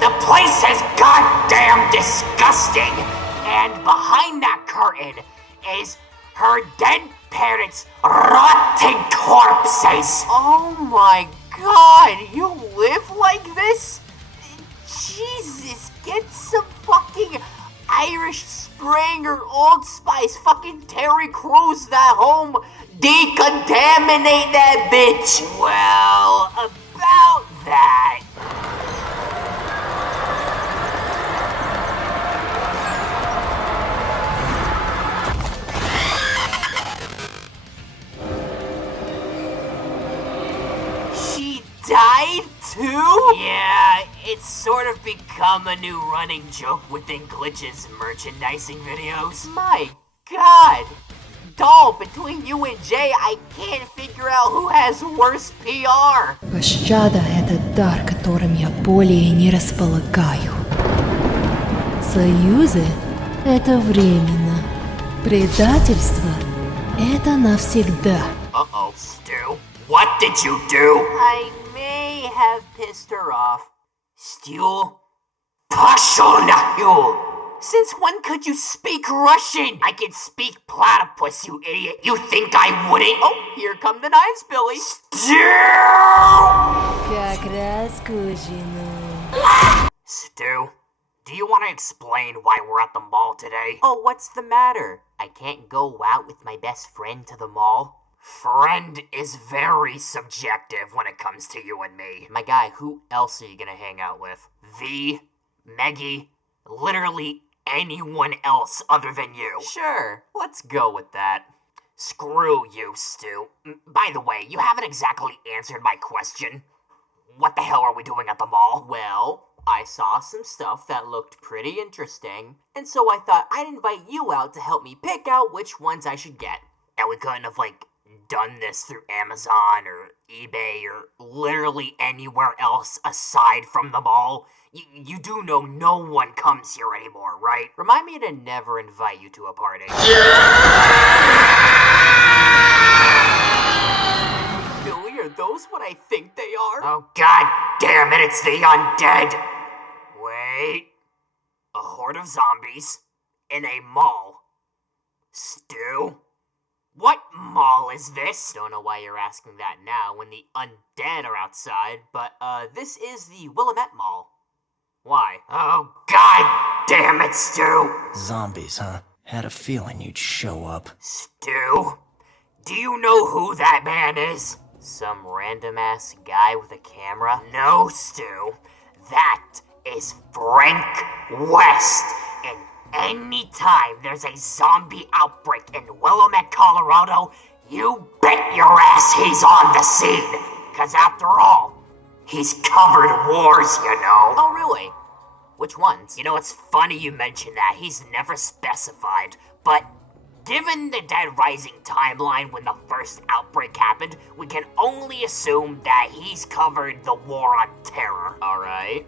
the place is goddamn disgusting. And behind that curtain is her dead parents' rotting corpses. Oh my god, you live like this? Jesus, get some fucking Irish Spring or Old Spice, fucking Terry Crews that home, decontaminate that bitch. Well, about that. She died too? Yeah, it's sort of become a new running joke within Glitch's merchandising videos. My god! Doll, between you and Jay, I can't figure out who has worse PR. Пощада — это дар, которым я более не располагаю. Союзы — это временно. Предательство — это навсегда. Uh-oh, Stu. What did you do? I may have pissed her off. Stu? Pashol na you! Since when could you speak Russian? I can speak platypus, you idiot. You think I wouldn't? Oh, here come the knives, Billy. Как раз к ужину. Stu, do you want to explain why we're at the mall today? Oh, what's the matter? I can't go out with my best friend to the mall? Friend is very subjective when it comes to you and me. My guy, who else are you gonna hang out with? V, Meggie, literally anyone else other than you. Sure, let's go with that. Screw you, Stu. By the way, you haven't exactly answered my question. What the hell are we doing at the mall? Well, I saw some stuff that looked pretty interesting, and so I thought I'd invite you out to help me pick out which ones I should get. And we couldn't have, like, done this through Amazon or eBay or literally anywhere else aside from the mall. You do know no one comes here anymore, right? Remind me to never invite you to a party. Billy, are those what I think they are? Oh, god damn it, it's the undead! Wait. A horde of zombies in a mall. Stu? What mall is this? Don't know why you're asking that now when the undead are outside, but this is the Willamette Mall. Why? Oh, god damn it, Stu! Zombies, huh? Had a feeling you'd show up. Stu? Do you know who that man is? Some random-ass guy with a camera? No, Stu. That is Frank West. And anytime there's a zombie outbreak in Willamette, Colorado, you bet your ass he's on the scene. 'Cause after all, he's covered wars, you know. Oh, really? Which ones? You know, it's funny you mention that. He's never specified, but given the Dead Rising timeline when the first outbreak happened, we can only assume that he's covered the War on Terror. Alright.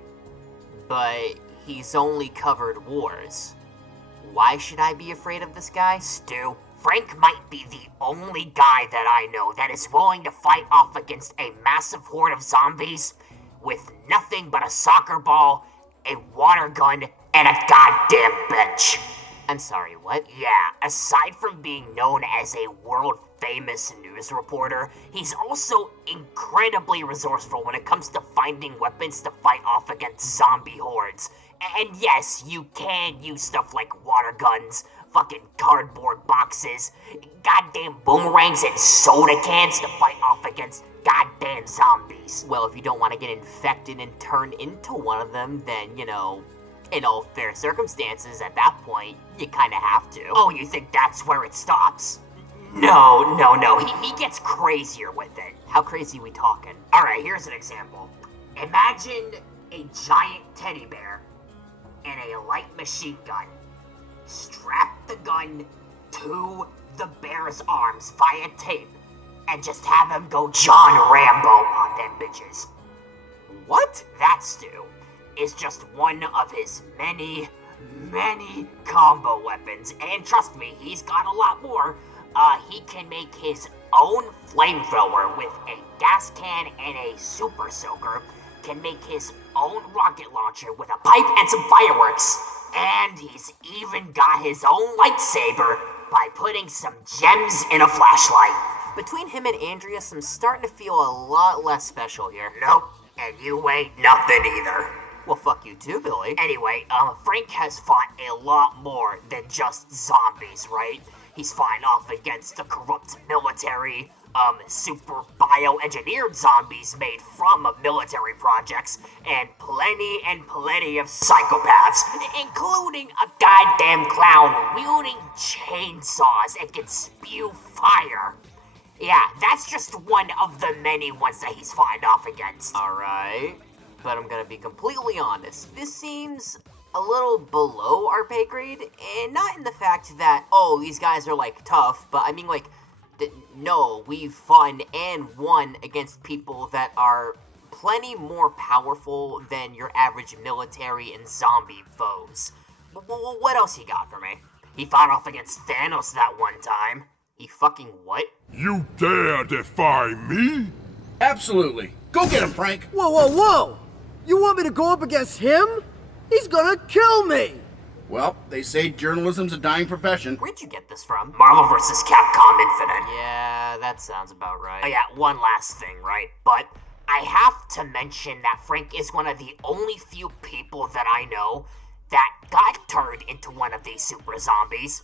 But he's only covered wars. Why should I be afraid of this guy? Stu, Frank might be the only guy that I know that is willing to fight off against a massive horde of zombies with nothing but a soccer ball, a water gun, and a goddamn bench. I'm sorry, what? Yeah, aside from being known as a world-famous news reporter, he's also incredibly resourceful when it comes to finding weapons to fight off against zombie hordes. And yes, you can use stuff like water guns, fucking cardboard boxes, goddamn boomerangs and soda cans to fight off against goddamn zombies. Well, if you don't want to get infected and turn into one of them, then, you know, in all fair circumstances, at that point, you kind of have to. Oh, you think that's where it stops? No. He gets crazier with it. How crazy we talking? Alright, here's an example. Imagine a giant teddy bear and a light machine gun. Strap the gun to the bear's arms via tape and just have him go John Rambo on them bitches. What? That, Stu, is just one of his many combo weapons. And trust me, he's got a lot more. He can make his own flamethrower with a gas can and a super soaker, can make his own rocket launcher with a pipe and some fireworks, and he's even got his own lightsaber by putting some gems in a flashlight. Between him and Andreas, I'm starting to feel a lot less special here. Nope, and you ain't nothing either. Well, fuck you too, Billy. Anyway, Frank has fought a lot more than just zombies, right? He's fighting off against the corrupt military, super bioengineered zombies made from military projects, and plenty of psychopaths, including a goddamn clown wielding chainsaws and can spew fire. Yeah, that's just one of the many ones that he's fighting off against. Alright, but I'm gonna be completely honest. This seems a little below our pay grade, and not in the fact that, oh, these guys are, like, tough, but I mean, like, no, we've fought and won against people that are plenty more powerful than your average military and zombie foes. What else you got for me? He fought off against Thanos that one time. He fucking what? You dare defy me? Absolutely. Go get him, Frank. Whoa! You want me to go up against him? He's gonna kill me! Well, they say journalism's a dying profession. Where'd you get this from? Marvel vs. Capcom Infinite. Yeah, that sounds about right. Oh yeah, one last thing, right? But I have to mention that Frank is one of the only few people that I know that got turned into one of these super zombies,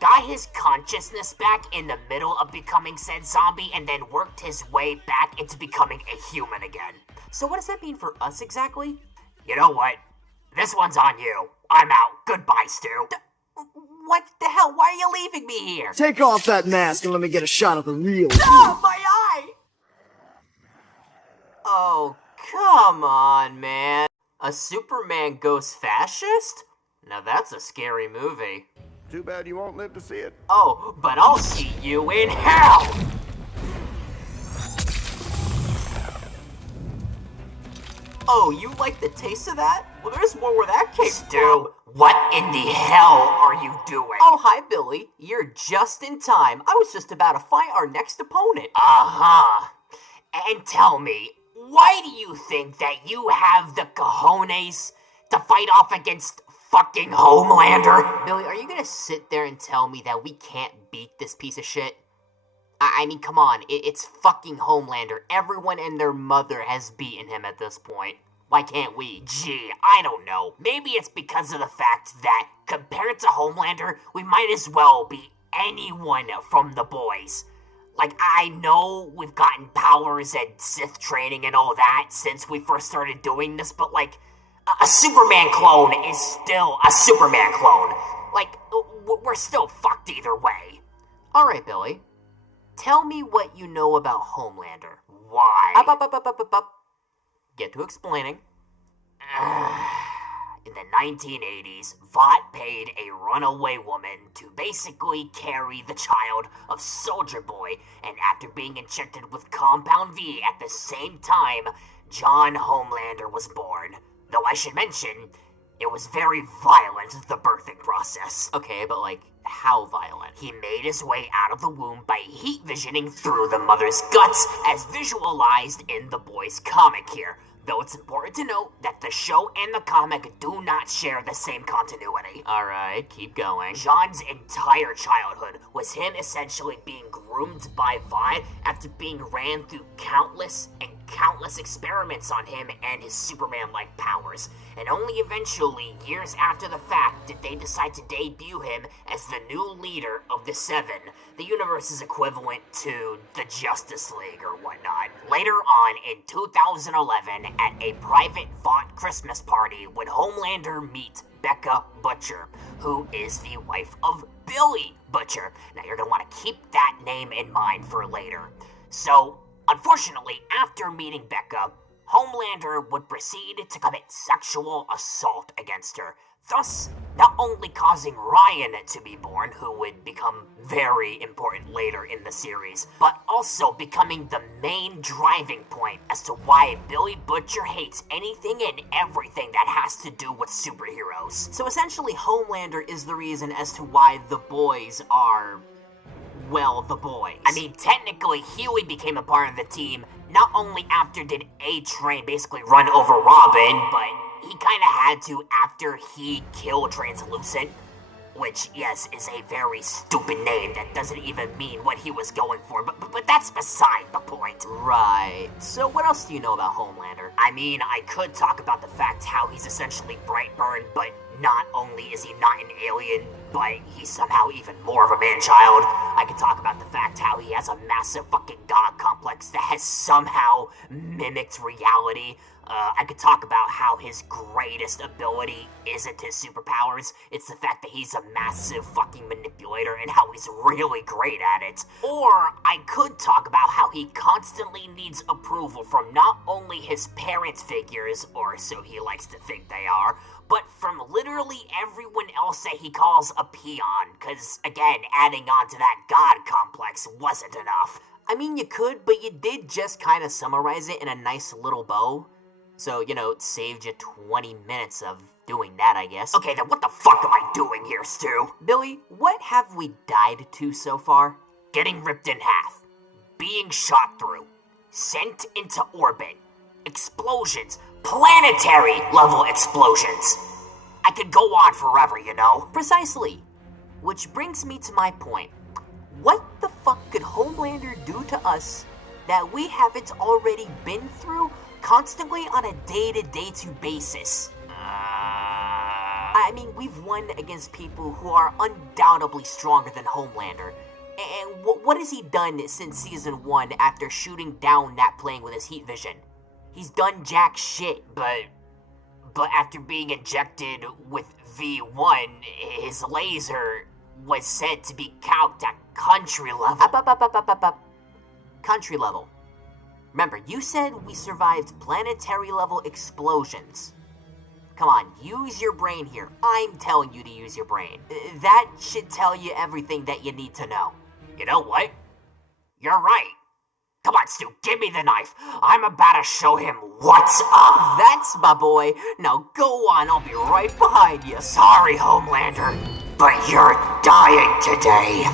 got his consciousness back in the middle of becoming said zombie, and then worked his way back into becoming a human again. So what does that mean for us exactly? You know what? This one's on you. I'm out. Goodbye, Stu. What the hell? Why are you leaving me here? Take off that mask and let me get a shot of the real Oh, my eye! Oh, come on, man. A Superman goes fascist? Now that's a scary movie. Too bad you won't live to see it. Oh, but I'll see you in hell! Oh, you like the taste of that? Well, there's more where that came from. What in the hell are you doing? Oh, hi, Billy. You're just in time. I was just about to fight our next opponent. Uh-huh. And tell me, why do you think that you have the cojones to fight off against fucking Homelander? Billy, are you gonna sit there and tell me that we can't beat this piece of shit? I mean, come on, it's fucking Homelander. Everyone and their mother has beaten him at this point. Why can't we? Gee, I don't know. Maybe it's because of the fact that, compared to Homelander, we might as well be anyone from the boys. Like, I know we've gotten powers and Sith training and all that since we first started doing this, but like, a Superman clone is still a Superman clone. Like, we're still fucked either way. Alright, Billy. Tell me what you know about Homelander. Why? Up. Get to explaining. In the 1980s, Vought paid a runaway woman to basically carry the child of Soldier Boy, and after being injected with Compound V at the same time, John Homelander was born. Though I should mention, it was very violent, the birthing process. Okay, but like, how violent? He made his way out of the womb by heat visioning through the mother's guts, as visualized in the boy's comic here. Though it's important to note that the show and the comic do not share the same continuity. Alright, keep going. John's entire childhood was him essentially being groomed by Vi after being ran through countless experiments on him and his Superman-like powers. And only eventually, years after the fact, did they decide to debut him as the new leader of the Seven, the universe's equivalent to the Justice League or whatnot. Later on, in 2011, at a private Vought Christmas party, would Homelander meet Becca Butcher, who is the wife of Billy Butcher. Now, you're gonna want to keep that name in mind for later. So, unfortunately, after meeting Becca, Homelander would proceed to commit sexual assault against her, thus not only causing Ryan to be born, who would become very important later in the series, but also becoming the main driving point as to why Billy Butcher hates anything and everything that has to do with superheroes. So essentially, Homelander is the reason as to why the boys are, well, the boys. I mean, technically, Huey became a part of the team not only after did A-Train basically run over Robin, but he kind of had to after he killed Translucent, which, yes, is a very stupid name that doesn't even mean what he was going for, but that's beside the point. Right. So what else do you know about Homelander? I mean, I could talk about the fact how he's essentially Brightburn, but not only is he not an alien, but he's somehow even more of a man-child. I could talk about the fact how he has a massive fucking god complex that has somehow mimicked reality. I could talk about how his greatest ability isn't his superpowers, it's the fact that he's a massive fucking manipulator and how he's really great at it. Or I could talk about how he constantly needs approval from not only his parents' figures, or so he likes to think they are, but from literally everyone else that he calls a peon, cause again, adding on to that god complex wasn't enough. I mean, you could, but you did just kind of summarize it in a nice little bow. So, you know, it saved you 20 minutes of doing that, I guess. Okay, then what the fuck am I doing here, Stu? Billy, what have we died to so far? Getting ripped in half, being shot through, sent into orbit, explosions, planetary level explosions. I could go on forever, you know? Precisely. Which brings me to my point. What the fuck could Homelander do to us that we haven't already been through constantly on a day-to-day basis? I mean, we've won against people who are undoubtedly stronger than Homelander. And what has he done since season 1 after shooting down that plane with his heat vision? He's done jack shit, but after being injected with V1, his laser was said to be calced at country level. Country level. Remember, you said we survived planetary level explosions. Come on, use your brain here. I'm telling you to use your brain. That should tell you everything that you need to know. You know what? You're right. Come on, Stu, give me the knife. I'm about to show him what's up. That's my boy. Now go on, I'll be right behind you. Sorry, Homelander, but you're dying today.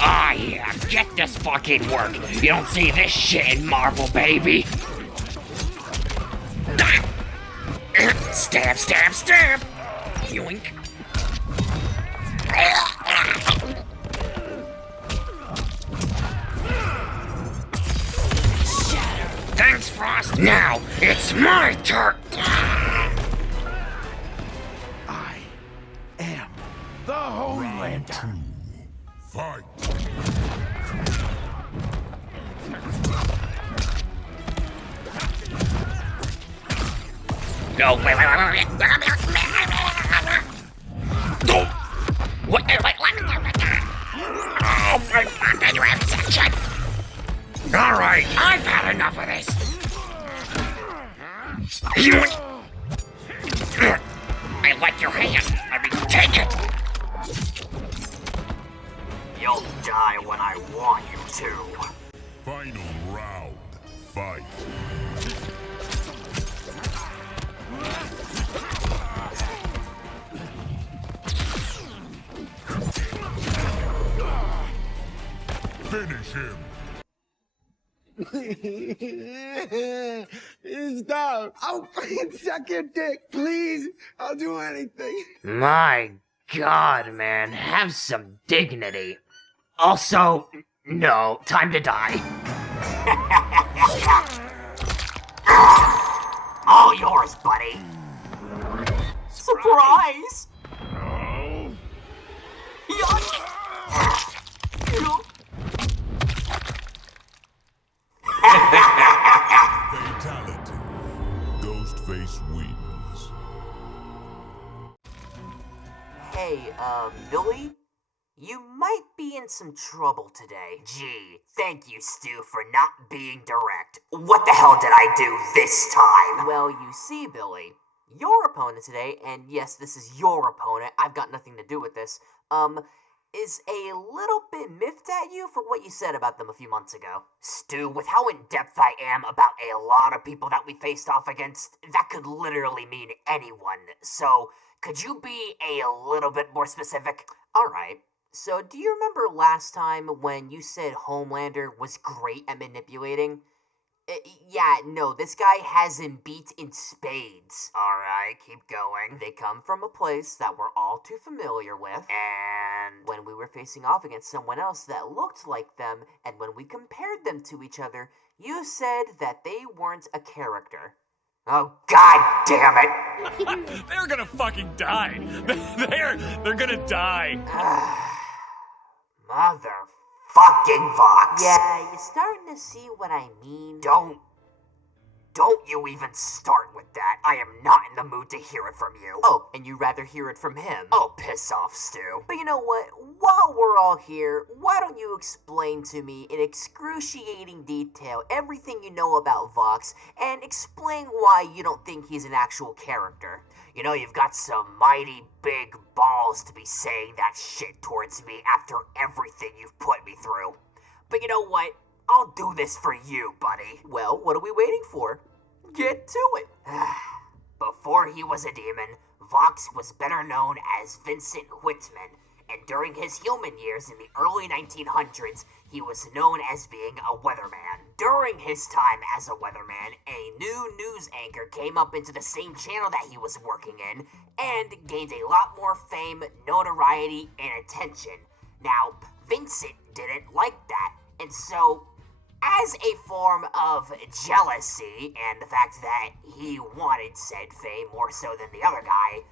Ah, yeah, get this fucking work. You don't see this shit in Marvel, baby. Stab, stab, stab. Yoink. Thanks, Frost. Now, it's my turn. I am the Homelander. Fight! No, wait. No! What? Oh my fucking you have section! Alright, I've had enough of this. I like your hand. I mean, take it. You'll die when I want you to. Final round. Fight. Finish him. Stop. I'll fucking suck your dick, please. I'll do anything. My God, man, have some dignity. Also, no, time to die. All yours, buddy. Surprise! Fatality. Ghostface wins. Hey, Billy? You might be in some trouble today. Gee, thank you, Stu, for not being direct. What the hell did I do this time? Well, you see, Billy, your opponent today, and yes, this is your opponent, I've got nothing to do with this, is a little bit miffed at you for what you said about them a few months ago. Stu, with how in-depth I am about a lot of people that we faced off against, that could literally mean anyone. So, could you be a little bit more specific? Alright. So, do you remember last time when you said Homelander was great at manipulating? Yeah, no, this guy has him beat in spades. Alright, keep going. They come from a place that we're all too familiar with. And when we were facing off against someone else that looked like them, and when we compared them to each other, you said that they weren't a character. Oh, God damn it! They're gonna fucking die. They're gonna die. Motherfucking Vox. Yeah, you starting to see what I mean? Don't you even start with that. I am not in the mood to hear it from you. Oh, and you'd rather hear it from him? Oh, piss off, Stu. But you know what? While we're all here, why don't you explain to me in excruciating detail everything you know about Vox, and explain why you don't think he's an actual character? You know, you've got some mighty big balls to be saying that shit towards me after everything you've put me through. But you know what? I'll do this for you, buddy. Well, what are we waiting for? Get to it. Before he was a demon, Vox was better known as Vincent Whitman, and during his human years in the early 1900s, he was known as being a weatherman. During his time as a weatherman, a new news anchor came up into the same channel that he was working in, and gained a lot more fame, notoriety, and attention. Now, Vincent didn't like that, and so, as a form of jealousy, and the fact that he wanted said fame more so than the other guy,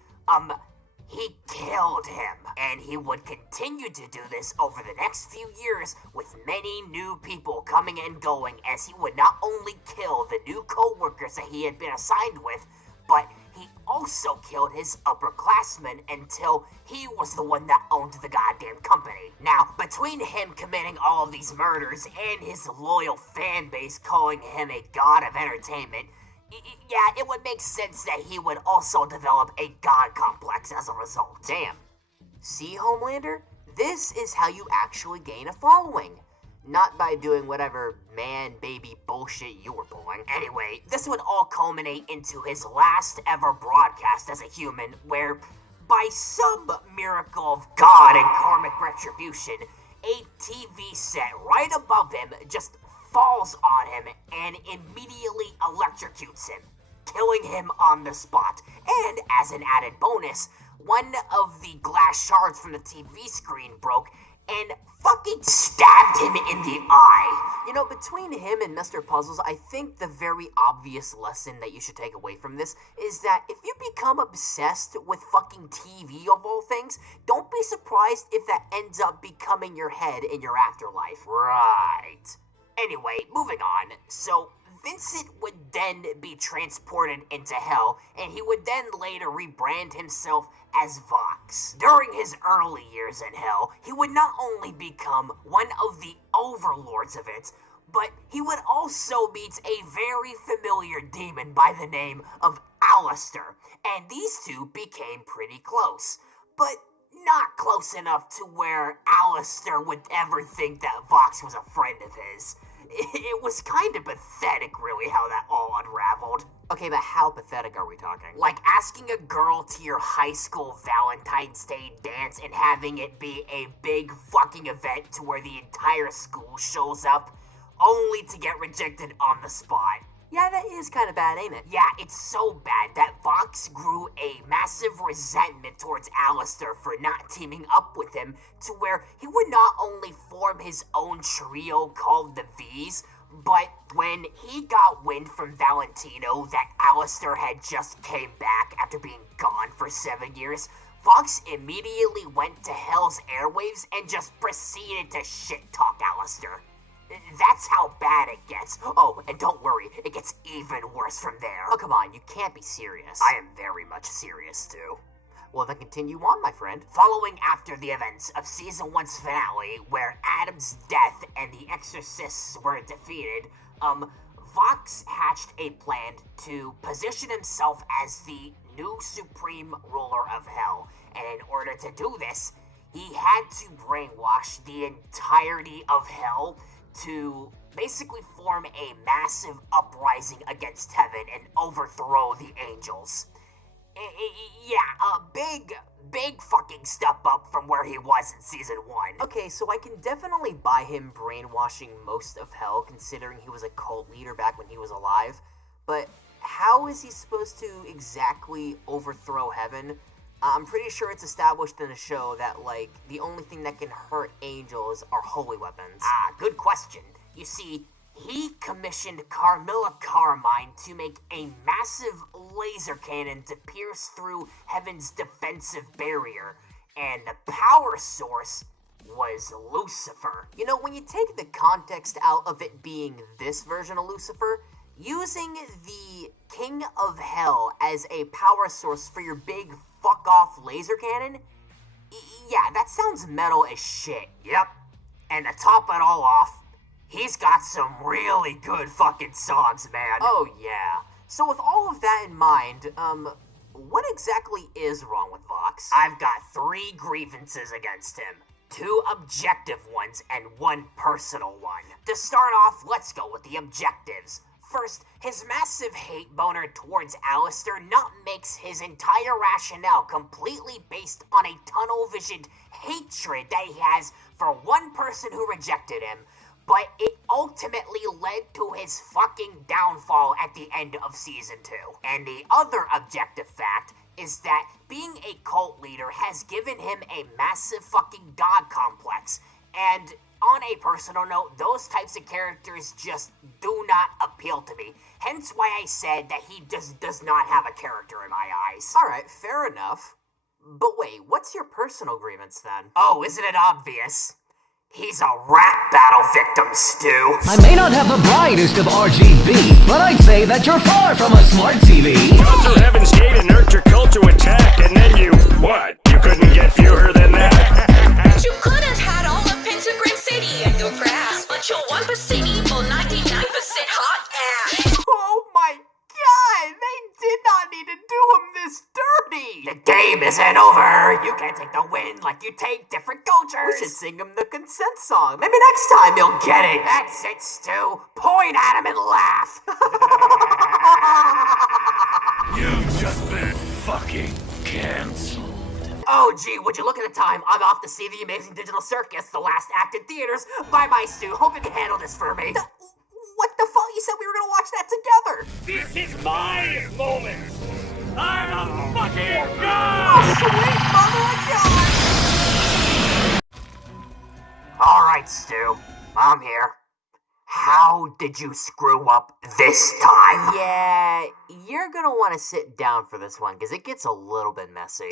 he killed him. And he would continue to do this over the next few years with many new people coming and going, as he would not only kill the new co-workers that he had been assigned with, but he also killed his upperclassmen until he was the one that owned the goddamn company. Now, between him committing all of these murders and his loyal fan base calling him a god of entertainment, yeah, it would make sense that he would also develop a god complex as a result. Damn. See, Homelander? This is how you actually gain a following. Not by doing whatever man-baby bullshit you were pulling. Anyway, this would all culminate into his last ever broadcast as a human, where, by some miracle of God and karmic retribution, a TV set right above him just falls on him and immediately electrocutes him, killing him on the spot. And as an added bonus, one of the glass shards from the TV screen broke and fucking stabbed him in the eye. You know, between him and Mr. Puzzles, I think the very obvious lesson that you should take away from this is that if you become obsessed with fucking TV of all things, don't be surprised if that ends up becoming your head in your afterlife. Right. Anyway, moving on. So, Vincent would then be transported into hell, and he would then later rebrand himself as Vox. During his early years in hell, he would not only become one of the overlords of it, But he would also meet a very familiar demon by the name of Alistair, and these two became pretty close. But not close enough to where Alistair would ever think that Vox was a friend of his. It was kind of pathetic, really, how that all unraveled. Okay, but how pathetic are we talking? Like asking a girl to your high school Valentine's Day dance and having it be a big fucking event to where the entire school shows up, only to get rejected on the spot. Yeah, that is kind of bad, ain't it? Yeah, it's so bad that Vox grew a massive resentment towards Alistair for not teaming up with him, to where he would not only form his own trio called the V's, but when he got wind from Valentino that Alistair had just came back after being gone for 7 years, Vox immediately went to Hell's airwaves and just proceeded to shit-talk Alistair. That's how bad it gets. Oh, and don't worry, it gets even worse from there. Oh, come on, you can't be serious. I am very much serious, too. Well, then continue on, my friend. Following after the events of Season 1's finale, where Adam's death and the Exorcists were defeated, Vox hatched a plan to position himself as the new supreme ruler of Hell. And in order to do this, he had to brainwash the entirety of Hell to basically form a massive uprising against heaven and overthrow the angels. Yeah, a big fucking step up from where he was in Season 1. Okay, so I can definitely buy him brainwashing most of Hell, considering he was a cult leader back when he was alive. But how is he supposed to exactly overthrow heaven? I'm pretty sure it's established in the show that, like, the only thing that can hurt angels are holy weapons. Ah, good question. You see, he commissioned Carmilla Carmine to make a massive laser cannon to pierce through heaven's defensive barrier, and the power source was Lucifer. You know, when you take the context out of it being this version of Lucifer, using the King of Hell as a power source for your big fuck-off laser cannon? Yeah, that sounds metal as shit. Yep. And to top it all off, he's got some really good fucking songs, man. Oh, yeah. So with all of that in mind, what exactly is wrong with Vox? I've got 3 grievances against him. 2 objective ones and 1 personal one. To start off, let's go with the objectives. First, his massive hate boner towards Alistair not makes his entire rationale completely based on a tunnel-visioned hatred that he has for one person who rejected him, but it ultimately led to his fucking downfall at the end of Season 2. And the other objective fact is that being a cult leader has given him a massive fucking god complex, and on a personal note, those types of characters just do not appeal to me. Hence why I said that he just does not have a character in my eyes. Alright, fair enough. But wait, what's your personal grievance then? Oh, isn't it obvious? He's a rap battle victim, Stu. I may not have the brightest of RGB, but I'd say that you're far from a smart TV. Run through Heaven's Gate and nurture culture attack, and then you, what? You couldn't get fewer than that? You could have had all of Pentagram City at your grasp, but you're 1% evil, 99% hot ass. Oh my god, they did not need to do him this dirty! The game isn't over. You can't take the win like you take different cultures. We should sing him the consent song. Maybe next time he'll get it. That's it, Stu. Point at him and laugh. You've just been fucking canceled. Oh, gee, would you look at the time? I'm off to see the Amazing Digital Circus, the last act in theaters. Bye-bye, Stu. Hope you can handle this for me. What the fuck? You said we were gonna watch that together. This is my moment. I'm a fucking Oh, god! sweet mother of God! Alright, Stu. I'm here. How did you screw up this time? Yeah, you're gonna want to sit down for this one, because it gets a little bit messy.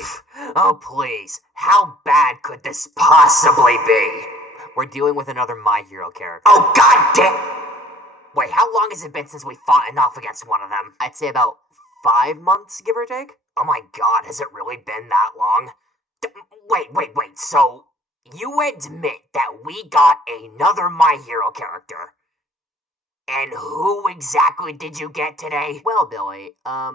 Oh, please. How bad could this possibly be? We're dealing with another My Hero character. Oh, goddamn! Wait, how long has it been since we fought enough against one of them? I'd say about 5 months, give or take. Oh my god, has it really been that long? Wait, so you admit that we got another My Hero character? And who exactly did you get today? Well, Billy, a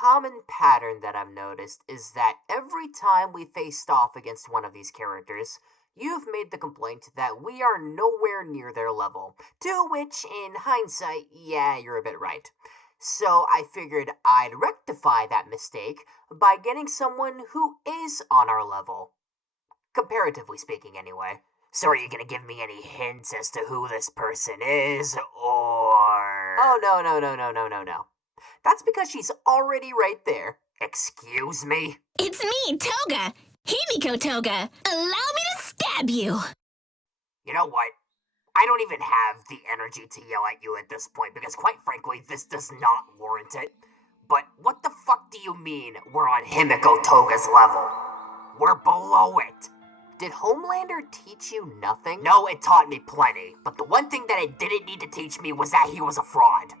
common pattern that I've noticed is that every time we faced off against one of these characters, you've made the complaint that we are nowhere near their level. To which, in hindsight, yeah, you're a bit right. So I figured I'd rectify that mistake by getting someone who is on our level. Comparatively speaking, anyway. So are you gonna give me any hints as to who this person is, or... Oh, no. That's because she's already right there. Excuse me? It's me, Toga. Himiko Toga. Allow me to stab you. You know what? I don't even have the energy to yell at you at this point, because quite frankly, this does not warrant it. But what the fuck do you mean we're on Himiko Toga's level? We're below it. Did Homelander teach you nothing? No, it taught me plenty, but the one thing that it didn't need to teach me was that he was a fraud.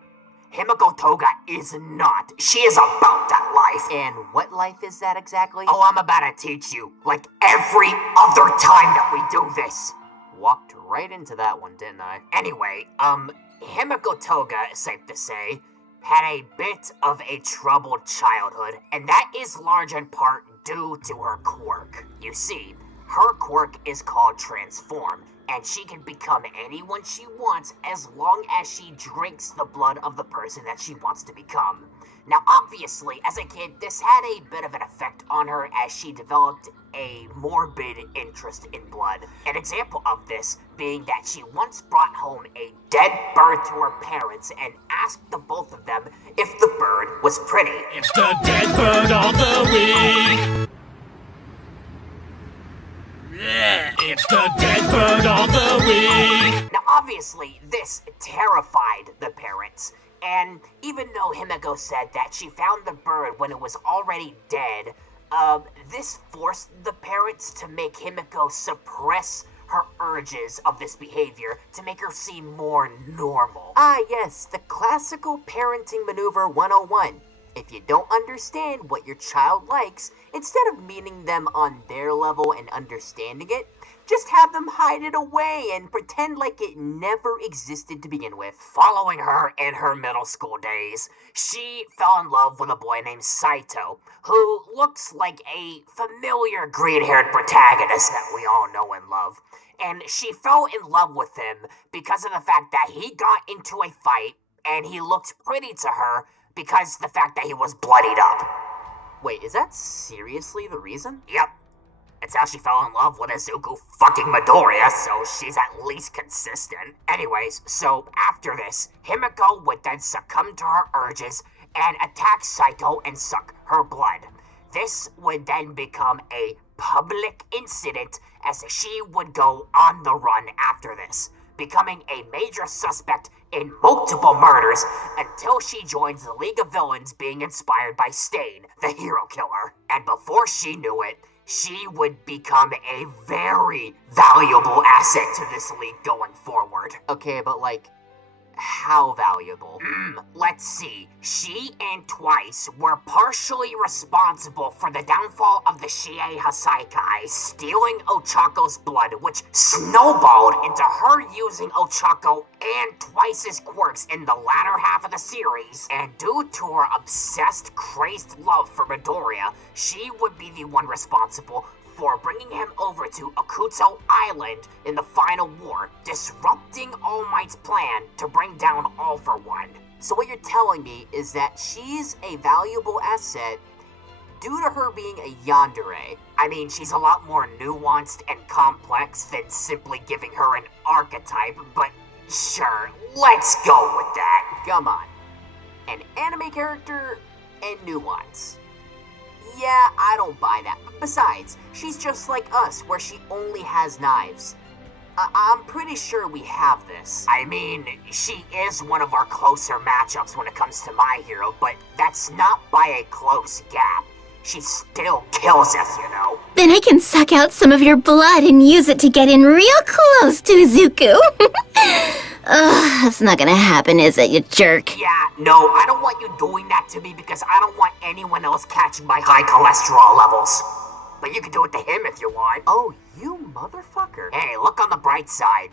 Himiko Toga is not. She is about that life. And what life is that exactly? Oh, I'm about to teach you, like every other time that we do this. Walked right into that one, didn't I? Anyway, Himiko Toga, safe to say, had a bit of a troubled childhood, and that is large in part due to her quirk. You see, her quirk is called Transform, and she can become anyone she wants as long as she drinks the blood of the person that she wants to become. Now, obviously, as a kid, this had a bit of an effect on her as she developed a morbid interest in blood. An example of this being that she once brought home a dead bird to her parents and asked the both of them if the bird was pretty. It's the dead bird of the week! It's the dead bird of the week! Now, obviously, this terrified the parents. And even though Himiko said that she found the bird when it was already dead, this forced the parents to make Himiko suppress her urges of this behavior to make her seem more normal. Ah, yes, the classical parenting maneuver 101. If you don't understand what your child likes, instead of meeting them on their level and understanding it, just have them hide it away and pretend like it never existed to begin with. Following her in her middle school days, she fell in love with a boy named Saito, who looks like a familiar green-haired protagonist that we all know and love. And she fell in love with him because of the fact that he got into a fight and he looked pretty to her because the fact that he was bloodied up. Wait, is that seriously the reason? Yep. It's how she fell in love with Izuku fucking Midoriya, so she's at least consistent. Anyways, so after this, Himiko would then succumb to her urges and attack Saito and suck her blood. This would then become a public incident as she would go on the run after this, becoming a major suspect in multiple murders until she joins the League of Villains being inspired by Stain, the hero killer. And before she knew it, she would become a very valuable asset to this league going forward. Okay, but like, how valuable? Let's see. She and Twice were partially responsible for the downfall of the Shie Hasaikai, stealing Ochako's blood, which snowballed into her using Ochako and Twice's quirks in the latter half of the series. And due to her obsessed, crazed love for Midoriya, she would be the one responsible for bringing him over to Akuto Island in the final war, disrupting All Might's plan to bring down All for One. So what you're telling me is that she's a valuable asset due to her being a yandere. I mean, she's a lot more nuanced and complex than simply giving her an archetype, but sure, let's go with that. Come on. An anime character and nuance. Yeah, I don't buy that. Besides, she's just like us, where she only has knives. I'm pretty sure we have this. I mean, she is one of our closer matchups when it comes to My Hero, but that's not by a close gap. She still kills us, you know. Then I can suck out some of your blood and use it to get in real close to Izuku. Ugh, that's not gonna happen, is it, you jerk? Yeah, no, I don't want you doing that to me because I don't want anyone else catching my high cholesterol levels. But you can do it to him if you want. Oh, you motherfucker. Hey, look on the bright side.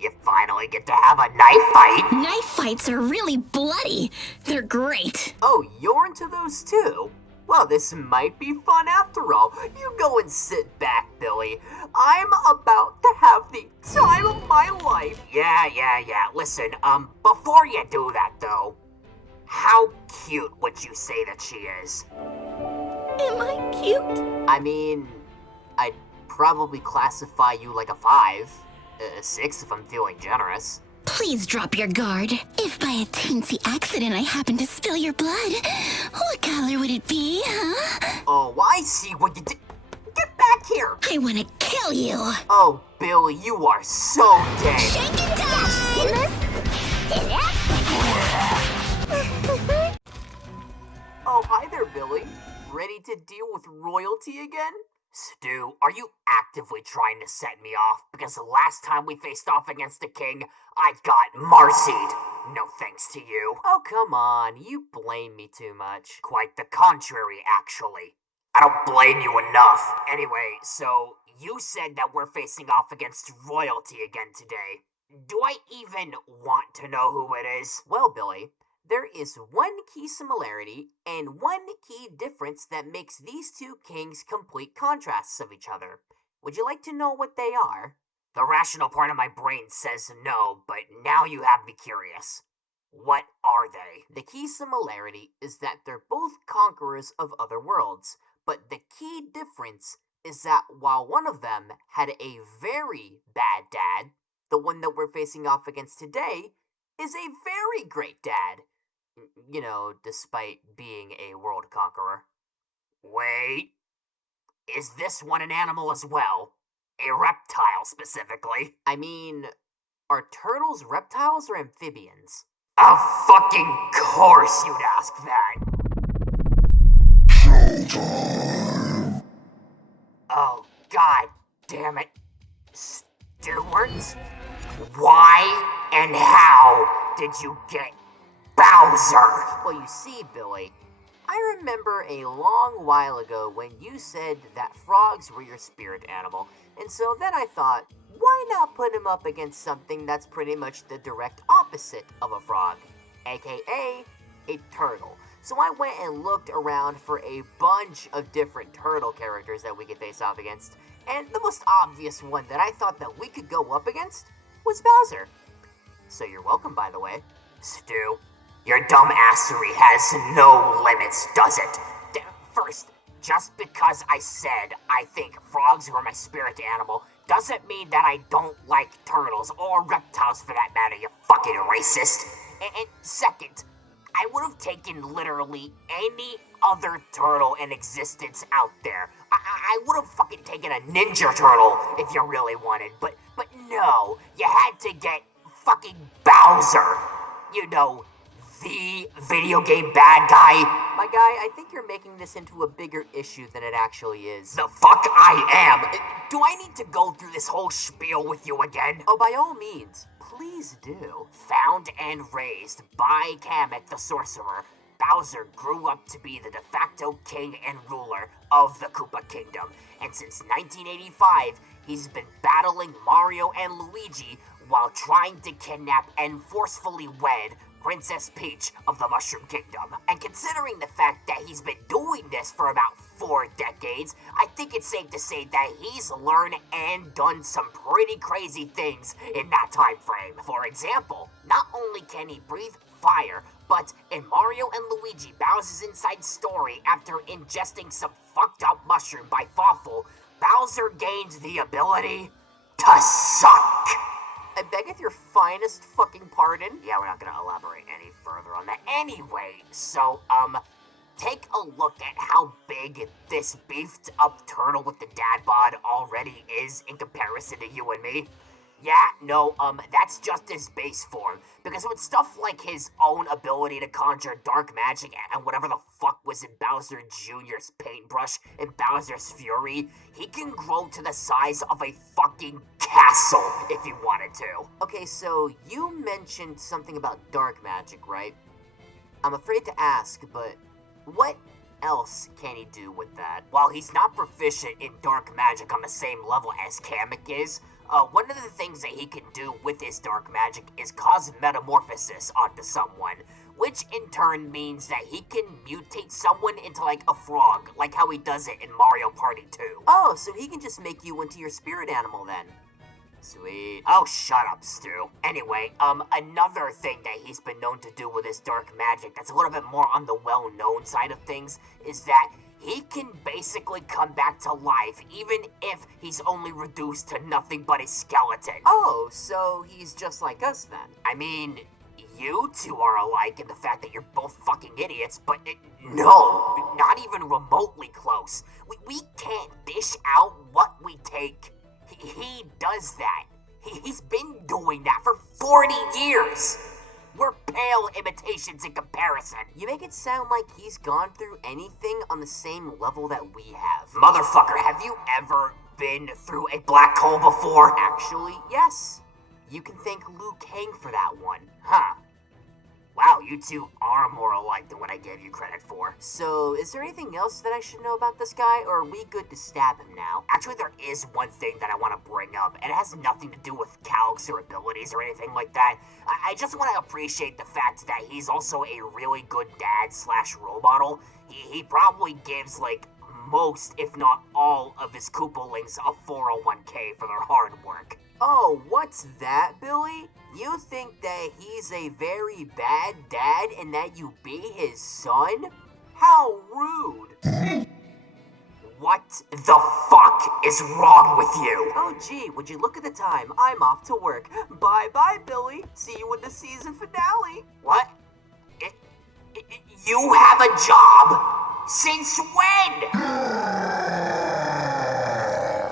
You finally get to have a knife fight. Knife fights are really bloody. They're great. Oh, you're into those too? Well, this might be fun after all. You go and sit back, Billy. I'm about to have the time of my life. Yeah. Listen, before you do that though, how cute would you say that she is? Am I cute? I mean, I'd probably classify you like a 5. A 6 if I'm feeling generous. Please drop your guard. If by a teensy accident I happen to spill your blood, what color would it be, huh? Oh, I see what you did. Get back here! I want to kill you. Oh, Billy, you are so dead. Shake and dash! Oh, hi there, Billy. Ready to deal with royalty again? Stu, are you actively trying to set me off? Because the last time we faced off against the king, I got marcied. No thanks to you. Oh, come on. You blame me too much. Quite the contrary, actually. I don't blame you enough. Anyway, so you said that we're facing off against royalty again today. Do I even want to know who it is? Well, Billy, there is one key similarity and one key difference that makes these two kings complete contrasts of each other. Would you like to know what they are? The rational part of my brain says no, but now you have me curious. What are they? The key similarity is that they're both conquerors of other worlds, but the key difference is that while one of them had a very bad dad, the one that we're facing off against today is a very great dad. You know, despite being a world conqueror. Wait, is this one an animal as well? A reptile, specifically? I mean, are turtles reptiles or amphibians? Of fucking course you'd ask that. Showtime. Oh, god damn it. Stuart? Why and how did you get Bowser? Well, you see, Billy, I remember a long while ago when you said that frogs were your spirit animal, and so then I thought, why not put him up against something that's pretty much the direct opposite of a frog, aka a turtle. So I went and looked around for a bunch of different turtle characters that we could face off against, and the most obvious one that I thought that we could go up against was Bowser. So you're welcome, by the way. Stu, your dumbassery has no limits, does it? First, just because I said I think frogs were my spirit animal doesn't mean that I don't like turtles or reptiles for that matter, you fucking racist. And second, I would have taken literally any other turtle in existence out there. I would have fucking taken a ninja turtle if you really wanted, but no, you had to get fucking Bowser. You know, the video game bad guy. My guy, I think you're making this into a bigger issue than it actually is. The fuck I am! Do I need to go through this whole spiel with you again? Oh, by all means, please do. Found and raised by Kamek the Sorcerer, Bowser grew up to be the de facto king and ruler of the Koopa Kingdom, and since 1985, he's been battling Mario and Luigi while trying to kidnap and forcefully wed Princess Peach of the Mushroom Kingdom. And considering the fact that he's been doing this for about 4 decades, I think it's safe to say that he's learned and done some pretty crazy things in that time frame. For example, not only can he breathe fire, but in Mario and Luigi Bowser's inside story, after ingesting some fucked up mushroom by Fawful, Bowser gains the ability to suck. I beggeth your finest fucking pardon? Yeah, we're not gonna elaborate any further on that. Anyway, so, take a look at how big this beefed up turtle with the dad bod already is in comparison to you and me. Yeah, no, that's just his base form, because with stuff like his own ability to conjure dark magic and whatever the fuck was in Bowser Jr.'s paintbrush and Bowser's Fury, he can grow to the size of a fucking castle if he wanted to. Okay, so you mentioned something about dark magic, right? I'm afraid to ask, but what else can he do with that? While he's not proficient in dark magic on the same level as Kamek is, One of the things that he can do with his dark magic is cause metamorphosis onto someone, which in turn means that he can mutate someone into like a frog, like how he does it in Mario Party 2. Oh, so he can just make you into your spirit animal then. Sweet. Oh, shut up, Stu. Anyway, another thing that he's been known to do with his dark magic that's a little bit more on the well-known side of things is that he can basically come back to life even if he's only reduced to nothing but a skeleton. Oh, so he's just like us then. I mean, you two are alike in the fact that you're both fucking idiots, but no, not even remotely close. We can't dish out what we take. He does that. He's been doing that for 40 years. We're pale imitations in comparison. You make it sound like he's gone through anything on the same level that we have. Motherfucker, have you ever been through a black hole before? Actually, yes. You can thank Liu Kang for that one. Huh. Wow, you two are more alike than what I gave you credit for. So, is there anything else that I should know about this guy, or are we good to stab him now? Actually, there is one thing that I want to bring up, and it has nothing to do with Calix or abilities or anything like that. I just want to appreciate the fact that he's also a really good dad / role model. He probably gives, like, most, if not all, of his Koopalings a 401k for their hard work. Oh, what's that, Billy? You think that he's a very bad dad and that you be his son? How rude. What the fuck is wrong with you? Oh gee, would you look at the time? I'm off to work. Bye-bye, Billy. See you in the season finale. What? You have a job? Since when?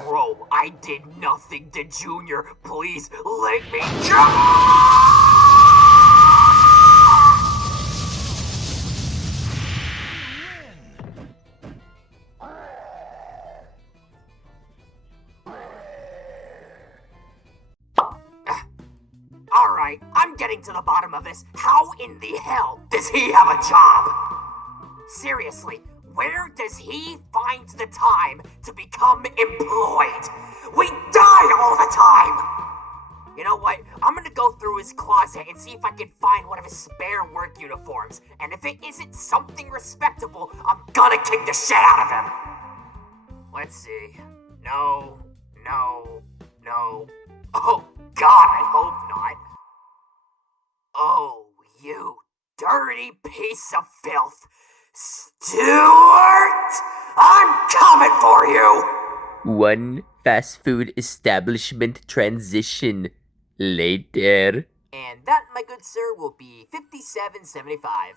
Bro, I did nothing to Junior. Please let me go! Alright, I'm getting to the bottom of this. How in the hell does he have a job? Seriously, where does he find the time to become employed? We die all the time! You know what? I'm gonna go through his closet and see if I can find one of his spare work uniforms. And if it isn't something respectable, I'm gonna kick the shit out of him. Let's see. No. Oh, God, I hope not. Oh, you dirty piece of filth. Stuart! I'm coming for you! One fast food establishment transition later. And that, my good sir, will be $57.75.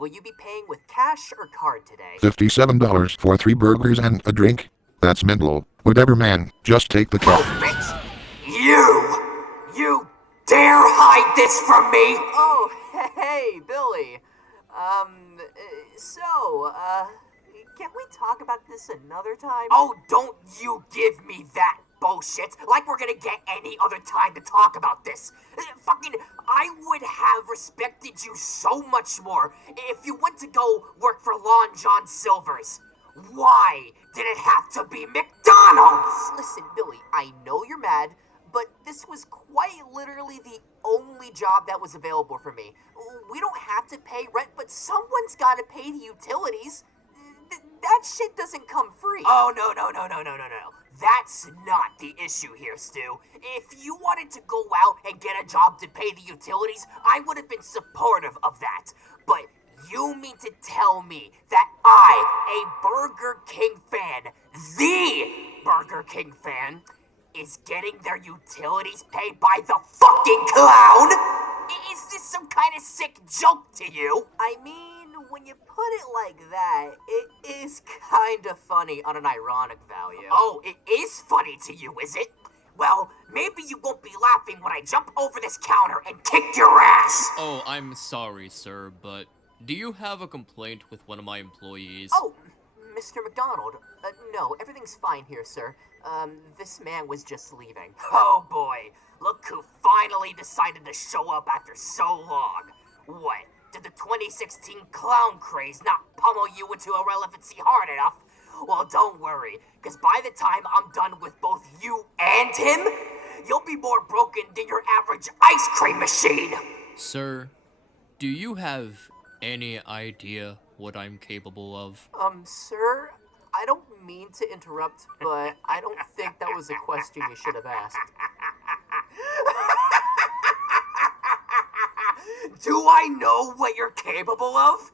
Will you be paying with cash or card today? $57 for 3 burgers and a drink? That's mental. Whatever, man. Just take the cash. Oh, bitch! You dare hide this from me? Oh, hey, Billy. Can't we talk about this another time? Oh, don't you give me that bullshit, like we're gonna get any other time to talk about this. I would have respected you so much more if you went to go work for Lon John Silver's. Why did it have to be McDonald's? Listen, Billy, I know you're mad, but this was quite literally the only job that was available for me. We don't have to pay rent, but someone's gotta pay the utilities. That shit doesn't come free. Oh, no. That's not the issue here, Stu. If you wanted to go out and get a job to pay the utilities, I would have been supportive of that. But you mean to tell me that I, a Burger King fan, the Burger King fan, is getting their utilities paid by the fucking clown? Is this some kind of sick joke to you? I mean, when you put it like that, it is kind of funny on an ironic value. Oh, it is funny to you, is it? Well, maybe you won't be laughing when I jump over this counter and kick your ass! Oh, I'm sorry, sir, but do you have a complaint with one of my employees? Oh, Mr. McDonald. No, everything's fine here, sir. This man was just leaving. Oh boy, look who finally decided to show up after so long. What? Did the 2016 clown craze not pummel you into irrelevancy hard enough? Well, don't worry, because by the time I'm done with both you and him, you'll be more broken than your average ice cream machine. Sir, do you have any idea what I'm capable of? Sir, I don't mean to interrupt, but I don't think that was a question you should have asked. Do I know what you're capable of?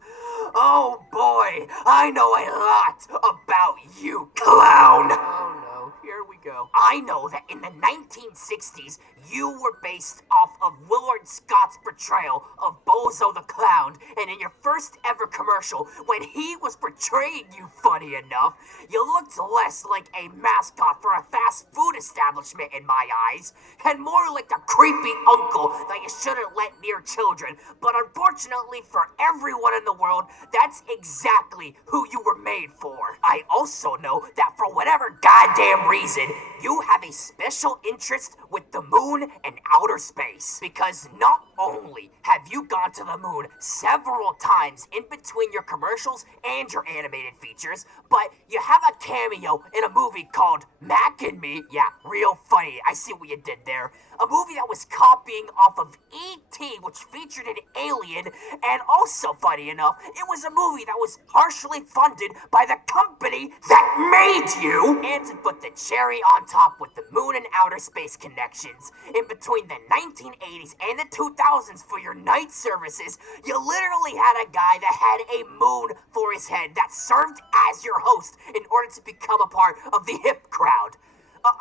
Oh boy, I know a lot about you, clown! Oh no, here we go. I know that in the 1960s, you were based off of Willard Scott's portrayal of Bozo the Clown, and in your first ever commercial, when he was portraying you, funny enough, you looked less like a mascot for a fast food establishment in my eyes, and more like a creepy uncle that you shouldn't let near children. But unfortunately for everyone in the world, that's exactly who you were made for. I also know that for whatever goddamn reason, you have a special interest with the moon and outer space. Because not only have you gone to the moon several times in between your commercials and your animated features, but you have a cameo in a movie called Mac and Me. Yeah, real funny. I see what you did there. A movie that was copying off of E.T., which featured an alien, and also, funny enough, it was a movie that was partially funded by the company that made you. And to put the cherry on top with the moon and outer space connections, in between the 1980s and the 2000s for your night services, you literally had a guy that had a moon for his head that served as your host in order to become a part of the hip crowd.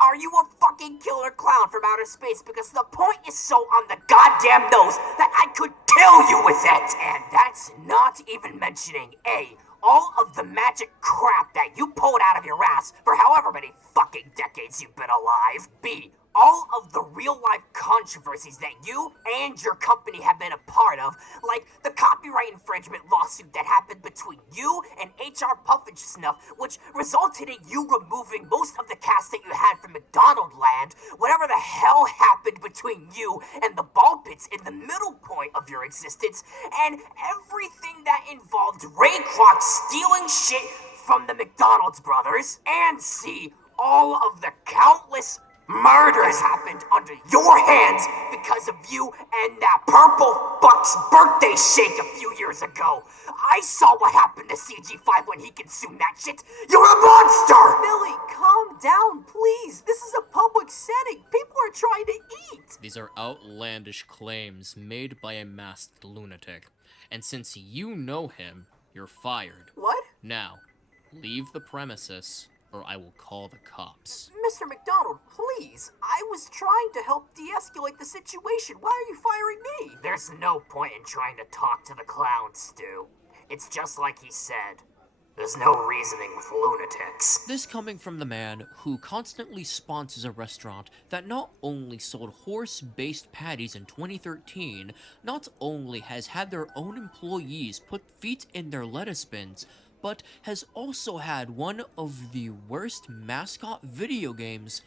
Are you a fucking killer clown from outer space? Because the point is so on the goddamn nose that I could kill you with it! And that's not even mentioning A, all of the magic crap that you pulled out of your ass for however many fucking decades you've been alive. B, all of the real-life controversies that you and your company have been a part of, like the copyright infringement lawsuit that happened between you and HR Puffage Snuff, which resulted in you removing most of the cast that you had from McDonald Land, whatever the hell happened between you and the ball pits in the middle point of your existence, and everything that involved Ray Kroc stealing shit from the McDonald's brothers, and C, all of the countless murders happened under your hands because of you and that purple fuck's birthday shake a few years ago. I saw what happened to CG5 when he consumed that shit. You're a monster! Billy, calm down, please. This is a public setting. People are trying to eat. These are outlandish claims made by a masked lunatic. And since you know him, you're fired. What? Now, leave the premises, or I will call the cops. Mr. McDonald, please. I was trying to help de-escalate the situation. Why are you firing me? There's no point in trying to talk to the clown, Stu. It's just like he said. There's no reasoning with lunatics. This coming from the man who constantly sponsors a restaurant that not only sold horse-based patties in 2013, not only has had their own employees put feet in their lettuce bins, but has also had one of the worst mascot video games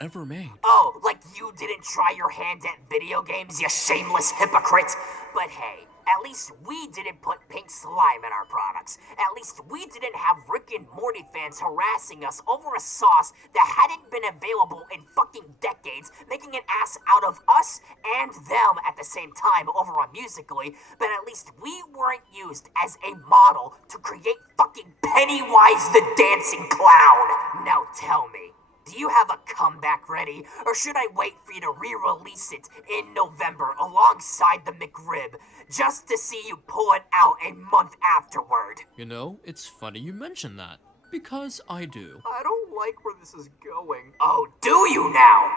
ever made. Oh, like you didn't try your hand at video games, you shameless hypocrite? But hey, at least we didn't put pink slime in our products. At least we didn't have Rick and Morty fans harassing us over a sauce that hadn't been available in fucking decades, making an ass out of us and them at the same time over on Musical.ly, but at least we weren't used as a model to create fucking Pennywise the Dancing Clown. Now tell me, do you have a comeback ready, or should I wait for you to re-release it in November alongside the McRib, just to see you pull it out a month afterward? You know, it's funny you mention that, because I do. I don't like where this is going. Oh, do you now?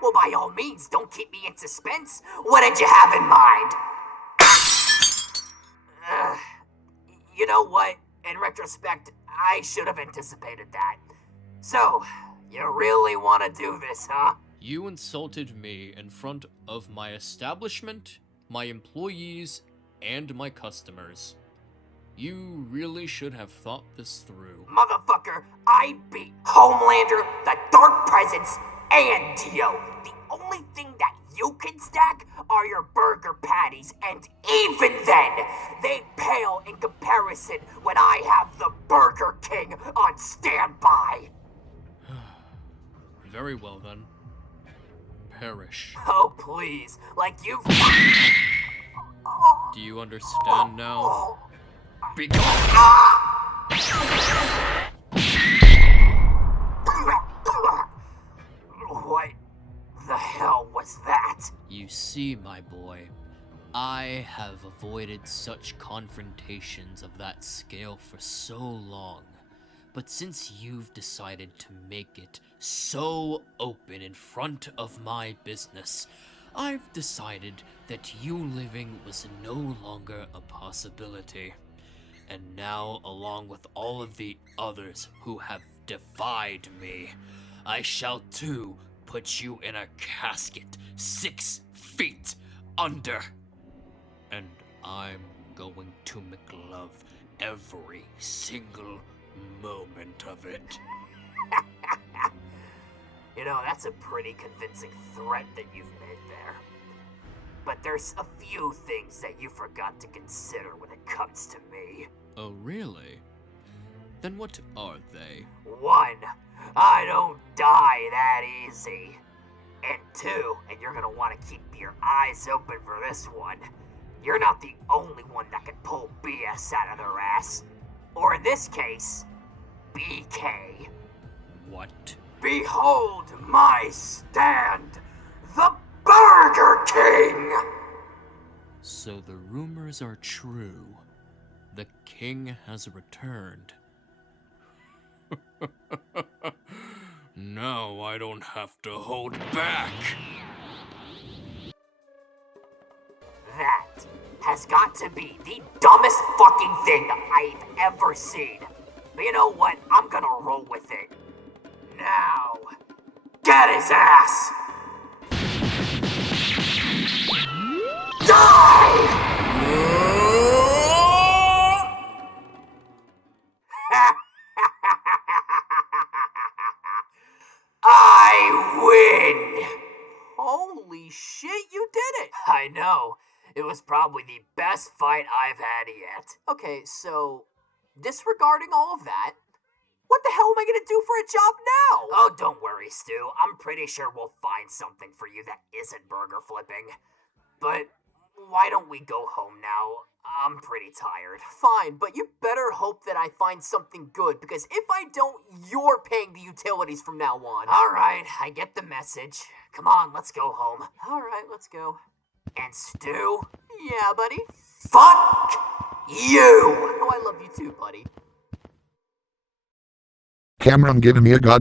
Well, by all means, don't keep me in suspense. What did you have in mind? You know what? In retrospect, I should have anticipated that. So, you really want to do this, huh? You insulted me in front of my establishment, my employees, and my customers. You really should have thought this through. Motherfucker, I beat Homelander, the Dark Presence, and Dio. The only thing that you can stack are your burger patties, and even then, they pale in comparison when I have the Burger King on standby. Very well then. perish. Oh, please. Like you've... Do you understand now? Be gone! What the hell was that? You see, my boy, I have avoided such confrontations of that scale for so long. But since you've decided to make it so open in front of my business, I've decided that you living was no longer a possibility. And now, along with all of the others who have defied me, I shall too put you in a casket 6 feet under. And I'm going to McLove every single moment of it. You know, that's a pretty convincing threat that you've made there. But there's a few things that you forgot to consider when it comes to me. Oh, really? Then what are they? 1, I don't die that easy. And 2, and you're gonna want to keep your eyes open for this one, you're not the only one that can pull BS out of their ass. Or in this case, BK. What? Behold my stand, the Burger King! So the rumors are true. The king has returned. Now I don't have to hold back. That has got to be the dumbest fucking thing I've ever seen. But you know what? I'm gonna roll with it. Now, get his ass! Die! I win! Holy shit, you did it! I know. It was probably the best fight I've had yet. Okay, so, disregarding all of that, what the hell am I gonna do for a job now? Oh, don't worry, Stu. I'm pretty sure we'll find something for you that isn't burger flipping. But why don't we go home now? I'm pretty tired. Fine, but you better hope that I find something good, because if I don't, you're paying the utilities from now on. Alright, I get the message. Come on, let's go home. Alright, let's go. And Stu? Yeah, buddy? Fuck you! Oh, I love you too, buddy. Kamren giving me a god